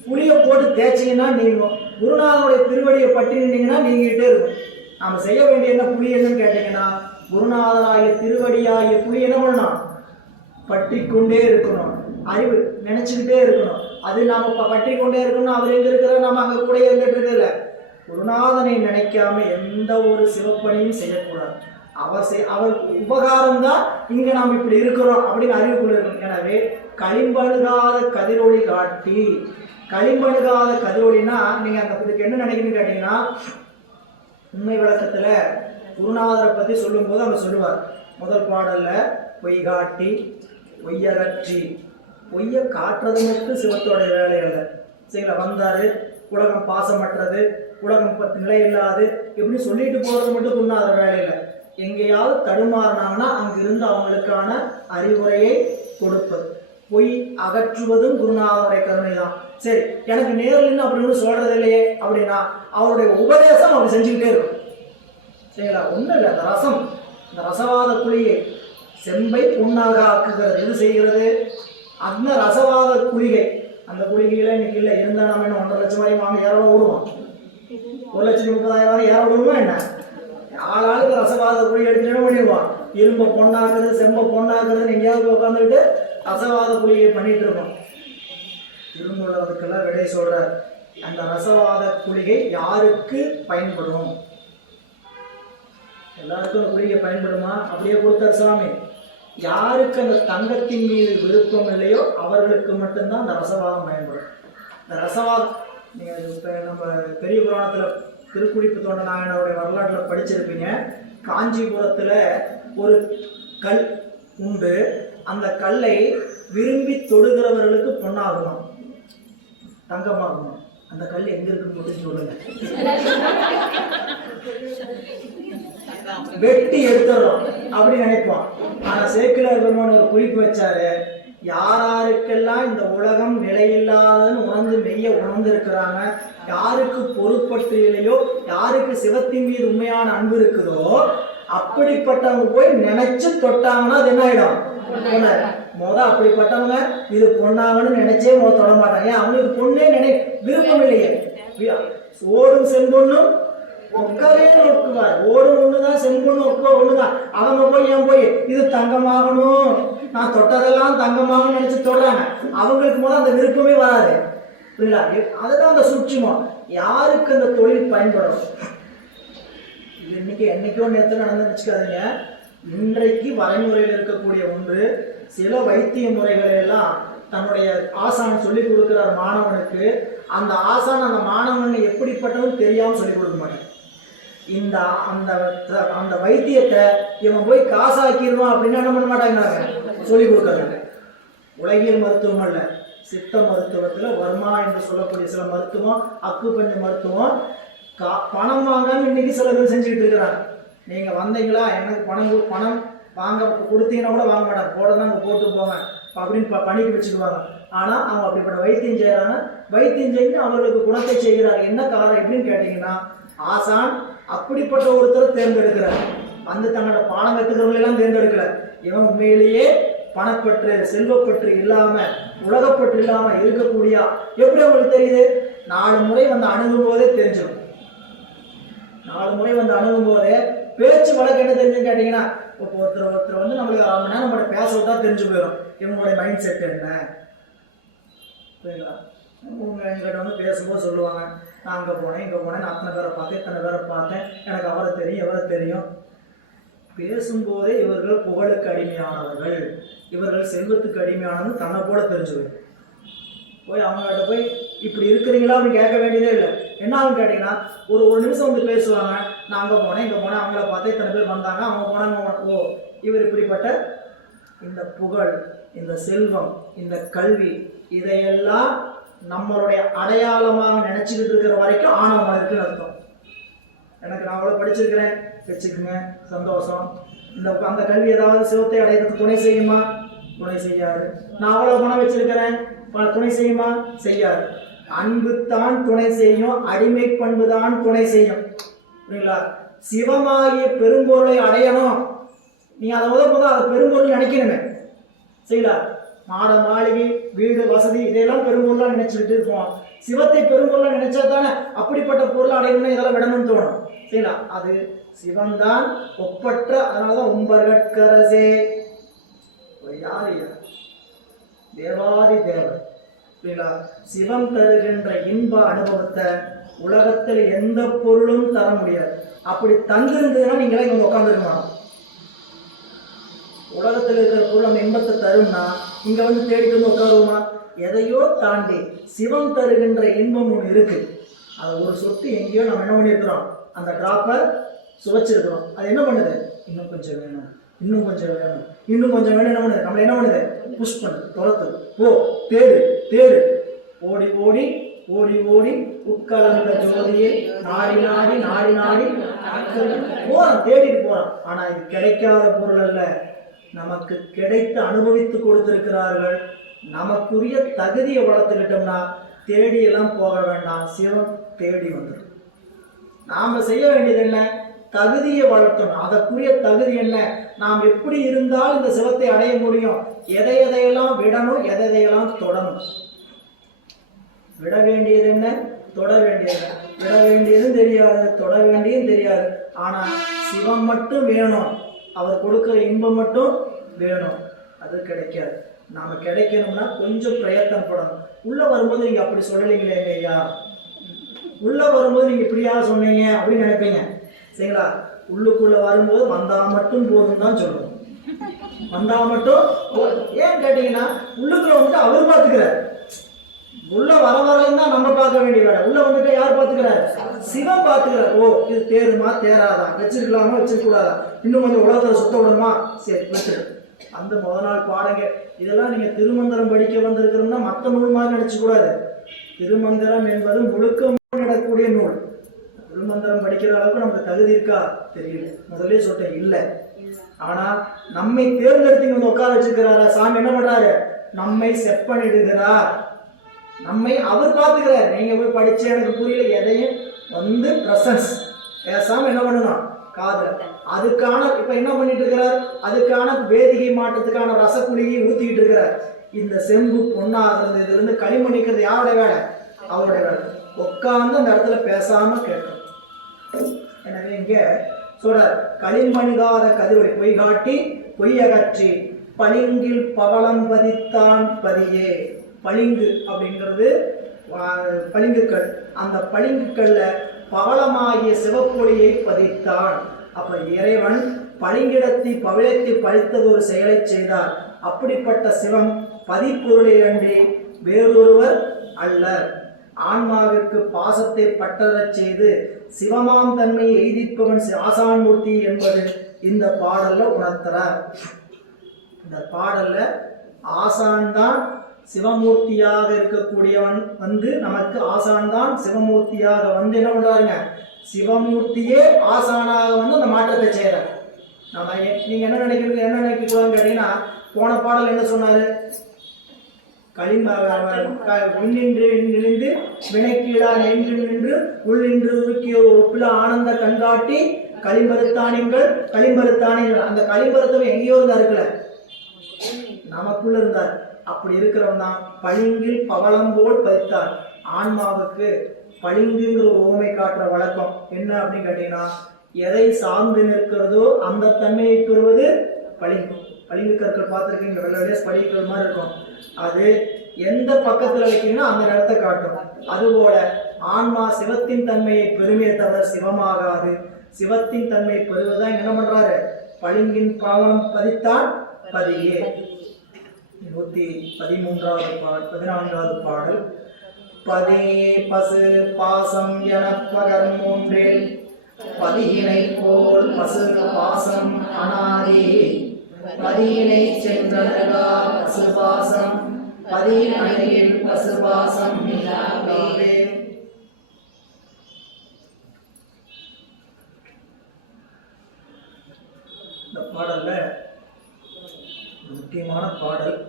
புளிய போட்டு தேய்ச்சிங்கன்னா நீங்கும். குருநாதனுடைய திருவடியை பற்றி நின்றீங்கன்னா நீங்கிட்டே இருக்கும். நாம செய்ய வேண்டிய என்ன புளி என்னன்னு கேட்டீங்கன்னா, குருநாதனாகிய திருவடியாகிய புளி என்ன பண்ணணும்? பற்றி கொண்டே இருக்கணும். அறிவு நினைச்சுக்கிட்டே இருக்கணும். அது நாம பற்றி கொண்டே இருக்கணும். அவர் எங்க இருக்கிற நாம அங்க கூட இருந்துட்டு இருக்கல. குருநாதனை நினைக்காம எந்த ஒரு சிவப்பணியும் செய்யக்கூடாது. அவர் உபகாரம் தான் இங்க நாம் இப்படி இருக்கிறோம் அப்படின்னு அறிவுக்குள்ள இருக்கணும். எனவே களிம்பணுகாத கதிரொளி காட்டி. களிம்பணுகாத கதிரொளினா நீங்க அந்த இதுக்கு என்ன நினைக்கணும்னு கேட்டீங்கன்னா, உண்மை விளக்கத்துல குருநாதரை பத்தி சொல்லும் போது அவங்க சொல்லுவார், முதல் பாடல்ல பொய் காட்டி பொய்யகற்றி. பொய்ய காட்டுறது மட்டும் சிவத்தோடைய வேலை இல்லை சரிங்களா? வந்தாரு, உலகம் பாசமற்றது, உலகம் பற்றி நிலை இல்லாது இப்படி சொல்லிட்டு போறது மட்டும் குருநாதர் வேலை இல்லை. எங்கேயாவது தடுமாறினாங்கன்னா அங்கிருந்து அவங்களுக்கான அறிவுரையை கொடுப்பது, பொய் அகற்றுவதும் குருநாதருடைய கருணை தான். சரி, எனக்கு நேரில் அப்படின்னு சொல்றது இல்லையே அப்படின்னா அவருடைய உபதேசம் அவர் செஞ்சுக்கிட்டே இருக்கும் சரிங்களா? ஒன்றும் இல்லை, அந்த ரசம், இந்த ரசவாத குளிகை செம்பை பொன்னாக ஆக்குகிறது. எது செய்கிறது? அந்த ரசவாத குளிகை. அந்த குளிகையில இன்னைக்கு இல்லை இருந்தால் நம்ம என்ன 1.5 லட்சம் வரையும் வாங்க ஏற விடுவோம், 1,30,000 ஏற விடுவோமா என்ன? ஆளாளுக்கு ரசவாத குழி எடுத்து என்ன பண்ணிடுவான்? இரும்பை பொண்ணாக்குறது, செம்பை பொண்ணாக்குறதுன்னு எங்கேயாவது உட்காந்துக்கிட்டு ரசவாத குழியை பண்ணிட்டு இருக்கோம். இருந்துள்ளதுக்கெல்லாம் விடை சொல்றார். அந்த ரசவாத குளிகை யாருக்கு பயன்படும்? எல்லாருக்கும் அந்த குளிகை பயன்படுமா? அப்படியே கொடுத்தார் சுவாமி. யாருக்கு அந்த தங்கத்தின் மீது விருப்பம் இல்லையோ அவர்களுக்கு மட்டும்தான் அந்த ரசவாதம் பயன்படும். இந்த ரசவாதம் நீங்க நம்ம பெரிய புராணத்துல திருக்குடிப்பு தொண்ட நாயனருடைய வரலாற்றில் படிச்சிருப்பீங்க. காஞ்சிபுரத்துல ஒரு கல் உண்டு. அந்த கல்லை விரும்பி தொடுகிறவர்களுக்கு பொண்ணாகணும், தங்கமாகணும். அந்த கல் எங்க இருக்குன்னு மட்டும் சொல்லுங்க. வெட்டி எடுத்துறோம் அப்படி நினைப்போம். ஆனா சேக்கிழார் பெருமான் ஒரு குறிப்பு வச்சாரு, யாராருக்கெல்லாம் இந்த உலகம் நிலையில்லாதன்னு உணர்ந்து மெய்ய உணர்ந்து இருக்கிறாங்க, யாருக்கு பொறுப்பற்று இல்லையோ, யாருக்கு சிவத்தின் மீது உண்மையான அன்பு இருக்குதோ அப்படிப்பட்டவங்க போய் நினைச்சு தொட்டாங்கன்னா அது என்ன ஆயிடும்? அப்படிப்பட்டவங்க இது பொண்ணாகன்னு நினைச்சே தொட மாட்டாங்க. ஏன்? அவங்களுக்கு பொண்ணே விருப்பம் இல்லையே. ஓடும் செம்பொண்ணும் ஒக்கவே நோக்குவார். ஓடு ஒண்ணுதான், செம்பொண்ணு ஒக்க ஒண்ணுதான். அவங்க போய் ஏன் போய் இது தங்கமாகணும், நான் தொட்டதெல்லாம் தங்கமாகணும்னு நினைச்சு தொடுறாங்க. அவங்களுக்கு முதல்ல அந்த விருப்பமே வராது. புரியல? அதுதான் அந்த சூட்சுமம். யாருக்கு அந்த தொழில் பயன்படும்? இது இன்னைக்கு என்னைக்கோ நேரத்தில் நடந்து வச்சுக்காதீங்க. இன்றைக்கு வரைமுறையில் இருக்கக்கூடிய ஒன்று. சில வைத்திய முறைகளை எல்லாம் தன்னுடைய ஆசான் சொல்லிக் கொடுக்கிறார் மாணவனுக்கு. அந்த ஆசான் அந்த மாணவன் எப்படிப்பட்டதும் தெரியாமல் சொல்லிக் கொடுக்க மாட்டேன். இந்த அந்த அந்த வைத்தியத்தை இவன் போய் காசாக்கிடுவான் அப்படின்னு என்ன பண்ண மாட்டாங்க, சொல்லிக் கொடுக்குறாங்க. உலகியல் மருத்துவம் அல்ல, சித்த மருத்துவத்தில் வர்மா என்று சொல்லக்கூடிய சில மருத்துவம், அக்குபஞ்ச மருத்துவம் பணம் வாங்காமல் இன்னைக்கு சில பேர் செஞ்சுக்கிட்டு இருக்கிறாங்க. நீங்கள் வந்தீங்களா, எனக்கு பணம் வாங்க கொடுத்தீங்கன்னா கூட வாங்க மாட்டாங்க, போட தான் அங்கே போட்டு போங்க அப்படின்னு பணிக்கு வச்சுக்குவாங்க. ஆனால் அவங்க அப்படிப்பட்ட வைத்தியம் செய்கிறாங்க. வைத்தியம் செய்து அவர்களுக்கு குணத்தை செய்கிறாங்க. என்ன காரணம் எப்படின்னு கேட்டிங்கன்னா, ஆசான் அப்படிப்பட்ட ஒருத்தரை தேர்ந்தெடுக்கிறார். வந்து தன்னோட பாடம் கற்றுக்கிறவங்களெல்லாம் தேர்ந்தெடுக்கல. இவன் உண்மையிலேயே பணப்பற்று செல்வப்பற்று இல்லாமல் உலகப்பற்று இல்லாமல் இருக்கக்கூடிய, எப்படி அவங்களுக்கு தெரியுது? 4 முறை வந்து அணுகும் போதே தெரிஞ்சிடும். 4 முறை வந்து அணுகும் போதே பேச்சு வழக்கு என்ன தெரிஞ்சுன்னு கேட்டிங்கன்னா, இப்போ ஒருத்தர் வந்து நம்மளுக்கு 1/2 மணி நேரம் நம்மளோட பேச விட்டா தெரிஞ்சு போயிடும் இவங்களுடைய மைண்ட் செட் என்ன. புரியுங்களா? இவங்க எங்கிட்ட வந்து பேசும்போது சொல்லுவாங்க, நான் அங்கே போனேன் இங்கே போனேன், நான் அத்தனை பேரை பார்த்தேன் இத்தனை பேரை பார்த்தேன், எனக்கு அவரை தெரியும் எவரை தெரியும். பேசும்போதே இவர்கள் புகழுக்கு அடிமையானவர்கள், இவர்கள் செல்வத்துக்கு அடிமையானவங்க தன்னை போல தெரிஞ்சுவேன். போய் அவங்கள்ட்ட போய் இப்படி இருக்கிறீங்களா அப்படின்னு கேட்க வேண்டியதே இல்லை. என்ன ஆகும் கேட்டிங்கன்னா, ஒரு நிமிஷம் வந்து பேசுவாங்க, நான் அங்கே போனேன் இங்கே போனேன், அவங்கள பார்த்தா இத்தனை பேர் வந்தாங்க, அவங்க போனாங்க, ஓ இவர் இப்படிப்பட்ட இந்த புகழ், இந்த செல்வம், இந்த கல்வி, இதையெல்லாம் நம்மளுடைய அடையாளமாக நினச்சிக்கிட்டு இருக்கிற வரைக்கும் ஆணவமாக இருக்குன்னு அர்த்தம். எனக்கு நான் அவ்வளோ படிச்சிருக்கிறேன் வச்சுக்கோங்க, சந்தோஷம். அந்த கல்வி ஏதாவது சிவத்தை அடையிறதுக்கு துணை செய்யுமா? துணை செய்யாது. நான் அவ்வளோ பணம் வச்சிருக்கிறேன், துணை செய்யுமா? செய்யாது. அன்பு தான் துணை செய்யும், அடிமை பண்பு தான் துணை செய்யும். புரியுங்களா? சிவமாகிய பெரும்பொருளை அடையணும், நீ அதை உதவும்போது அதை பெரும்பொருள் நினைக்கணுமே. சரிங்களா? மாட மாளிகை வீடு வசதி இதையெல்லாம் பெரும்பொருளாக நினைச்சுக்கிட்டு இருப்போம். சிவத்தை பெரும்பொருளாக நினைச்சா தானே அப்படிப்பட்ட பொருளை அடையணும்னு இதெல்லாம் விடணும்னு தோணும். சரிங்களா? அது சிவன்தான் ஒப்பற்ற. அதனாலதான் உம்பர்கட்கரசே யார் தேவாதி தேவர். சரிங்களா? சிவம் தருகின்ற இன்ப அனுபவத்தை உலகத்தில் எந்த பொருளும் தர முடியாது. அப்படி தந்திருந்ததுன்னா நீங்களே இங்க உட்காந்துருக்கணும். உலகத்தில் இருக்கிற பொருள் நம்ம இன்பத்தை தரும்னா இங்க வந்து தேடிட்டு வந்து உட்காருவோமா? எதையோ தாண்டி சிவம் தருகின்ற இன்பம் ஒன்று இருக்கு. அது ஒரு சொட்டு எங்கேயோ நம்ம என்ன பண்ணியிருக்கிறோம், அந்த டிராப்பை சுவைச்சிருக்கிறோம். அது என்ன பண்ணுது? இன்னும் கொஞ்சம் வேணும், இன்னும் கொஞ்சம் வேணும், இன்னும் கொஞ்சம் வேணும். என்ன பண்ணுது? நம்மளை என்ன பண்ணுது? புஷ் பண்ணுது, துரத்து, போ, தேடு தேடு. ஓடி ஓடி ஓடி ஓடி உட்கலந்த ஜோதியை நாடி நாடி நாடி நாடி போறான், தேடிட்டு போறான். ஆனா இது கிடைக்காத பொருள் அல்ல, நமக்கு கிடைத்து அனுபவித்து கொடுத்திருக்கிறார்கள். நமக்குரிய தகுதியை வளர்த்துக்கிட்டோம்னா தேடியெல்லாம் போக வேண்டாம், சிவம் தேடி வந்துடும். நாம செய்ய வேண்டியது என்ன? தகுதியை வளர்த்தணும். அதற்குரிய தகுதி என்ன? நாம் எப்படி இருந்தால் இந்த சிவத்தை அடைய முடியும், எதை எதையெல்லாம் விடணும், எதை எதையெல்லாம் தொடணும். விட வேண்டியது என்ன, தொட வேண்டியது. விட வேண்டியதும் தெரியாது, தொட வேண்டியதும் தெரியாது. ஆனா சிவம் மட்டும் வேணும், அவர் கொடுக்குற இன்பம் மட்டும் வேணும், அது கிடைக்காது. நாம கிடைக்கணும்னா கொஞ்சம் பிரயத்தனப்படணும். உள்ள வரும்போது நீங்க அப்படி சொல்லலைங்களே ஐயா, உள்ள வரும்போது நீங்க இப்படியா சொன்னீங்க அப்படின்னு நினைப்பீங்க. சரிங்களா? உள்ளுக்குள்ள வரும்போது வந்தா மட்டும் போதும் தான் சொல்லணும். வந்தா மட்டும். ஏன் கேட்டீங்கன்னா, உள்ளுக்குள்ள வந்துட்டு அவர் பார்த்துக்கிறார். உள்ள வர வரலாம் தான் நம்ம பார்க்க வேண்டிய வேலை. உள்ள வந்துட்டு யார் பார்த்துக்கிறார்? சிவம் பார்த்துக்கிறார். ஓ இது தேருமா தேராதா, வச்சிருக்கலாமா வச்சிருக்க கூடாதா, இன்னும் கொஞ்சம் உலகத்துல சுத்த விடணுமா, சரி வச்சிரு. அந்த முதல் நாள் பாடங்க இதெல்லாம் நீங்க திருமந்திரம் படிக்க வந்திருக்கிறோம்னா மற்ற நூல் மாதிரி நினைச்சு கூடாது. திருமந்திரம் என்பது முழுக்க நடக்கக்கூடிய நூல். திருமந்திரம் படிக்கிற அளவுக்கு நமக்கு தகுதி இருக்கா தெரியல, முதலே சொல்லிட்டேன் இல்லை. ஆனா நம்மை தேர்ந்தெடுத்து வந்து உட்கார வச்சிருக்கிறாரா சாமி, என்ன பண்றாரு? நம்மை செப்பனிடுகிறார், நம்மை அவர் பார்த்துக்கிறார். நீங்க போய் படிச்சு எனக்கு புரியல எதையும் வந்து பிரசன்ஸ் பேசாம என்ன பண்ணணும், காதல். அதுக்கான இப்ப என்ன பண்ணிட்டு இருக்கிறார்? அதுக்கான வேதிகை மாற்றத்துக்கான ரசக்குழியை ஊத்திக்கிட்டு இருக்கிறார். இந்த செம்பு பொண்ணாகிறது, இதுல இருந்து களிமணிக்கிறது யாரோட வேலை? அவருடைய வேலை. உட்கார்ந்து அந்த இடத்துல பேசாம கேட்கும். எனவே இங்க சொல்றார், களிமணிகாத கதிரொளி பொய்காட்டி பொய்யகற்றி பளிங்கில் பவளம் பதித்தான் பதியே. பளிங்கு அப்படிங்கிறது பளிங்குக்கல். அந்த பளிங்குக்கல்ல பவளமாகிய சிவப்பொழியை பதித்தான். அப்ப இறைவன் பளிங்கிடத்தி பவிழத்தை பழித்தது ஒரு செயலை செய்தார். அப்படிப்பட்ட சிவம் பதிப்பொருளை அன்றி வேறொருவர் அல்ல. ஆன்மாவிற்கு பாசத்தை பட்டறச் செய்து சிவமாம் தன்மையை எய்திப்பவன் ஆசான்மூர்த்தி என்பது இந்த பாடல்ல உணர்த்துறார். இந்த பாடல்ல ஆசான் தான் சிவமூர்த்தியாக இருக்கக்கூடியவன் நமக்கு ஆசான் தான் சிவமூர்த்தியாக என்ன பண்றாருங்க, சிவமூர்த்தியே ஆசானாக அந்த மாற்றத்தை செய்யறார். நம்ம நீங்க என்ன நினைக்கக்கூடாதுன்னு கேட்டீங்கன்னா, போன பாடல் என்ன சொன்னாரு, விண்ணின்று நினைந்து வினைக்கீழா நின்று நின்று உள்ளின்று ஊக்கிய ஒப்பில ஆனந்த கண்காட்டி களிம்பருத்தானிங்கள் களிம்பருத்தானிகள். அந்த களிம்பருத்தம் எங்கேயோ இருந்தா இருக்கல, நமக்குள்ள இருந்தார். அப்படி இருக்கிறவன் தான் பளிங்கில் பவளம் போல் பதித்தார். ஆன்மாவுக்கு பளிங்குங்கிற ஓமை காட்டுற வழக்கம் என்ன அப்படின்னு கேட்டீங்கன்னா, எதை சார்ந்து நிற்கிறதோ அந்த தன்மையை பெறுவது பளிங்கு. பளிங்கு கற்கள் பார்த்துருக்கீங்க, வெள்ளை வெள்ளையா படிக்கிறது மாதிரி இருக்கும். அது எந்த பக்கத்துல வைக்கீங்கன்னா அந்த இடத்தை காட்டும். அதுபோல ஆன்மா சிவத்தின் தன்மையை பெருமையை தவிர சிவமாகாது. சிவத்தின் தன்மை பெறுவதுதான் என்ன பண்றாரு, பளிங்கின் பாவம் பதித்தான் பதியே. 113வது பாடல் 14வது பாடல். பதியே பசு பாசம் என பகர் மூன்றில் பதியினை போல் பசு பாசம் அனாதி பதியினை சென்றனகா பசுபாசம் பதியின் அணையில் பசுபாசம் இல்லாமே. இந்த பாடல்ல முக்கியமான பாடல்.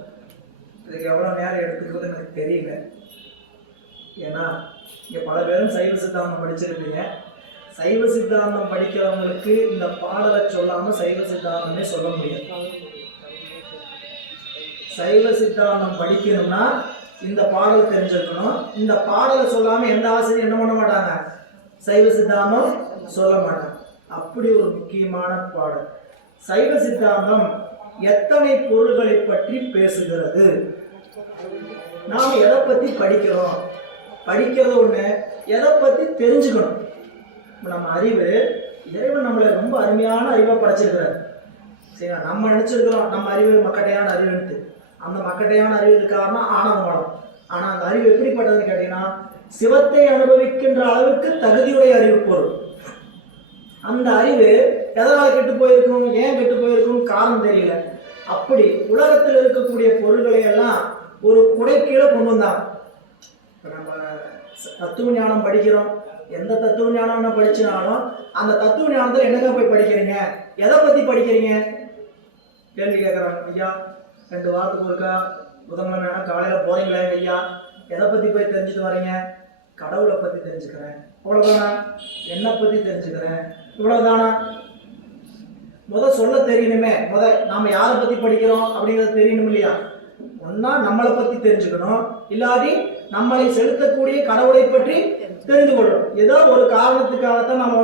இதுக்கு எவ்வளோ நேரம் எடுத்துக்கிறது எனக்கு தெரியல. ஏன்னா இங்கே பல பேரும் சைவ சித்தாந்தம் படிச்சிருப்பீங்க. சைவ சித்தாந்தம் படிக்கிறவங்களுக்கு இந்த பாடலை சொல்லாமல் சைவ சித்தாந்தமே சொல்ல முடியும். சைவ சித்தாந்தம் படிக்கணும்னா இந்த பாடல் தெரிஞ்சிருக்கணும். இந்த பாடலை சொல்லாமல் எந்த ஆசிரியர் என்ன பண்ண மாட்டாங்க, சைவ சித்தாந்தம் சொல்ல மாட்டாங்க. அப்படி ஒரு முக்கியமான பாடல். சைவ சித்தாந்தம் எத்தனை பொருள்களை பற்றி பேசுகிறது? நாம் எதை பற்றி படிக்கிறோம்? படிக்கிறது ஒன்று, எதை பற்றி தெரிஞ்சுக்கணும். நம்ம அறிவு, இறைவன் நம்மளை ரொம்ப அருமையான அறிவாக படைச்சிருக்கிறார். சரிங்களா? நம்ம நினச்சிருக்கிறோம் நம்ம அறிவு மக்கட்டையான அறிவுன்ட்டு. அந்த மக்கட்டையான அறிவுக்கு காரணம் ஆணவ மலம். ஆனால் அந்த அறிவு எப்படிப்பட்டதுன்னு கேட்டீங்கன்னா, சிவத்தை அனுபவிக்கின்ற அளவுக்கு தகுதியுடைய அறிவு பொருள். அந்த அறிவு எதனால் கெட்டு போயிருக்கும், ஏன் கெட்டு போயிருக்கும், காரணம் தெரியல. அப்படி உலகத்தில் இருக்கக்கூடிய பொருள்களை எல்லாம் ஒரு குடை கீழே கொண்டு வந்தாங்க. இப்போ நம்ம தத்துவ ஞானம் படிக்கிறோம். எந்த தத்துவ ஞானம் படிச்சினாலும் அந்த தத்துவ ஞானத்தில் என்னங்க போய் படிக்கிறீங்க, எதை பற்றி படிக்கிறீங்க கேள்வி கேட்குறாங்க. ஐயா 2 வாரத்துக்கு ஒருக்கா புதன்கிழமை காலையில் போகிறீங்களே ஐயா, எதை பற்றி போய் தெரிஞ்சுட்டு வரீங்க? கடவுளை பற்றி தெரிஞ்சுக்கிறேன். இவ்வளோதானா? என்னை பற்றி தெரிஞ்சுக்கிறேன். இவ்வளவுதானா? சொல்ல தெரியணுமே. நாம யாரை பத்தி படிக்கிறோம் அப்படிங்கிறது தெரியணும் இல்லையா? ஒன்னா நம்மளை பத்தி தெரிஞ்சுக்கணும், இல்லாதி நம்மளை செலுத்தக்கூடிய கடவுளை பற்றி தெரிந்து கொள்ளணும். ஏதோ ஒரு காரணத்துக்காகத்தான் நம்ம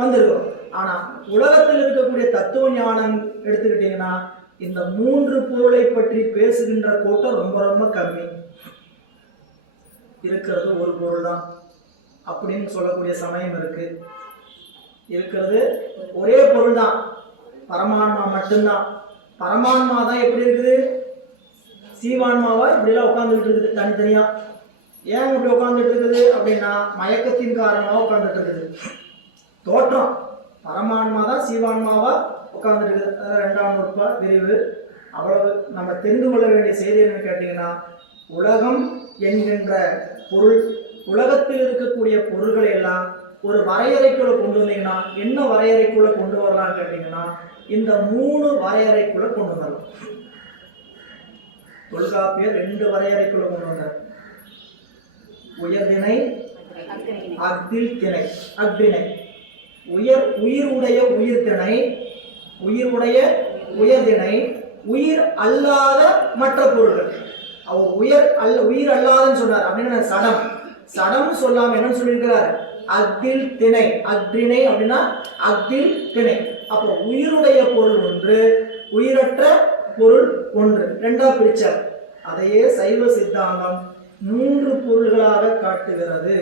வந்திருக்கோம். ஆனா உலகத்தில் இருக்கக்கூடிய தத்துவ ஞானம் எடுத்துக்கிட்டீங்கன்னா இந்த 3 பொருளை பற்றி பேசுகின்ற கூட்டம் ரொம்ப ரொம்ப கம்மி. இருக்கிறது ஒரு பொருள் தான் அப்படின்னு சொல்லக்கூடிய சமயம் இருக்கு. இருக்கிறது ஒரே பொருள் தான், பரமான்மா மட்டும்தான். பரமான்மா தான் எப்படி இருக்குது, சீவான்மாவா இப்படிலாம் உட்காந்துட்டு இருக்குது தனித்தனியா. ஏன் இப்படி உட்காந்துட்டு இருக்குது அப்படின்னா மயக்கத்தின் காரணமாக உட்காந்துட்டு இருக்குது. தோற்றம் பரமான்மா தான் சீவான்மாவா உட்காந்துட்டு இருக்குது. 2ஆம் நூற்பா விரிவு. அவ்வளவு நம்ம தெரிந்து கொள்ள வேண்டிய செய்தி என்னன்னு கேட்டீங்கன்னா, உலகம் என்கின்ற பொருள், உலகத்தில் இருக்கக்கூடிய பொருள்களை எல்லாம் ஒரு வரையறைக்குள்ள கொண்டு வந்தீங்கன்னா என்ன வரையறைக்குள்ள கொண்டு வரலாம்னு கேட்டீங்கன்னா இந்த 3 வரையறைக்குள்ள கொண்டு வரலாம். தொல்காப்பியர் 2 வரையறைக்குள்ள கொண்டு வந்தார். உயர்திணை அக்தில் திணை. அக்திணை உயிருடைய உயிர்திணை, உயிருடைய உயர்திணை, உயிர் அல்லாத மற்ற பொருள்கள். அவர் உயிர் அல்லாதன்னு சொன்னார். அப்படின்னு சடம் சடம் சொல்லாம என்னன்னு சொல்லியிருக்கிறார், அக்தில் திணை. அக்திணை அப்படின்னா அக்தில் திணை. அப்போ உயிருடைய பொருள் ஒன்று, உயிரற்ற பொருள் ஒன்று, ரெண்டா பிரிச்சார். அதையே சைவ சித்தாந்தம் 3 பொருள்களாக காட்டுகிறது.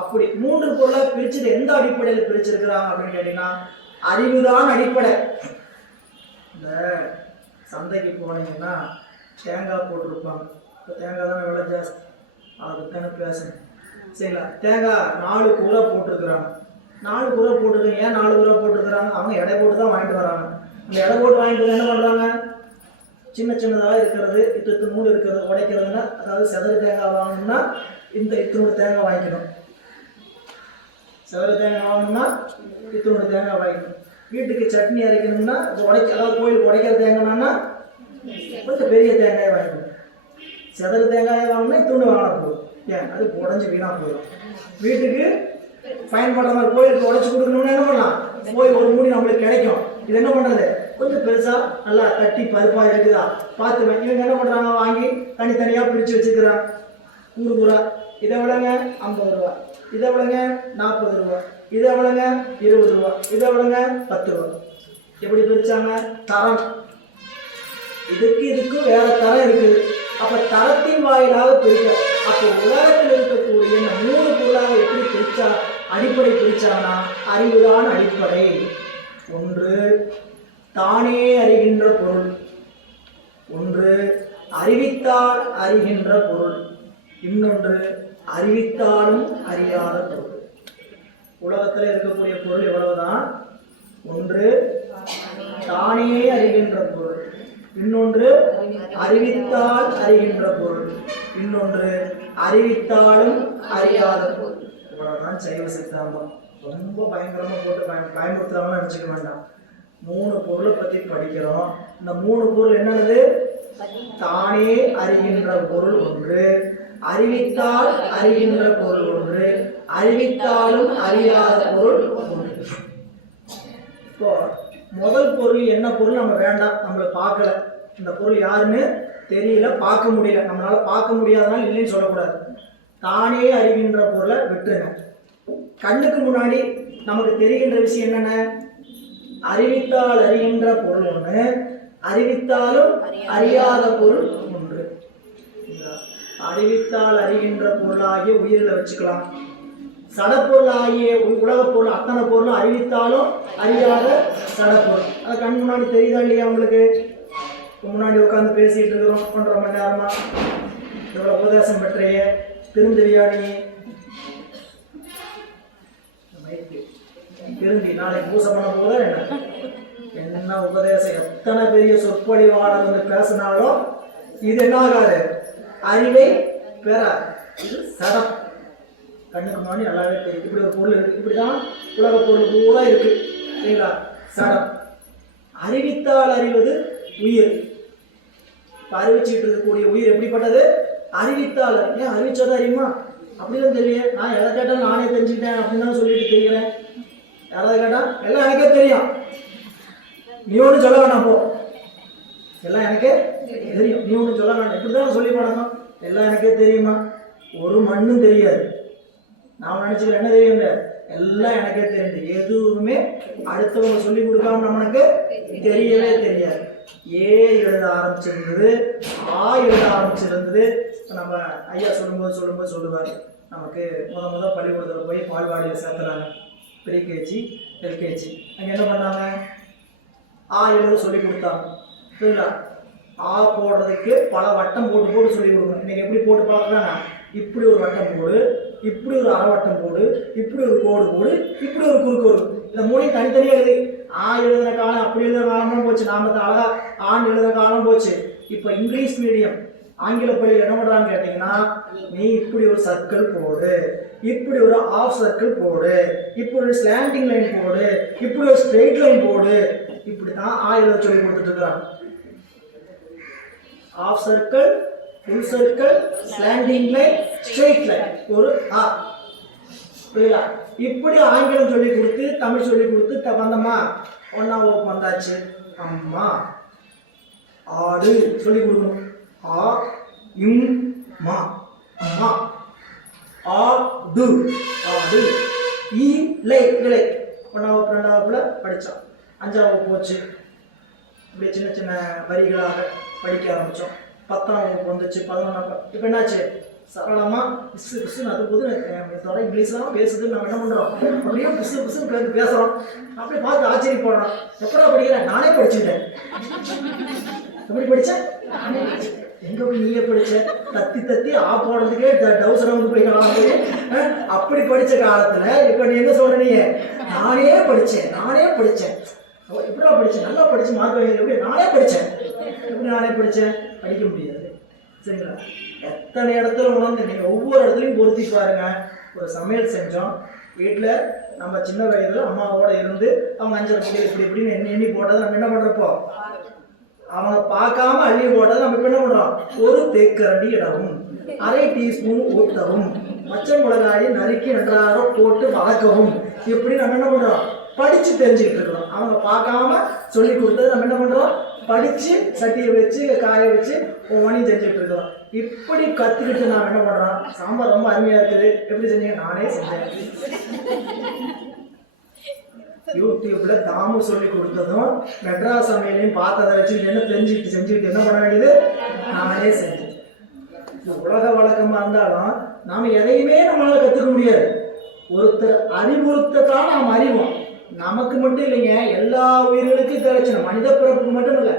அப்படி 3 பொருளை பிரிச்சது எந்த அடிப்படையில் பிரிச்சிருக்கிறாங்க அப்படின்னு கேட்டீங்கன்னா, அறிவுதான் அடிப்படை. இந்த சந்தைக்கு போனீங்கன்னா தேங்காய் போட்டிருப்பாங்க. இப்போ தேங்காய் தானே விலை ஜாஸ்தி, அதுக்கான பேசணும் சரிங்களா. தேங்காய் 4 கூரை போட்டிருக்கிறாங்க. 4 கூரை போட்டிருக்காங்க. ஏன் 4 கூரை போட்டிருக்கிறாங்க? அவங்க எடை போட்டு தான் வாங்கிட்டு வராங்க. அந்த எடை போட்டு வாங்கிட்டு வந்து என்ன பண்ணுறாங்க, சின்ன சின்னதாக இருக்கிறது, இத்து நூல் இருக்கிறது உடைக்கிறதுன்னா, அதாவது செதறு தேங்காய் வாங்கணும்னா இந்த இத்தனோட தேங்காய் வாங்கிக்கணும். செதறு தேங்காய் வாங்கணும்னா இத்தனோட தேங்காய் வாங்கிக்கணும். வீட்டுக்கு சட்னி அரைக்கணும்னா அதாவது கோயிலுக்கு உடைக்கிற தேங்காய்னா கொஞ்சம் பெரிய தேங்காயை வாங்கிக்கணும். செதறு தேங்காயை வாங்கினா இத்தூண்டு வாங்கினா போதும். ஏன் அது உடஞ்சி வீணாக போயிடும். வீட்டுக்கு பயன்படுற மாதிரி கோயிலுக்கு உடைச்சி கொடுக்கணும்னா என்ன பண்ணலாம், போய் ஒரு மூடி நம்மளுக்கு கிடைக்கும். இது என்ன பண்ணுறது, கொஞ்சம் பெருசாக நல்லா தட்டி பருப்பாக இருக்குதா பார்த்துவேன். இவங்க என்ன பண்ணுறாங்க, வாங்கி தனித்தனியாக பிரித்து வச்சுக்கிறாங்க. கூறு கூறா இதை விலங்க 50 ரூபா, இதை விலங்க 40 ரூபா, இதை விலங்க 20 ரூபா, இதை விலங்க 10 ரூபா. எப்படி பிரித்தாங்க, தரம். இதுக்கும் வேற தரம் இருக்குது. அப்போ தரத்தின் வாயிலாக பிரிக்க. அப்போ உலகத்தில் இருக்கக்கூடிய இந்த 3 பொருளாக எப்படி பிரிச்சா, அடிப்படை பிரிச்சாங்கன்னா அறிவுதான் அடிப்படை. ஒன்று தானே அறிகின்ற பொருள், ஒன்று அறிவித்தால் அறிகின்ற பொருள், இன்னொன்று அறிவித்தாலும் அறியாத பொருள். உலகத்தில் இருக்கக்கூடிய பொருள் எவ்வளவுதான், ஒன்று தானே அறிகின்ற பொருள், இன்னொன்று அறிவித்தால் அறிகின்ற பொருள், இன்னொன்று அறிவித்தாலும் அறியாத பொருள். இவ்வளவுதான் சைவ சித்தாந்தம். ரொம்ப பயங்கரமா போட்டு பயமுறுத்துறாங்கன்னு நினைச்சுக்க வேண்டாம். 3 பொருளை பத்தி படிக்கிறோம். இந்த 3 பொருள் என்னது, தானே அறிகின்ற பொருள் ஒன்று, அறிவித்தால் அறிகின்ற பொருள் ஒன்று, அறிவித்தாலும் அறியாத பொருள் ஒன்று. இப்போ முதல் பொருள் என்ன பொருள் நம்ம வேண்டாம், நம்மளை பார்க்கல, இந்த பொருள் யாருன்னு தெரியல, பார்க்க முடியல, நம்மளால பார்க்க முடியாதனால இல்லைன்னு சொல்லக்கூடாது. தானே அறிகின்ற பொருளை விட்டுருங்க. கண்ணுக்கு முன்னாடி நமக்கு தெரிகின்ற விஷயம் என்னென்ன, அறிவித்தால் அறிகின்ற பொருள் ஒன்று, அறிவித்தாலும் அறியாத பொருள் ஒன்று. அறிவித்தால் அறிகின்ற பொருளாகிய உயிரில் வச்சுக்கலாம். சடப்பொருளாகிய உலகப் பொருள் அத்தனை பொருளும் அறிவித்தாலும் அறியாத சடப்பொருள். அது கண் முன்னாடி தெரியுதா இல்லையா உங்களுக்கு? முன்னாடி உட்காந்து பேசிட்டு இருக்கிறோம் 1.5 மணி நேரமா. எவ்வளோ உபதேசம் பெற்றைய திருந்திரியா நீ திருந்தி நாளைக்கு பூசை பண்ண போதா என்ன உபதேசம், எத்தனை பெரிய சொற்பொழிவாளர் வந்து பேசினாலும் இது என்ன ஆகாது, அறிவை பெறாது. இது சடம். கண்ணுக்கு முன்னாடி நல்லாவே தெரியும். இப்படி ஒரு பொருள் இருக்கு, இப்படிதான் உலக பொருள் பூரா இருக்கு சரிங்களா. சடம். அறிவித்தால் அறிவது உயிர். அறிவிச்சுட்டு இருக்கக்கூடிய உயிர் எப்படிப்பட்டது, அறிவித்தால். ஏன் அறிவிச்சாதான் அறியுமா, அப்படிதான் தெரியல. நான் எதை கேட்டாலும் நானே தெரிஞ்சுக்கிட்டேன் அப்படின்னு தான் சொல்லிட்டு தெரியல. யாராவது கேட்டா எல்லாம் எனக்கே தெரியும், நீ ஒன்றும் சொல்ல வேண்டாம், போ எல்லாம் எனக்கே தெரியும், நீ ஒன்றும் சொல்ல வேண்டாம், இப்படிதான் சொல்லி பழக்கம். எல்லாம் எனக்கே தெரியுமா, ஒரு மண்ணும் தெரியாது. நான் நினைச்சுக்கிறேன் என்ன தெரியுங்க, எல்லாம் எனக்கே தெரியுது. எதுவுமே அடுத்தவங்க சொல்லி கொடுக்காம நம்மளுக்கு தெரியவே தெரியாது. ஏ எழுத ஆரம்பிச்சிருந்தது, ஆ எழுத ஆரம்பிச்சிருந்தது. நம்ம ஐயா சொல்லும்போது சொல்லுவார், நமக்கு முத பள்ளிக்கூடத்தில் போய் பால்வாடியில் சேர்த்துறாங்க, ப்ரீகேஜி எல்கேஜி. அங்கே என்ன பண்ணாங்க, ஆ எழுத சொல்லி கொடுத்தாங்க சரிங்களா. ஆ போடுறதுக்கு பல வட்டம் போட்டு சொல்லி கொடுக்கணும். இன்னைக்கு எப்படி போட்டு பார்க்குறாங்க, இப்படி ஒரு வட்டம் போடு, இப்படி ஒரு அரை வட்டம் போடு, இப்படி ஒரு கோடு போடு, இப்படி ஒரு குறுக்கு வரும். இந்த 3 தனித்தனியாக எழுதி ஆ எழுதுன காலம் அப்படி எழுதுன காலமும் போச்சு. நாம அழகா ஆண் எழுதுன காலம் போச்சு. இப்போ இங்கிலீஷ் மீடியம் ஆங்கில பள்ளியில் என்ன பண்ணுறான்னு கேட்டிங்கன்னா, நீ இப்படி ஒரு சர்க்கிள் போடு, இப்படி ஒரு ஆஃப் சர்க்கிள் போடு, இப்படி ஒரு ஸ்லாண்டிங் லைன் போடு, இப்படி ஒரு ஸ்ட்ரெயிட் லைன் போடு, இப்படி தான் ஆ எழுத சொல்லி கொடுத்துட்டு இருக்கிறாங்க. Half circle, full circle, slanting line, straight line, ஒரு ஆ. புரியுதா? இப்படி ஆங்கிலம் சொல்லி கொடுத்து தமிழ் சொல்லி கொடுத்து வந்தோமா, 1ஆம் வகுப்பு வந்தாச்சு. அம்மா ஆடு சொல்லி கொடுக்கணும். ஆ இம் மா அம்மா. ஆடு ஆடு. இலை இலை 1ஆம் வகுப்பு 2ஆம் வகுப்புல படித்தோம். 5ஆம் வகுப்பு போச்சு, இப்படி சின்ன சின்ன வரிகளாக படிக்க ஆரம்பித்தோம். 10ஆம் வகுப்பு வந்துச்சு, 11ஆம். இப்போ என்னாச்சு, சரளமாக பிசு பிசுன்னு அது போது தவிர இங்கிலீஷ்லாம் பேசுதுன்னு நம்ம என்ன பண்ணுறோம், அப்படியே பிசு பிசுன்னு பேசுகிறோம். அப்படியே பார்த்து ஆச்சரியப்படுறோம். எப்படா படிக்கிறேன், நானே படிச்சுட்டேன். எப்படி படித்தேன், எங்கே போய் நீயே படித்த, தத்தி தத்தி போடுறதுக்கே டவுசர் வந்து போய்க்கலாம். அப்படி படித்த காலத்தில் இப்போ நீ என்ன சொல்கிறீங்க, நானே படித்தேன். எப்படா படித்தேன், நல்லா படித்து மார்க் வாங்கி, எப்படி நானே படித்தேன். படிக்க முடியாது. சரிங்களா, எத்தனை இடத்துல உணர்ந்து நீங்கள் ஒவ்வொரு இடத்துலையும் பொருத்தி பாருங்க. ஒரு சமையல் செஞ்சோம் வீட்டில், நம்ம சின்ன வயதில் அம்மாவோட இருந்து அவங்க 5 பிள்ளைகள் இப்படி இப்படின்னு எண்ணி போட்டதை நம்ம என்ன பண்ணுறப்போ, அவங்க பார்க்காம அள்ளி போட்டதை நம்ம இப்போ என்ன பண்ணுறோம், ஒரு தேக்கரண்டி இடவும், 1/2 டீஸ்பூன் ஊற்றவும், பச்சை மிளகாயை நறுக்கி நன்றாக போட்டு வதக்கவும், இப்படி நம்ம என்ன பண்ணுறோம், படித்து தெரிஞ்சுக்கிட்டு இருக்கிறோம். அவங்க பார்க்காம சொல்லி கொடுத்தது நம்ம என்ன பண்ணுறோம், படித்து சட்டியை வச்சு காய வச்சு ஒவ்வொன்றையும் செஞ்சுட்டு இருக்கிறோம். இப்படி கற்றுக்கிட்டு நாம் என்ன பண்ணுறோம், சாம்பார் ரொம்ப அருமையாக இருக்குது, எப்படி செஞ்சீங்க, நானே செஞ்சேன். யூடியூப்ல தாமு சொல்லி கொடுத்ததும் மெட்ராஸ் சமையலையும் பார்த்ததை வச்சு என்ன செஞ்சுக்கிட்டு என்ன பண்ண வேண்டியது, நானே செஞ்சேன். இது உலக வழக்கமாக இருந்தாலும் நாம் எதையுமே நம்மளால கற்றுக்க முடியாது. ஒருத்தர் அறிவுறுத்தான் நாம் அறிவோம். நமக்கு மட்டும் இல்லைங்க, எல்லா உயிர்களுக்கும் இதான் லட்சணம். மனித பிறப்புக்கு மட்டும் இல்லை,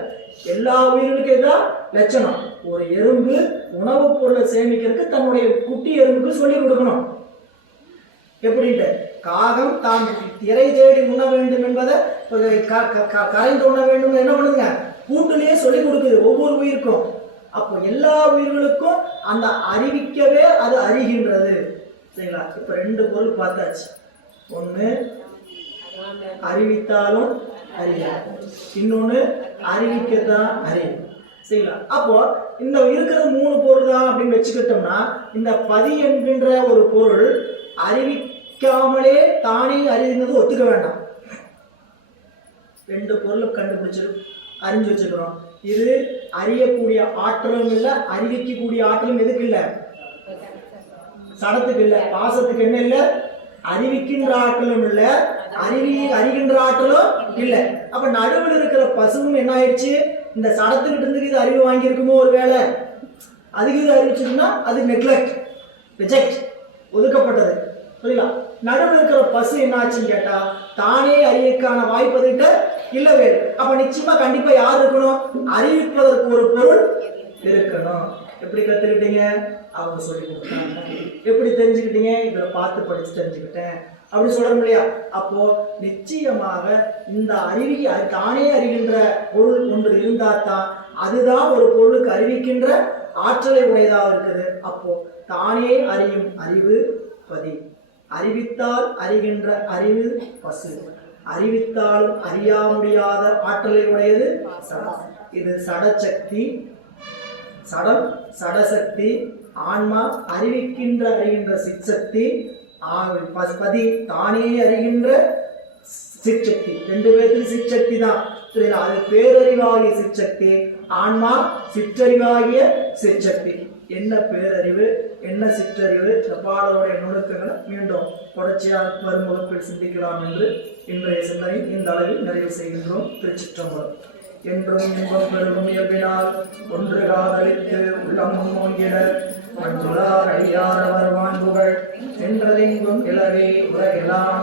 எல்லா உயிர்களுக்கும் இதான் லட்சணம். ஒரு எறும்பு உணவுப் பொருளை சேமிக்கிறதுக்கு தன்னுடைய குட்டி எறும்புக்கு சொல்லி கொடுக்கணும். எப்படின்ட்டு, காகம் தான் இறை தேடி உண்ண வேண்டும் என்பதை கரைந்து உண்ண வேண்டும் என்ன பண்ணுதுங்க, கூட்டுலேயே சொல்லி கொடுக்குது ஒவ்வொரு உயிருக்கும். அப்போ எல்லா உயிர்களுக்கும் அந்த அறிவிக்கவே அது அறிகின்றது. சரிங்களா, இப்போ 2 பொருள் பார்த்தாச்சு. ஒன்று அறிவித்தாலும் அறியாது, இன்னொன்று அறிவிக்கத்தான் அறியும். சரிங்களா, அப்போ இந்த இருக்கிற 3 பொருள் தான் அப்படின்னு வச்சுக்கிட்டோம்னா, இந்த பதி என்கின்ற ஒரு பொருள் அறிவிக்காமலே தானே அறிந்தது ஒத்துக்க வேண்டாம். 2 பொருளும் அறிஞ்சு வச்சுக்கிறோம். இது அறியக்கூடிய ஆற்றலும் இல்லை, அறிவிக்கக்கூடிய ஆற்றலும் எதுக்கு இல்லை, சடத்துக்கு இல்லை, பாசத்துக்கு என்ன இல்லை, அறிவிக்கின்ற ஆற்றலும் இல்லை, அறிகின்ற ஆற்றலும் இல்லை. அப்ப நடுவில் இருக்கிற பசுவும் என்ன ஆயிடுச்சு, இந்த சடத்துக்கிட்ட இருந்து இது அறிவு வாங்கியிருக்குமோ, ஒரு வேலை அதுக்கு இது அறிவிச்சதுன்னா அது நெக்லெக்ட், ரிஜெக்ட், ஒதுக்கப்பட்டது. புரியல, நடுவில் இருக்கிற பசு என்ன ஆச்சுன்னு கேட்டா தானே அறிவிக்கான வாய்ப்பு அதுகிட்ட இல்லவே. அப்ப நிச்சயமா கண்டிப்பா யார் இருக்கணும், அறிவிப்பதற்கு ஒரு பொருள் இருக்கணும். எப்படி கத்துக்கிட்டீங்க, அவங்க சொல்லி கொடுத்தாங்க. எப்படி தெரிஞ்சுக்கிட்டீங்க, இதுல பார்த்து படிச்சு தெரிஞ்சுக்கிட்டேன் அப்படி சொல்றோம் இல்லையா. அப்போ நிச்சயமாக இந்த தானே அறிகின்ற பொருள் ஒன்று இருந்தா தான் அதுதான் ஒரு பொருளுக்கு அறிவிக்கின்ற ஆற்றலை உடையதாக இருக்குது. அப்போ தானே அறியும் அறிவு பதி, அறிவித்தால் அறிகின்ற அறிவு பசு, அறிவித்தாலும் அறிய முடியாத ஆற்றலை உடையது சடம். இது சடசக்தி, சடம் சடசக்தி, ஆன்மா அறிகின்ற சிற்சக்தி, பதி தானே அறிகின்ற சிற்சக்தி. 2 பேருக்கு சிற்சக்தி தான். அது பேரறிவாகிய சிற்சக்தி, ஆன்மா சிற்றறிவாகிய சிற்சக்தி. என்ன பேரறிவு, என்ன சிற்றறிவு, இந்த பாடலுடைய நுணுக்கங்களை மீண்டும் தொடர்ச்சியாக வரும் வகுப்பில் சிந்திக்கலாம் என்று இன்றைய சிந்தனை இந்த அளவில் நிறைவு செய்கின்றோம். திருச்சிற்றம்பலம். என்றும் இன்பம் பெருகும் இயல்பினால் ஒன்று காதலித்து உள்ளம் முன்மோங்கிட மஞ்சுளார் அடியாரவர் வான்புகள் சென்றதெங்கும் இளவே உலகெல்லாம்